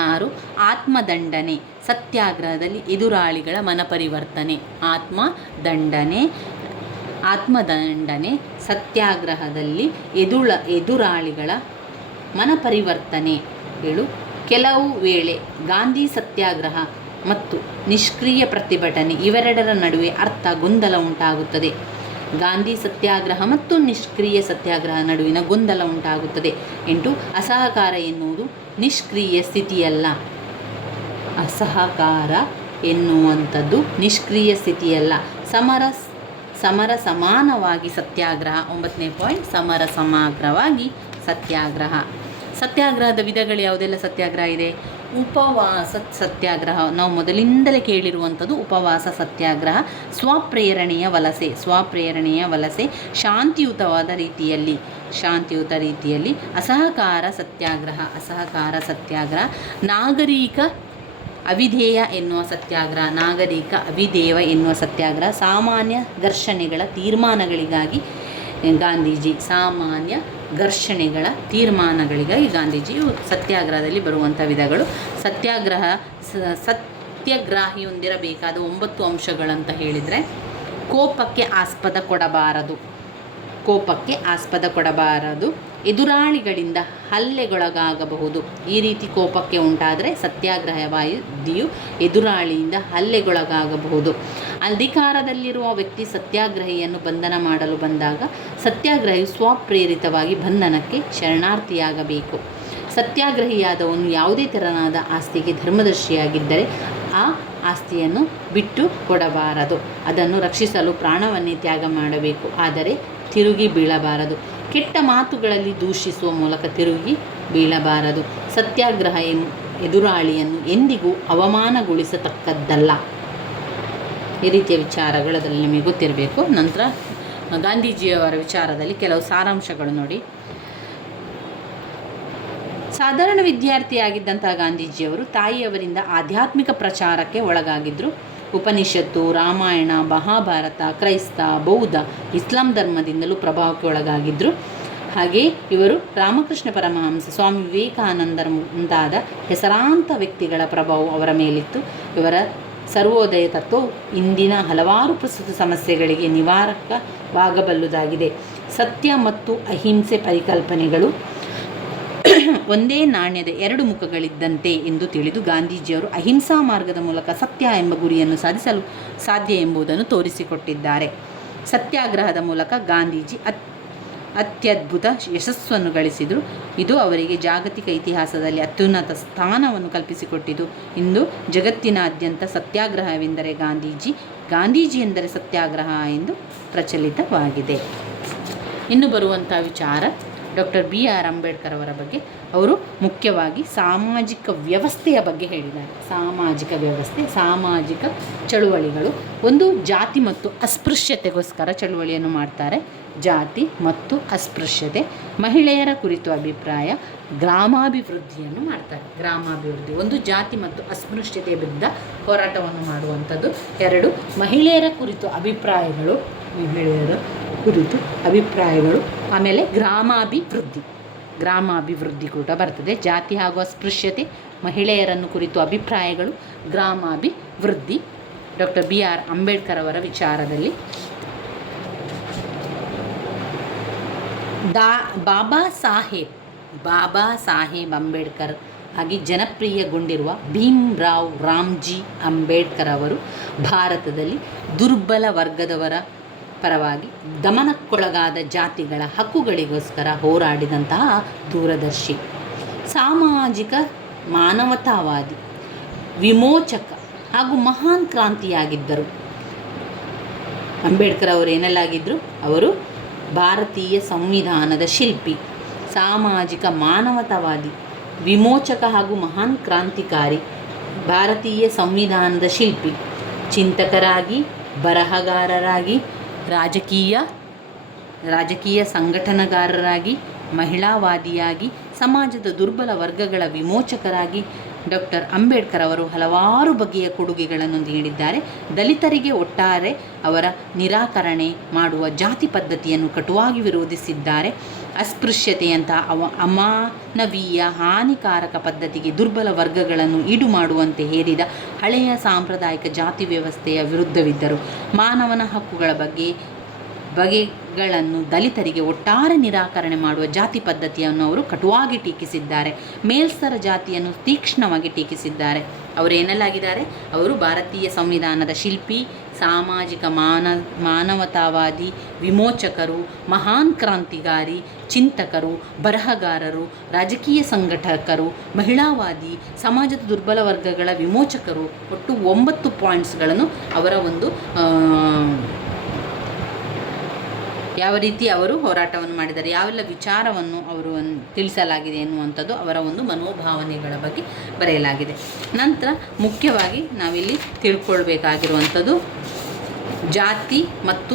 6, ಆತ್ಮದಂಡನೆ. ಸತ್ಯಾಗ್ರಹದಲ್ಲಿ ಎದುರಾಳಿಗಳ ಮನಪರಿವರ್ತನೆ. ಆತ್ಮದಂಡನೆ ಸತ್ಯಾಗ್ರಹದಲ್ಲಿ ಎದುರಾಳಿಗಳ ಮನಪರಿವರ್ತನೆ. ಕೆಲವು ವೇಳೆ ಗಾಂಧಿ ಸತ್ಯಾಗ್ರಹ ಮತ್ತು ನಿಷ್ಕ್ರಿಯ ಪ್ರತಿಭಟನೆ ಇವೆರಡರ ನಡುವೆ ಗೊಂದಲ ಉಂಟಾಗುತ್ತದೆ. ಗಾಂಧಿ ಸತ್ಯಾಗ್ರಹ ಮತ್ತು ನಿಷ್ಕ್ರಿಯ ಸತ್ಯಾಗ್ರಹ ನಡುವಿನ ಗೊಂದಲ ಉಂಟಾಗುತ್ತದೆ. 8, ಅಸಹಕಾರ ಎನ್ನುವುದು ನಿಷ್ಕ್ರಿಯ ಸ್ಥಿತಿಯಲ್ಲ. ಅಸಹಕಾರ ಎನ್ನುವಂಥದ್ದು ನಿಷ್ಕ್ರಿಯ ಸ್ಥಿತಿಯಲ್ಲ. ಸಮರ ಸಮಾನವಾಗಿ ಸತ್ಯಾಗ್ರಹ. 9ನೇ ಪಾಯಿಂಟ್, ಸಮರ ಸಮಾಗ್ರವಾಗಿ ಸತ್ಯಾಗ್ರಹ. ಸತ್ಯಾಗ್ರಹದ ವಿಧಗಳು ಯಾವುದೆಲ್ಲ ಸತ್ಯಾಗ್ರಹ ಇದೆ? ಉಪವಾಸ ಸತ್ಯಾಗ್ರಹ, ನಾವು ಮೊದಲಿಂದಲೇ ಕೇಳಿರುವಂಥದ್ದು ಉಪವಾಸ ಸತ್ಯಾಗ್ರಹ. ಸ್ವಪ್ರೇರಣೆಯ ವಲಸೆ, ಶಾಂತಿಯುತ ರೀತಿಯಲ್ಲಿ. ಅಸಹಕಾರ ಸತ್ಯಾಗ್ರಹ. ನಾಗರಿಕ ಅವಿಧೇಯ ಎನ್ನುವ ಸತ್ಯಾಗ್ರಹ. ಸಾಮಾನ್ಯ ಘರ್ಷಣೆಗಳ ತೀರ್ಮಾನಗಳಿಗಾಗಿ ಗಾಂಧೀಜಿಯು ಸತ್ಯಾಗ್ರಹದಲ್ಲಿ ಬರುವಂಥ ವಿಧಗಳು. ಸತ್ಯಾಗ್ರಹಿ ಹೊಂದಿರಬೇಕಾದ 9 ಅಂಶಗಳಂತ ಹೇಳಿದರೆ, ಕೋಪಕ್ಕೆ ಆಸ್ಪದ ಕೊಡಬಾರದು. ಎದುರಾಳಿಗಳಿಂದ ಹಲ್ಲೆಗೊಳಗಾಗಬಹುದು. ಈ ರೀತಿ ಕೋಪಕ್ಕೆ ಉಂಟಾದರೆ ಸತ್ಯಾಗ್ರಹವಾದಿಯು ಎದುರಾಳಿಯಿಂದ ಹಲ್ಲೆಗೊಳಗಾಗಬಹುದು. ಅಧಿಕಾರದಲ್ಲಿರುವ ವ್ಯಕ್ತಿ ಸತ್ಯಾಗ್ರಹಿಯನ್ನು ಬಂಧನ ಮಾಡಲು ಬಂದಾಗ ಸತ್ಯಾಗ್ರಹಿಯು ಸ್ವಪ್ರೇರಿತವಾಗಿ ಬಂಧನಕ್ಕೆ ಶರಣಾರ್ಥಿಯಾಗಬೇಕು. ಸತ್ಯಾಗ್ರಹಿಯಾದವನು ಯಾವುದೇ ತೆರನಾದ ಆಸ್ತಿಗೆ ಧರ್ಮದರ್ಶಿಯಾಗಿದ್ದರೆ ಆ ಆಸ್ತಿಯನ್ನು ಬಿಟ್ಟು ಕೊಡಬಾರದು. ಅದನ್ನು ರಕ್ಷಿಸಲು ಪ್ರಾಣವನ್ನೇ ತ್ಯಾಗ ಮಾಡಬೇಕು. ಆದರೆ ತಿರುಗಿ ಬೀಳಬಾರದು. ಕೆಟ್ಟ ಮಾತುಗಳಲ್ಲಿ ದೂಷಿಸುವ ಮೂಲಕ ತಿರುಗಿ ಬೀಳಬಾರದು. ಸತ್ಯಾಗ್ರಹ ಎದುರಾಳಿಯನ್ನು ಎಂದಿಗೂ ಅವಮಾನಗೊಳಿಸತಕ್ಕದ್ದಲ್ಲ. ಈ ರೀತಿಯ ವಿಚಾರಗಳು ಅದರಲ್ಲಿ ನಿಮಗೆ ಗೊತ್ತಿರಬೇಕು. ನಂತರ ಗಾಂಧೀಜಿಯವರ ವಿಚಾರದಲ್ಲಿ ಕೆಲವು ಸಾರಾಂಶಗಳು ನೋಡಿ. ಸಾಧಾರಣ ವಿದ್ಯಾರ್ಥಿಯಾಗಿದ್ದಂತಹ ಗಾಂಧೀಜಿಯವರು ತಾಯಿಯವರಿಂದ ಆಧ್ಯಾತ್ಮಿಕ ಪ್ರಚಾರಕ್ಕೆ ಒಳಗಾಗಿದ್ದರು. ಉಪನಿಷತ್ತು, ರಾಮಾಯಣ, ಮಹಾಭಾರತ, ಕ್ರೈಸ್ತ, ಬೌದ್ಧ, ಇಸ್ಲಾಂ ಧರ್ಮದಿಂದಲೂ ಪ್ರಭಾವಕ್ಕೆ ಒಳಗಾಗಿದ್ದರು. ಹಾಗೆ ಇವರು ರಾಮಕೃಷ್ಣ ಪರಮಹಂಸ, ಸ್ವಾಮಿ ವಿವೇಕಾನಂದರ ಮುಂತಾದ ಹೆಸರಾಂತ ವ್ಯಕ್ತಿಗಳ ಪ್ರಭಾವ ಅವರ ಮೇಲಿತ್ತು. ಇವರ ಸರ್ವೋದಯ ತತ್ವವು ಇಂದಿನ ಹಲವಾರು ಪ್ರಸ್ತುತ ಸಮಸ್ಯೆಗಳಿಗೆ ನಿವಾರಕವಾಗಬಲ್ಲುದಾಗಿದೆ. ಸತ್ಯ ಮತ್ತು ಅಹಿಂಸೆ ಪರಿಕಲ್ಪನೆಗಳು ಒಂದೇ ನಾಣ್ಯದ ಎರಡು ಮುಖಗಳಿದ್ದಂತೆ ಎಂದು ತಿಳಿದು ಗಾಂಧೀಜಿಯವರು ಅಹಿಂಸಾ ಮಾರ್ಗದ ಮೂಲಕ ಸತ್ಯ ಎಂಬ ಗುರಿಯನ್ನು ಸಾಧಿಸಲು ಸಾಧ್ಯ ಎಂಬುದನ್ನು ತೋರಿಸಿಕೊಟ್ಟಿದ್ದಾರೆ. ಸತ್ಯಾಗ್ರಹದ ಮೂಲಕ ಗಾಂಧೀಜಿ ಅತ್ಯದ್ಭುತ ಯಶಸ್ಸನ್ನು ಗಳಿಸಿದರು. ಇದು ಅವರಿಗೆ ಜಾಗತಿಕ ಇತಿಹಾಸದಲ್ಲಿ ಅತ್ಯುನ್ನತ ಸ್ಥಾನವನ್ನು ಕಲ್ಪಿಸಿಕೊಟ್ಟಿತು. ಇಂದು ಜಗತ್ತಿನಾದ್ಯಂತ ಸತ್ಯಾಗ್ರಹವೆಂದರೆ ಗಾಂಧೀಜಿ ಎಂದರೆ ಸತ್ಯಾಗ್ರಹ ಎಂದು ಪ್ರಚಲಿತವಾಗಿದೆ. ಇನ್ನು ಬರುವಂಥ ವಿಚಾರ ಡಾಕ್ಟರ್ BR ಅಂಬೇಡ್ಕರ್ ಅವರ ಬಗ್ಗೆ. ಅವರು ಮುಖ್ಯವಾಗಿ ಸಾಮಾಜಿಕ ವ್ಯವಸ್ಥೆಯ ಬಗ್ಗೆ ಹೇಳಿದ್ದಾರೆ. ಸಾಮಾಜಿಕ ವ್ಯವಸ್ಥೆ, ಸಾಮಾಜಿಕ ಚಳುವಳಿಗಳು. ಒಂದು ಜಾತಿ ಮತ್ತು ಅಸ್ಪೃಶ್ಯತೆಗೋಸ್ಕರ ಚಳುವಳಿಯನ್ನು ಮಾಡ್ತಾರೆ. ಜಾತಿ ಮತ್ತು ಅಸ್ಪೃಶ್ಯತೆ. ಮಹಿಳೆಯರ ಕುರಿತು ಅಭಿಪ್ರಾಯ. ಗ್ರಾಮಾಭಿವೃದ್ಧಿಯನ್ನು ಮಾಡ್ತಾರೆ. ಗ್ರಾಮಾಭಿವೃದ್ಧಿ ಒಂದು ಜಾತಿ ಮತ್ತು ಅಸ್ಪೃಶ್ಯತೆಯ ವಿರುದ್ಧ ಹೋರಾಟವನ್ನು ಮಾಡುವಂಥದ್ದು. 2 ಮಹಿಳೆಯರ ಕುರಿತು ಅಭಿಪ್ರಾಯಗಳು. ಆಮೇಲೆ ಗ್ರಾಮಾಭಿವೃದ್ಧಿ ಕೂಡ ಬರ್ತದೆ. ಜಾತಿ ಹಾಗೂ ಅಸ್ಪೃಶ್ಯತೆ, ಮಹಿಳೆಯರನ್ನು ಕುರಿತು ಅಭಿಪ್ರಾಯಗಳು, ಗ್ರಾಮಾಭಿವೃದ್ಧಿ. ಡಾಕ್ಟರ್ BR ಅಂಬೇಡ್ಕರ್ ಅವರ ವಿಚಾರದಲ್ಲಿ ಬಾಬಾ ಸಾಹೇಬ್ ಅಂಬೇಡ್ಕರ್ ಆಗಿ ಜನಪ್ರಿಯಗೊಂಡಿರುವ ಭೀಮ್ರಾವ್ ರಾಮ್ಜಿ ಅಂಬೇಡ್ಕರ್ ಅವರು ಭಾರತದಲ್ಲಿ ದುರ್ಬಲ ವರ್ಗದವರ ಪರವಾಗಿ ದಮನಕ್ಕೊಳಗಾದ ಜಾತಿಗಳ ಹಕ್ಕುಗಳಿಗೋಸ್ಕರ ಹೋರಾಡಿದಂತಹ ದೂರದರ್ಶಿ, ಸಾಮಾಜಿಕ ಮಾನವತಾವಾದಿ, ವಿಮೋಚಕ ಹಾಗೂ ಮಹಾನ್ ಕ್ರಾಂತಿಯಾಗಿದ್ದರು. ಅಂಬೇಡ್ಕರ್ ಅವರು ಏನೆಲ್ಲಾಗಿದ್ದರು? ಅವರು ಭಾರತೀಯ ಸಂವಿಧಾನದ ಶಿಲ್ಪಿ, ಸಾಮಾಜಿಕ ಮಾನವತಾವಾದಿ, ವಿಮೋಚಕ ಹಾಗೂ ಮಹಾನ್ ಕ್ರಾಂತಿಕಾರಿ, ಭಾರತೀಯ ಸಂವಿಧಾನದ ಶಿಲ್ಪಿ, ಚಿಂತಕರಾಗಿ, ಬರಹಗಾರರಾಗಿ, ರಾಜಕೀಯ ಸಂಘಟನಾಗಾರರಾಗಿ, ಮಹಿಳಾವಾದಿಯಾಗಿ, ಸಮಾಜದ ದುರ್ಬಲ ವರ್ಗಗಳ ವಿಮೋಚಕರಾಗಿ ಡಾಕ್ಟರ್ ಅಂಬೇಡ್ಕರ್ ಅವರು ಹಲವಾರು ಬಗೆಯ ಕೊಡುಗೆಗಳನ್ನು ನೀಡಿದ್ದಾರೆ. ದಲಿತರಿಗೆ ಒಟ್ಟಾರೆ ಅವರ ನಿರಾಕರಣೆ ಮಾಡುವ ಜಾತಿ ಪದ್ಧತಿಯನ್ನು ಕಟುವಾಗಿ ವಿರೋಧಿಸಿದ್ದಾರೆ. ಅಸ್ಪೃಶ್ಯತೆಯಂತಹ ಅಮಾನವೀಯ ಹಾನಿಕಾರಕ ಪದ್ಧತಿಗೆ ದುರ್ಬಲ ವರ್ಗಗಳನ್ನು ಈಡು ಮಾಡುವಂತೆ ಹೇರಿದ ಹಳೆಯ ಸಾಂಪ್ರದಾಯಿಕ ಜಾತಿ ವ್ಯವಸ್ಥೆಯ ವಿರುದ್ಧವಿದ್ದರು. ಮಾನವನ ಹಕ್ಕುಗಳ ಬಗೆಗಳನ್ನು ದಲಿತರಿಗೆ ಒಟ್ಟಾರೆ ನಿರಾಕರಣೆ ಮಾಡುವ ಜಾತಿ ಪದ್ಧತಿಯನ್ನು ಅವರು ಕಟುವಾಗಿ ಟೀಕಿಸಿದ್ದಾರೆ. ಮೇಲ್ಸ್ತರ ಜಾತಿಯನ್ನು ತೀಕ್ಷ್ಣವಾಗಿ ಟೀಕಿಸಿದ್ದಾರೆ. ಅವರು ಏನೆಲ್ಲಾಗಿದ್ದಾರೆ? ಅವರು ಭಾರತೀಯ ಸಂವಿಧಾನದ ಶಿಲ್ಪಿ, ಸಾಮಾಜಿಕ ಮಾನವತಾವಾದಿ, ವಿಮೋಚಕರು, ಮಹಾನ್ ಕ್ರಾಂತಿಕಾರಿ, ಚಿಂತಕರು, ಬರಹಗಾರರು, ರಾಜಕೀಯ ಸಂಘಟಕರು, ಮಹಿಳಾವಾದಿ, ಸಮಾಜದ ದುರ್ಬಲ ವರ್ಗಗಳ ವಿಮೋಚಕರು. ಒಟ್ಟು 9 ಪಾಯಿಂಟ್ಸ್ಗಳನ್ನು ಅವರ ಒಂದು ಯಾವ ರೀತಿ ಅವರು ಹೋರಾಟವನ್ನು ಮಾಡಿದ್ದಾರೆ, ಯಾವೆಲ್ಲ ವಿಚಾರವನ್ನು ಅವರು ತಿಳಿಸಲಾಗಿದೆ ಎನ್ನುವಂಥದ್ದು ಅವರ ಒಂದು ಮನೋಭಾವನೆಗಳ ಬಗ್ಗೆ ಬರೆಯಲಾಗಿದೆ. ನಂತರ ಮುಖ್ಯವಾಗಿ ನಾವಿಲ್ಲಿ ತಿಳ್ಕೊಳ್ಬೇಕಾಗಿರುವಂಥದ್ದು ಜಾತಿ ಮತ್ತು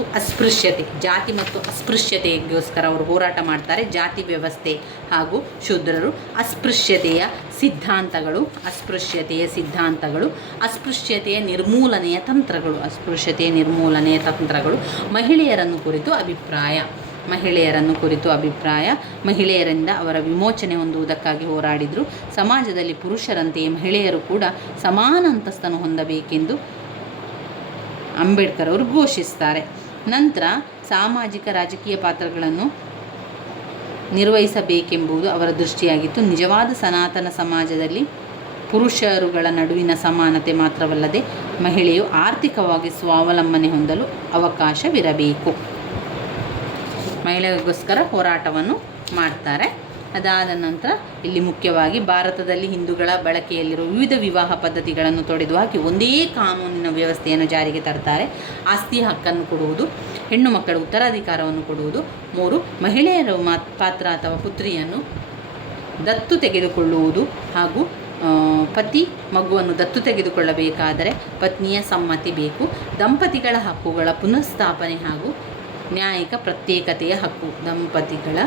ಅಸ್ಪೃಶ್ಯತೆಗೋಸ್ಕರ ಅವರು ಹೋರಾಟ ಮಾಡ್ತಾರೆ. ಜಾತಿ ವ್ಯವಸ್ಥೆ ಹಾಗೂ ಶೂದ್ರರು, ಅಸ್ಪೃಶ್ಯತೆಯ ಸಿದ್ಧಾಂತಗಳು, ಅಸ್ಪೃಶ್ಯತೆಯ ನಿರ್ಮೂಲನೆಯ ತಂತ್ರಗಳು, ಮಹಿಳೆಯರನ್ನು ಕುರಿತು ಅಭಿಪ್ರಾಯ, ಮಹಿಳೆಯರಿಂದ ಅವರ ವಿಮೋಚನೆ ಹೊಂದುವುದಕ್ಕಾಗಿ ಹೋರಾಡಿದರು. ಸಮಾಜದಲ್ಲಿ ಪುರುಷರಂತೆಯೇ ಮಹಿಳೆಯರು ಕೂಡ ಸಮಾನ ಅಂತಸ್ತನ್ನು ಹೊಂದಬೇಕೆಂದು ಅಂಬೇಡ್ಕರ್ ಅವರು ಘೋಷಿಸ್ತಾರೆ. ನಂತರ ಸಾಮಾಜಿಕ ರಾಜಕೀಯ ಪಾತ್ರಗಳನ್ನು ನಿರ್ವಹಿಸಬೇಕೆಂಬುದು ಅವರ ದೃಷ್ಟಿಯಾಗಿತ್ತು. ನಿಜವಾದ ಸನಾತನ ಸಮಾಜದಲ್ಲಿ ಪುರುಷರುಗಳ ನಡುವಿನ ಸಮಾನತೆ ಮಾತ್ರವಲ್ಲದೆ ಮಹಿಳೆಯು ಆರ್ಥಿಕವಾಗಿ ಸ್ವಾವಲಂಬನೆ ಹೊಂದಲು ಅವಕಾಶವಿರಬೇಕು. ಮಹಿಳೆಗೋಸ್ಕರ ಹೋರಾಟವನ್ನು ಮಾಡ್ತಾರೆ. ಅದಾದ ನಂತರ ಇಲ್ಲಿ ಮುಖ್ಯವಾಗಿ ಭಾರತದಲ್ಲಿ ಹಿಂದೂಗಳ ಬಳಕೆಯಲ್ಲಿರುವ ವಿವಿಧ ವಿವಾಹ ಪದ್ಧತಿಗಳನ್ನು ತೊಡೆದು ಹಾಕಿ ಒಂದೇ ಕಾನೂನಿನ ವ್ಯವಸ್ಥೆಯನ್ನು ಜಾರಿಗೆ ತರ್ತಾರೆ. ಆಸ್ತಿ ಹಕ್ಕನ್ನು ಕೊಡುವುದು, ಹೆಣ್ಣು ಮಕ್ಕಳ ಉತ್ತರಾಧಿಕಾರವನ್ನು ಕೊಡುವುದು. 3 ಮಹಿಳೆಯರ ಪಾತ್ರ ಅಥವಾ ಪುತ್ರಿಯನ್ನು ದತ್ತು ತೆಗೆದುಕೊಳ್ಳುವುದು ಹಾಗೂ ಪತಿ ಮಗುವನ್ನು ದತ್ತು ತೆಗೆದುಕೊಳ್ಳಬೇಕಾದರೆ ಪತ್ನಿಯ ಸಮ್ಮತಿ ಬೇಕು. ದಂಪತಿಗಳ ಹಕ್ಕುಗಳ ಪುನಃಸ್ಥಾಪನೆ ಹಾಗೂ ನ್ಯಾಯಿಕ ಪ್ರತ್ಯೇಕತೆಯ ಹಕ್ಕು. ದಂಪತಿಗಳ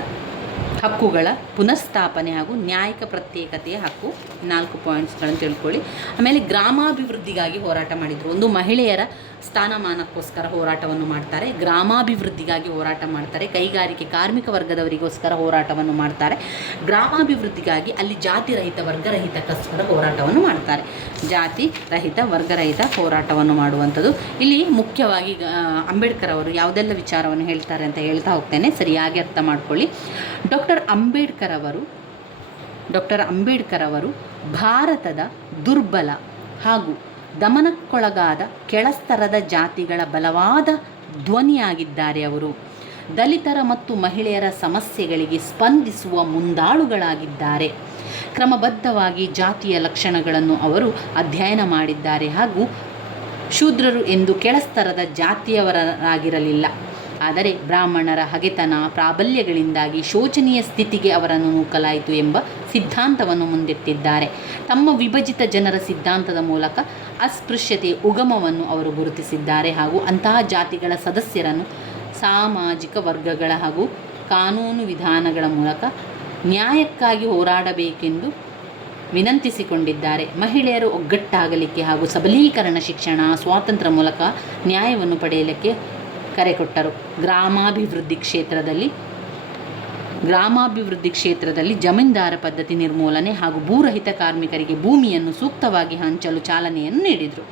ಹಕ್ಕುಗಳ ಪುನಃಸ್ಥಾಪನೆ ಹಾಗೂ ನ್ಯಾಯಿಕ ಪ್ರತ್ಯೇಕತೆಯ ಹಕ್ಕು, 4 ಪಾಯಿಂಟ್ಸ್ಗಳನ್ನು ತಿಳ್ಕೊಳ್ಳಿ. ಆಮೇಲೆ ಗ್ರಾಮಾಭಿವೃದ್ಧಿಗಾಗಿ ಹೋರಾಟ ಮಾಡಿದರು. ಒಂದು ಮಹಿಳೆಯರ ಸ್ಥಾನಮಾನಕ್ಕೋಸ್ಕರ ಹೋರಾಟವನ್ನು ಮಾಡ್ತಾರೆ, ಗ್ರಾಮಾಭಿವೃದ್ಧಿಗಾಗಿ ಹೋರಾಟ ಮಾಡ್ತಾರೆ, ಕೈಗಾರಿಕೆ ಕಾರ್ಮಿಕ ವರ್ಗದವರಿಗೋಸ್ಕರ ಹೋರಾಟವನ್ನು ಮಾಡ್ತಾರೆ, ಗ್ರಾಮಾಭಿವೃದ್ಧಿಗಾಗಿ ಅಲ್ಲಿ ಜಾತಿ ರಹಿತ ವರ್ಗರಹಿತಕ್ಕೋಸ್ಕರ ಹೋರಾಟವನ್ನು ಮಾಡ್ತಾರೆ, ಜಾತಿ ರಹಿತ ವರ್ಗರಹಿತ ಹೋರಾಟವನ್ನು ಮಾಡುವಂಥದ್ದು. ಇಲ್ಲಿ ಮುಖ್ಯವಾಗಿ ಅಂಬೇಡ್ಕರ್ ಅವರು ಯಾವುದೆಲ್ಲ ವಿಚಾರವನ್ನು ಹೇಳ್ತಾರೆ ಅಂತ ಹೇಳ್ತಾ ಹೋಗ್ತೇನೆ, ಸರಿಯಾಗಿ ಅರ್ಥ ಮಾಡ್ಕೊಳ್ಳಿ. ಡಾಕ್ಟರ್ ಅಂಬೇಡ್ಕರ್ ಅವರು ಭಾರತದ ದುರ್ಬಲ ಹಾಗೂ ದಮನಕ್ಕೊಳಗಾದ ಕೆಳಸ್ತರದ ಜಾತಿಗಳ ಬಲವಾದ ಧ್ವನಿಯಾಗಿದ್ದಾರೆ. ಅವರು ದಲಿತರ ಮತ್ತು ಮಹಿಳೆಯರ ಸಮಸ್ಯೆಗಳಿಗೆ ಸ್ಪಂದಿಸುವ ಮುಂದಾಳುಗಳಾಗಿದ್ದಾರೆ. ಕ್ರಮಬದ್ಧವಾಗಿ ಜಾತಿಯ ಲಕ್ಷಣಗಳನ್ನು ಅವರು ಅಧ್ಯಯನ ಮಾಡಿದ್ದಾರೆ ಹಾಗೂ ಶೂದ್ರರು ಎಂದು ಕೆಳಸ್ತರದ ಜಾತಿಯವರಾಗಿರಲಿಲ್ಲ. ಆದರೆ ಬ್ರಾಹ್ಮಣರ ಹಗೆತನ ಪ್ರಾಬಲ್ಯಗಳಿಂದಾಗಿ ಶೋಚನೀಯ ಸ್ಥಿತಿಗೆ ಅವರನ್ನು ನೂಕಲಾಯಿತು ಎಂಬ ಸಿದ್ಧಾಂತವನ್ನು ಮುಂದಿಟ್ಟಿದ್ದಾರೆ. ತಮ್ಮ ವಿಭಜಿತ ಜನರ ಸಿದ್ಧಾಂತದ ಮೂಲಕ ಅಸ್ಪೃಶ್ಯತೆಯ ಉಗಮವನ್ನು ಅವರು ಗುರುತಿಸಿದ್ದಾರೆ ಹಾಗೂ ಅಂತಹ ಜಾತಿಗಳ ಸದಸ್ಯರನ್ನು ಸಾಮಾಜಿಕ ವರ್ಗಗಳ ಹಾಗೂ ಕಾನೂನು ವಿಧಾನಗಳ ಮೂಲಕ ನ್ಯಾಯಕ್ಕಾಗಿ ಹೋರಾಡಬೇಕೆಂದು ವಿನಂತಿಸಿಕೊಂಡಿದ್ದಾರೆ. ಮಹಿಳೆಯರು ಒಗ್ಗಟ್ಟಾಗಲಿಕ್ಕೆ ಹಾಗೂ ಸಬಲೀಕರಣ, ಶಿಕ್ಷಣ, ಸ್ವಾತಂತ್ರ್ಯ ಮೂಲಕ ನ್ಯಾಯವನ್ನು ಪಡೆಯಲಿಕ್ಕೆ ಕರೆಕೊಟ್ಟರು. ಗ್ರಾಮಾಭಿವೃದ್ಧಿ ಕ್ಷೇತ್ರದಲ್ಲಿ ಜಮೀನ್ದಾರ ಪದ್ಧತಿ ನಿರ್ಮೂಲನೆ ಹಾಗೂ ಭೂರಹಿತ ಕಾರ್ಮಿಕರಿಗೆ ಭೂಮಿಯನ್ನು ಸೂಕ್ತವಾಗಿ ಹಂಚಲು ಚಾಲನೆಯನ್ನು ನೀಡಿದರು.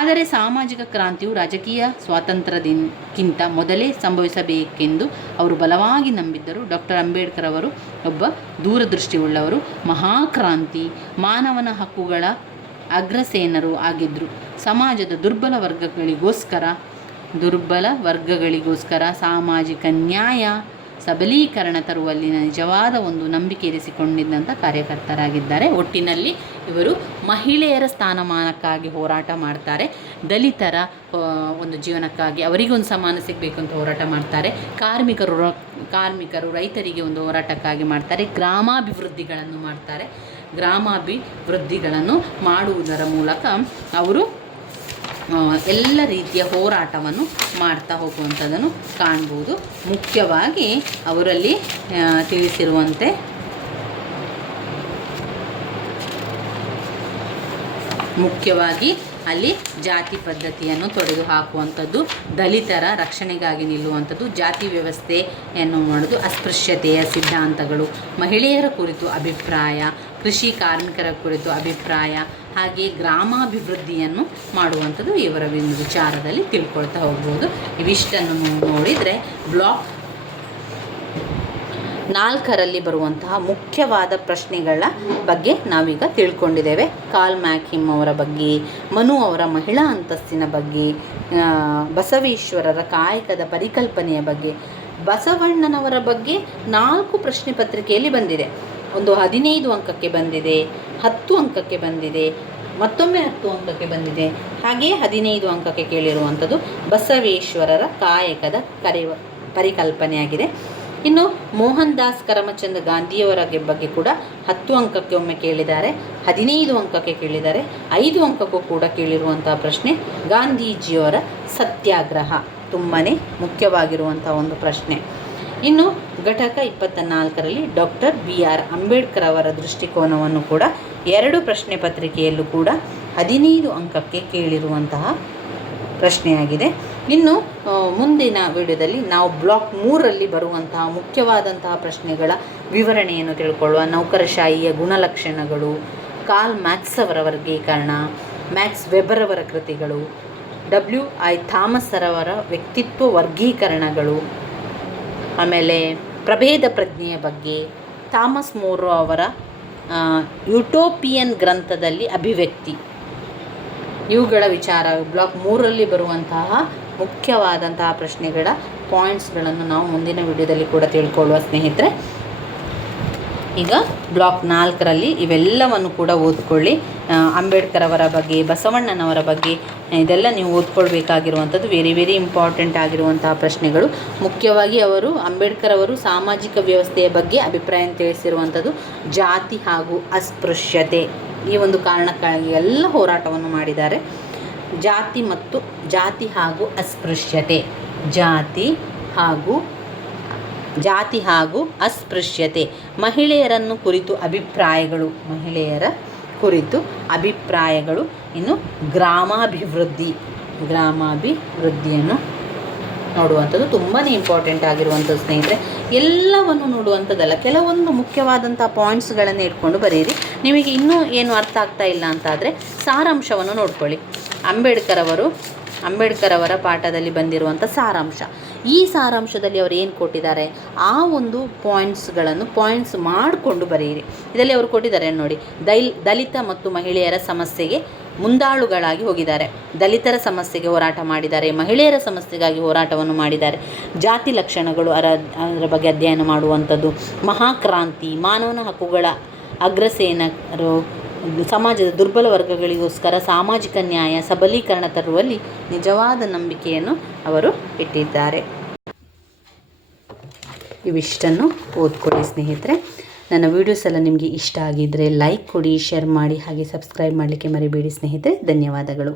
ಆದರೆ ಸಾಮಾಜಿಕ ಕ್ರಾಂತಿಯು ರಾಜಕೀಯ ಸ್ವಾತಂತ್ರ್ಯಕ್ಕಿಂತ ಮೊದಲೇ ಸಂಭವಿಸಬೇಕೆಂದು ಅವರು ಬಲವಾಗಿ ನಂಬಿದ್ದರು. ಡಾಕ್ಟರ್ ಅಂಬೇಡ್ಕರ್ ಅವರು ಒಬ್ಬ ದೂರದೃಷ್ಟಿಯುಳ್ಳವರು, ಮಹಾಕ್ರಾಂತಿ, ಮಾನವನ ಹಕ್ಕುಗಳ ಅಗ್ರಸೇನರು ಆಗಿದ್ದರು. ಸಮಾಜದ ದುರ್ಬಲ ವರ್ಗಗಳಿಗೋಸ್ಕರ ಸಾಮಾಜಿಕ ನ್ಯಾಯ ಸಬಲೀಕರಣ ತರುವಲ್ಲಿ ನಿಜವಾದ ಒಂದು ನಂಬಿಕೆ ಇರಿಸಿಕೊಂಡಿದ್ದಂಥ ಕಾರ್ಯಕರ್ತರಾಗಿದ್ದಾರೆ. ಒಟ್ಟಿನಲ್ಲಿ ಇವರು ಮಹಿಳೆಯರ ಸ್ಥಾನಮಾನಕ್ಕಾಗಿ ಹೋರಾಟ ಮಾಡ್ತಾರೆ, ದಲಿತರ ಒಂದು ಜೀವನಕ್ಕಾಗಿ ಅವರಿಗೊಂದು ಸಮಾನ ಸಿಗಬೇಕು ಅಂತ ಹೋರಾಟ ಮಾಡ್ತಾರೆ, ಕಾರ್ಮಿಕರು ರೈತರಿಗೆ ಒಂದು ಹೋರಾಟಕ್ಕಾಗಿ ಮಾಡ್ತಾರೆ, ಗ್ರಾಮಾಭಿವೃದ್ಧಿಗಳನ್ನು ಮಾಡುವುದರ ಮೂಲಕ ಅವರು ಎಲ್ಲ ರೀತಿಯ ಹೋರಾಟವನ್ನು ಮಾಡ್ತಾ ಹೋಗುವಂಥದ್ದನ್ನು ಕಾಣ್ಬೋದು. ಮುಖ್ಯವಾಗಿ ಅವರಲ್ಲಿ ತಿಳಿಸಿರುವಂತೆ ಅಲ್ಲಿ ಜಾತಿ ಪದ್ಧತಿಯನ್ನು ತೊಡೆದು ಹಾಕುವಂಥದ್ದು, ದಲಿತರ ರಕ್ಷಣೆಗಾಗಿ ನಿಲ್ಲುವಂಥದ್ದು, ಜಾತಿ ವ್ಯವಸ್ಥೆಯನ್ನು ಮಾಡೋದು, ಅಸ್ಪೃಶ್ಯತೆಯ ಸಿದ್ಧಾಂತಗಳು, ಮಹಿಳೆಯರ ಕುರಿತು ಅಭಿಪ್ರಾಯ, ಕೃಷಿ ಕಾರ್ಮಿಕರ ಕುರಿತು ಅಭಿಪ್ರಾಯ, ಹಾಗೆ ಗ್ರಾಮಾಭಿವೃದ್ಧಿಯನ್ನು ಮಾಡುವಂಥದ್ದು ಇವರ ವಿಚಾರದಲ್ಲಿ ತಿಳ್ಕೊಳ್ತಾ ಹೋಗ್ಬೋದು. ಇವಿಷ್ಟನ್ನು ನೋಡಿದರೆ ಬ್ಲಾಕ್ 4ರಲ್ಲಿ ಬರುವಂತಹ ಮುಖ್ಯವಾದ ಪ್ರಶ್ನೆಗಳ ಬಗ್ಗೆ ನಾವೀಗ ತಿಳ್ಕೊಂಡಿದ್ದೇವೆ. ಕಾರ್ಲ್ ಮ್ಯಾಕ್ಹಿಮ್ ಅವರ ಬಗ್ಗೆ, ಮನು ಅವರ ಮಹಿಳಾ ಅಂತಸ್ತಿನ ಬಗ್ಗೆ, ಬಸವೇಶ್ವರರ ಕಾಯಕದ ಪರಿಕಲ್ಪನೆಯ ಬಗ್ಗೆ, ಬಸವಣ್ಣನವರ ಬಗ್ಗೆ 4 ಪ್ರಶ್ನೆ ಪತ್ರಿಕೆಯಲ್ಲಿ ಬಂದಿದೆ. ಒಂದು 15 ಅಂಕಕ್ಕೆ ಬಂದಿದೆ, 10 ಅಂಕಕ್ಕೆ ಬಂದಿದೆ, ಮತ್ತೊಮ್ಮೆ 10 ಅಂಕಕ್ಕೆ ಬಂದಿದೆ, ಹಾಗೆಯೇ 15 ಅಂಕಕ್ಕೆ ಕೇಳಿರುವಂಥದ್ದು ಬಸವೇಶ್ವರರ ಕಾಯಕದ ಪರಿಕಲ್ಪನೆಯಾಗಿದೆ. ಇನ್ನು ಮೋಹನ್ ದಾಸ್ ಕರಮಚಂದ್ ಗಾಂಧಿಯವರ ಬಗ್ಗೆ ಕೂಡ 10 ಅಂಕಕ್ಕೆ ಒಮ್ಮೆ ಕೇಳಿದ್ದಾರೆ, 15 ಅಂಕಕ್ಕೆ ಕೇಳಿದ್ದಾರೆ, 5 ಅಂಕಕ್ಕೂ ಕೂಡ ಕೇಳಿರುವಂತಹ ಪ್ರಶ್ನೆ ಗಾಂಧೀಜಿಯವರ ಸತ್ಯಾಗ್ರಹ, ತುಂಬಾ ಮುಖ್ಯವಾಗಿರುವಂಥ ಒಂದು ಪ್ರಶ್ನೆ. ಇನ್ನು ಘಟಕ 24ರಲ್ಲಿ ಡಾಕ್ಟರ್ BR ಅಂಬೇಡ್ಕರ್ ಅವರ ದೃಷ್ಟಿಕೋನವನ್ನು ಕೂಡ 2 ಪ್ರಶ್ನೆ ಪತ್ರಿಕೆಯಲ್ಲೂ ಕೂಡ 15 ಅಂಕಕ್ಕೆ ಕೇಳಿರುವಂತಹ ಪ್ರಶ್ನೆಯಾಗಿದೆ. ಇನ್ನು ಮುಂದಿನ ವಿಡಿಯೋದಲ್ಲಿ ನಾವು ಬ್ಲಾಕ್ 3ರಲ್ಲಿ ಬರುವಂತಹ ಮುಖ್ಯವಾದಂತಹ ಪ್ರಶ್ನೆಗಳ ವಿವರಣೆಯನ್ನು ತಿಳ್ಕೊಳ್ಳುವ. ನೌಕರಶಾಹಿಯ ಗುಣಲಕ್ಷಣಗಳು, ಕಾರ್ಲ್ ಮ್ಯಾಕ್ಸ್ ಅವರ ವರ್ಗೀಕರಣ, ಮ್ಯಾಕ್ಸ್ ವೆಬರ್ ಅವರ ಕೃತಿಗಳು, WI ಥಾಮಸ್ ಅವರ ವ್ಯಕ್ತಿತ್ವ ವರ್ಗೀಕರಣಗಳು, ಆಮೇಲೆ ಪ್ರಭೇದ ಪ್ರಜ್ಞೆಯ ಬಗ್ಗೆ, ಥಾಮಸ್ ಮೋರೋ ಅವರ ಯುಟೋಪಿಯನ್ ಗ್ರಂಥದಲ್ಲಿ ಅಭಿವ್ಯಕ್ತಿ, ಇವುಗಳ ವಿಚಾರ ಬ್ಲಾಕ್ 3ರಲ್ಲಿ ಬರುವಂತಹ ಮುಖ್ಯವಾದಂತಹ ಪ್ರಶ್ನೆಗಳ ಪಾಯಿಂಟ್ಸ್ಗಳನ್ನು ನಾವು ಮುಂದಿನ ವಿಡಿಯೋದಲ್ಲಿ ಕೂಡ ತಿಳ್ಕೊಳ್ಳುವ ಸ್ನೇಹಿತರೆ. ಈಗ ಬ್ಲಾಕ್ 4ರಲ್ಲಿ ಇವೆಲ್ಲವನ್ನು ಕೂಡ ಓದ್ಕೊಳ್ಳಿ. ಅಂಬೇಡ್ಕರ್ ಅವರ ಬಗ್ಗೆ, ಬಸವಣ್ಣನವರ ಬಗ್ಗೆ ಇದೆಲ್ಲ ನೀವು ಓದ್ಕೊಳ್ಬೇಕಾಗಿರುವಂಥದ್ದು ವೆರಿ ಇಂಪಾರ್ಟೆಂಟ್ ಆಗಿರುವಂತಹ ಪ್ರಶ್ನೆಗಳು. ಮುಖ್ಯವಾಗಿ ಅಂಬೇಡ್ಕರ್ ಅವರು ಸಾಮಾಜಿಕ ವ್ಯವಸ್ಥೆಯ ಬಗ್ಗೆ ಅಭಿಪ್ರಾಯ ತಿಳಿಸಿರುವಂಥದ್ದು ಜಾತಿ ಹಾಗೂ ಅಸ್ಪೃಶ್ಯತೆ, ಈ ಒಂದು ಕಾರಣಕ್ಕಾಗಿ ಎಲ್ಲ ಹೋರಾಟವನ್ನು ಮಾಡಿದ್ದಾರೆ. ಜಾತಿ ಹಾಗೂ ಅಸ್ಪೃಶ್ಯತೆ, ಜಾತಿ ಹಾಗೂ ಜಾತಿ ಹಾಗೂ ಅಸ್ಪೃಶ್ಯತೆ, ಮಹಿಳೆಯರನ್ನು ಕುರಿತು ಅಭಿಪ್ರಾಯಗಳು, ಮಹಿಳೆಯರ ಕುರಿತು ಅಭಿಪ್ರಾಯಗಳು. ಇನ್ನು ಗ್ರಾಮಾಭಿವೃದ್ಧಿಯನ್ನು ನೋಡುವಂಥದ್ದು ತುಂಬಾ ಇಂಪಾರ್ಟೆಂಟ್ ಆಗಿರುವಂಥದ್ದು ಸ್ನೇಹಿತರೆ. ಎಲ್ಲವನ್ನು ನೋಡುವಂಥದ್ದಲ್ಲ, ಕೆಲವೊಂದು ಮುಖ್ಯವಾದಂಥ ಪಾಯಿಂಟ್ಸ್ಗಳನ್ನು ಇಟ್ಕೊಂಡು ಬರೆಯಿರಿ. ನಿಮಗೆ ಇನ್ನೂ ಏನು ಅರ್ಥ ಆಗ್ತಾ ಇಲ್ಲ ಅಂತಾದರೆ ಸಾರಾಂಶವನ್ನು ನೋಡ್ಕೊಳ್ಳಿ. ಅಂಬೇಡ್ಕರ್ ಅವರ ಪಾಠದಲ್ಲಿ ಬಂದಿರುವಂಥ ಸಾರಾಂಶ. ಈ ಸಾರಾಂಶದಲ್ಲಿ ಅವರು ಏನು ಕೊಟ್ಟಿದ್ದಾರೆ ಆ ಒಂದು ಪಾಯಿಂಟ್ಸ್ ಮಾಡಿಕೊಂಡು ಬರೆಯಿರಿ. ಇದರಲ್ಲಿ ಅವರು ಕೊಟ್ಟಿದ್ದಾರೆ ನೋಡಿ, ದಲಿತ ಮತ್ತು ಮಹಿಳೆಯರ ಸಮಸ್ಯೆಗೆ ಮುಂದಾಳುಗಳಾಗಿ ಹೋಗಿದ್ದಾರೆ. ದಲಿತರ ಸಮಸ್ಯೆಗೆ ಹೋರಾಟ ಮಾಡಿದ್ದಾರೆ, ಮಹಿಳೆಯರ ಸಮಸ್ಯೆಗಾಗಿ ಹೋರಾಟವನ್ನು ಮಾಡಿದ್ದಾರೆ. ಜಾತಿ ಲಕ್ಷಣಗಳು ಅದರ ಬಗ್ಗೆ ಅಧ್ಯಯನ ಮಾಡುವಂಥದ್ದು. ಮಹಾಕ್ರಾಂತಿ, ಮಾನವನ ಹಕ್ಕುಗಳ ಅಗ್ರಸೇನರು, ಸಮಾಜದ ದುರ್ಬಲ ವರ್ಗಗಳಿಗೋಸ್ಕರ ಸಾಮಾಜಿಕ ನ್ಯಾಯ ಸಬಲೀಕರಣ ತರುವಲ್ಲಿ ನಿಜವಾದ ನಂಬಿಕೆಯನ್ನು ಅವರು ಇಟ್ಟಿದ್ದಾರೆ. ಇವಿಷ್ಟನ್ನು ಓದ್ಕೊಳ್ಳಿ ಸ್ನೇಹಿತರೆ. ನನ್ನ ವೀಡಿಯೋಸ್ ಎಲ್ಲ ನಿಮಗೆ ಇಷ್ಟ ಆಗಿದ್ದರೆ ಲೈಕ್ ಕೊಡಿ, ಶೇರ್ ಮಾಡಿ, ಹಾಗೆ ಸಬ್ಸ್ಕ್ರೈಬ್ ಮಾಡಲಿಕ್ಕೆ ಮರಿಬೇಡಿ ಸ್ನೇಹಿತರೆ. ಧನ್ಯವಾದಗಳು.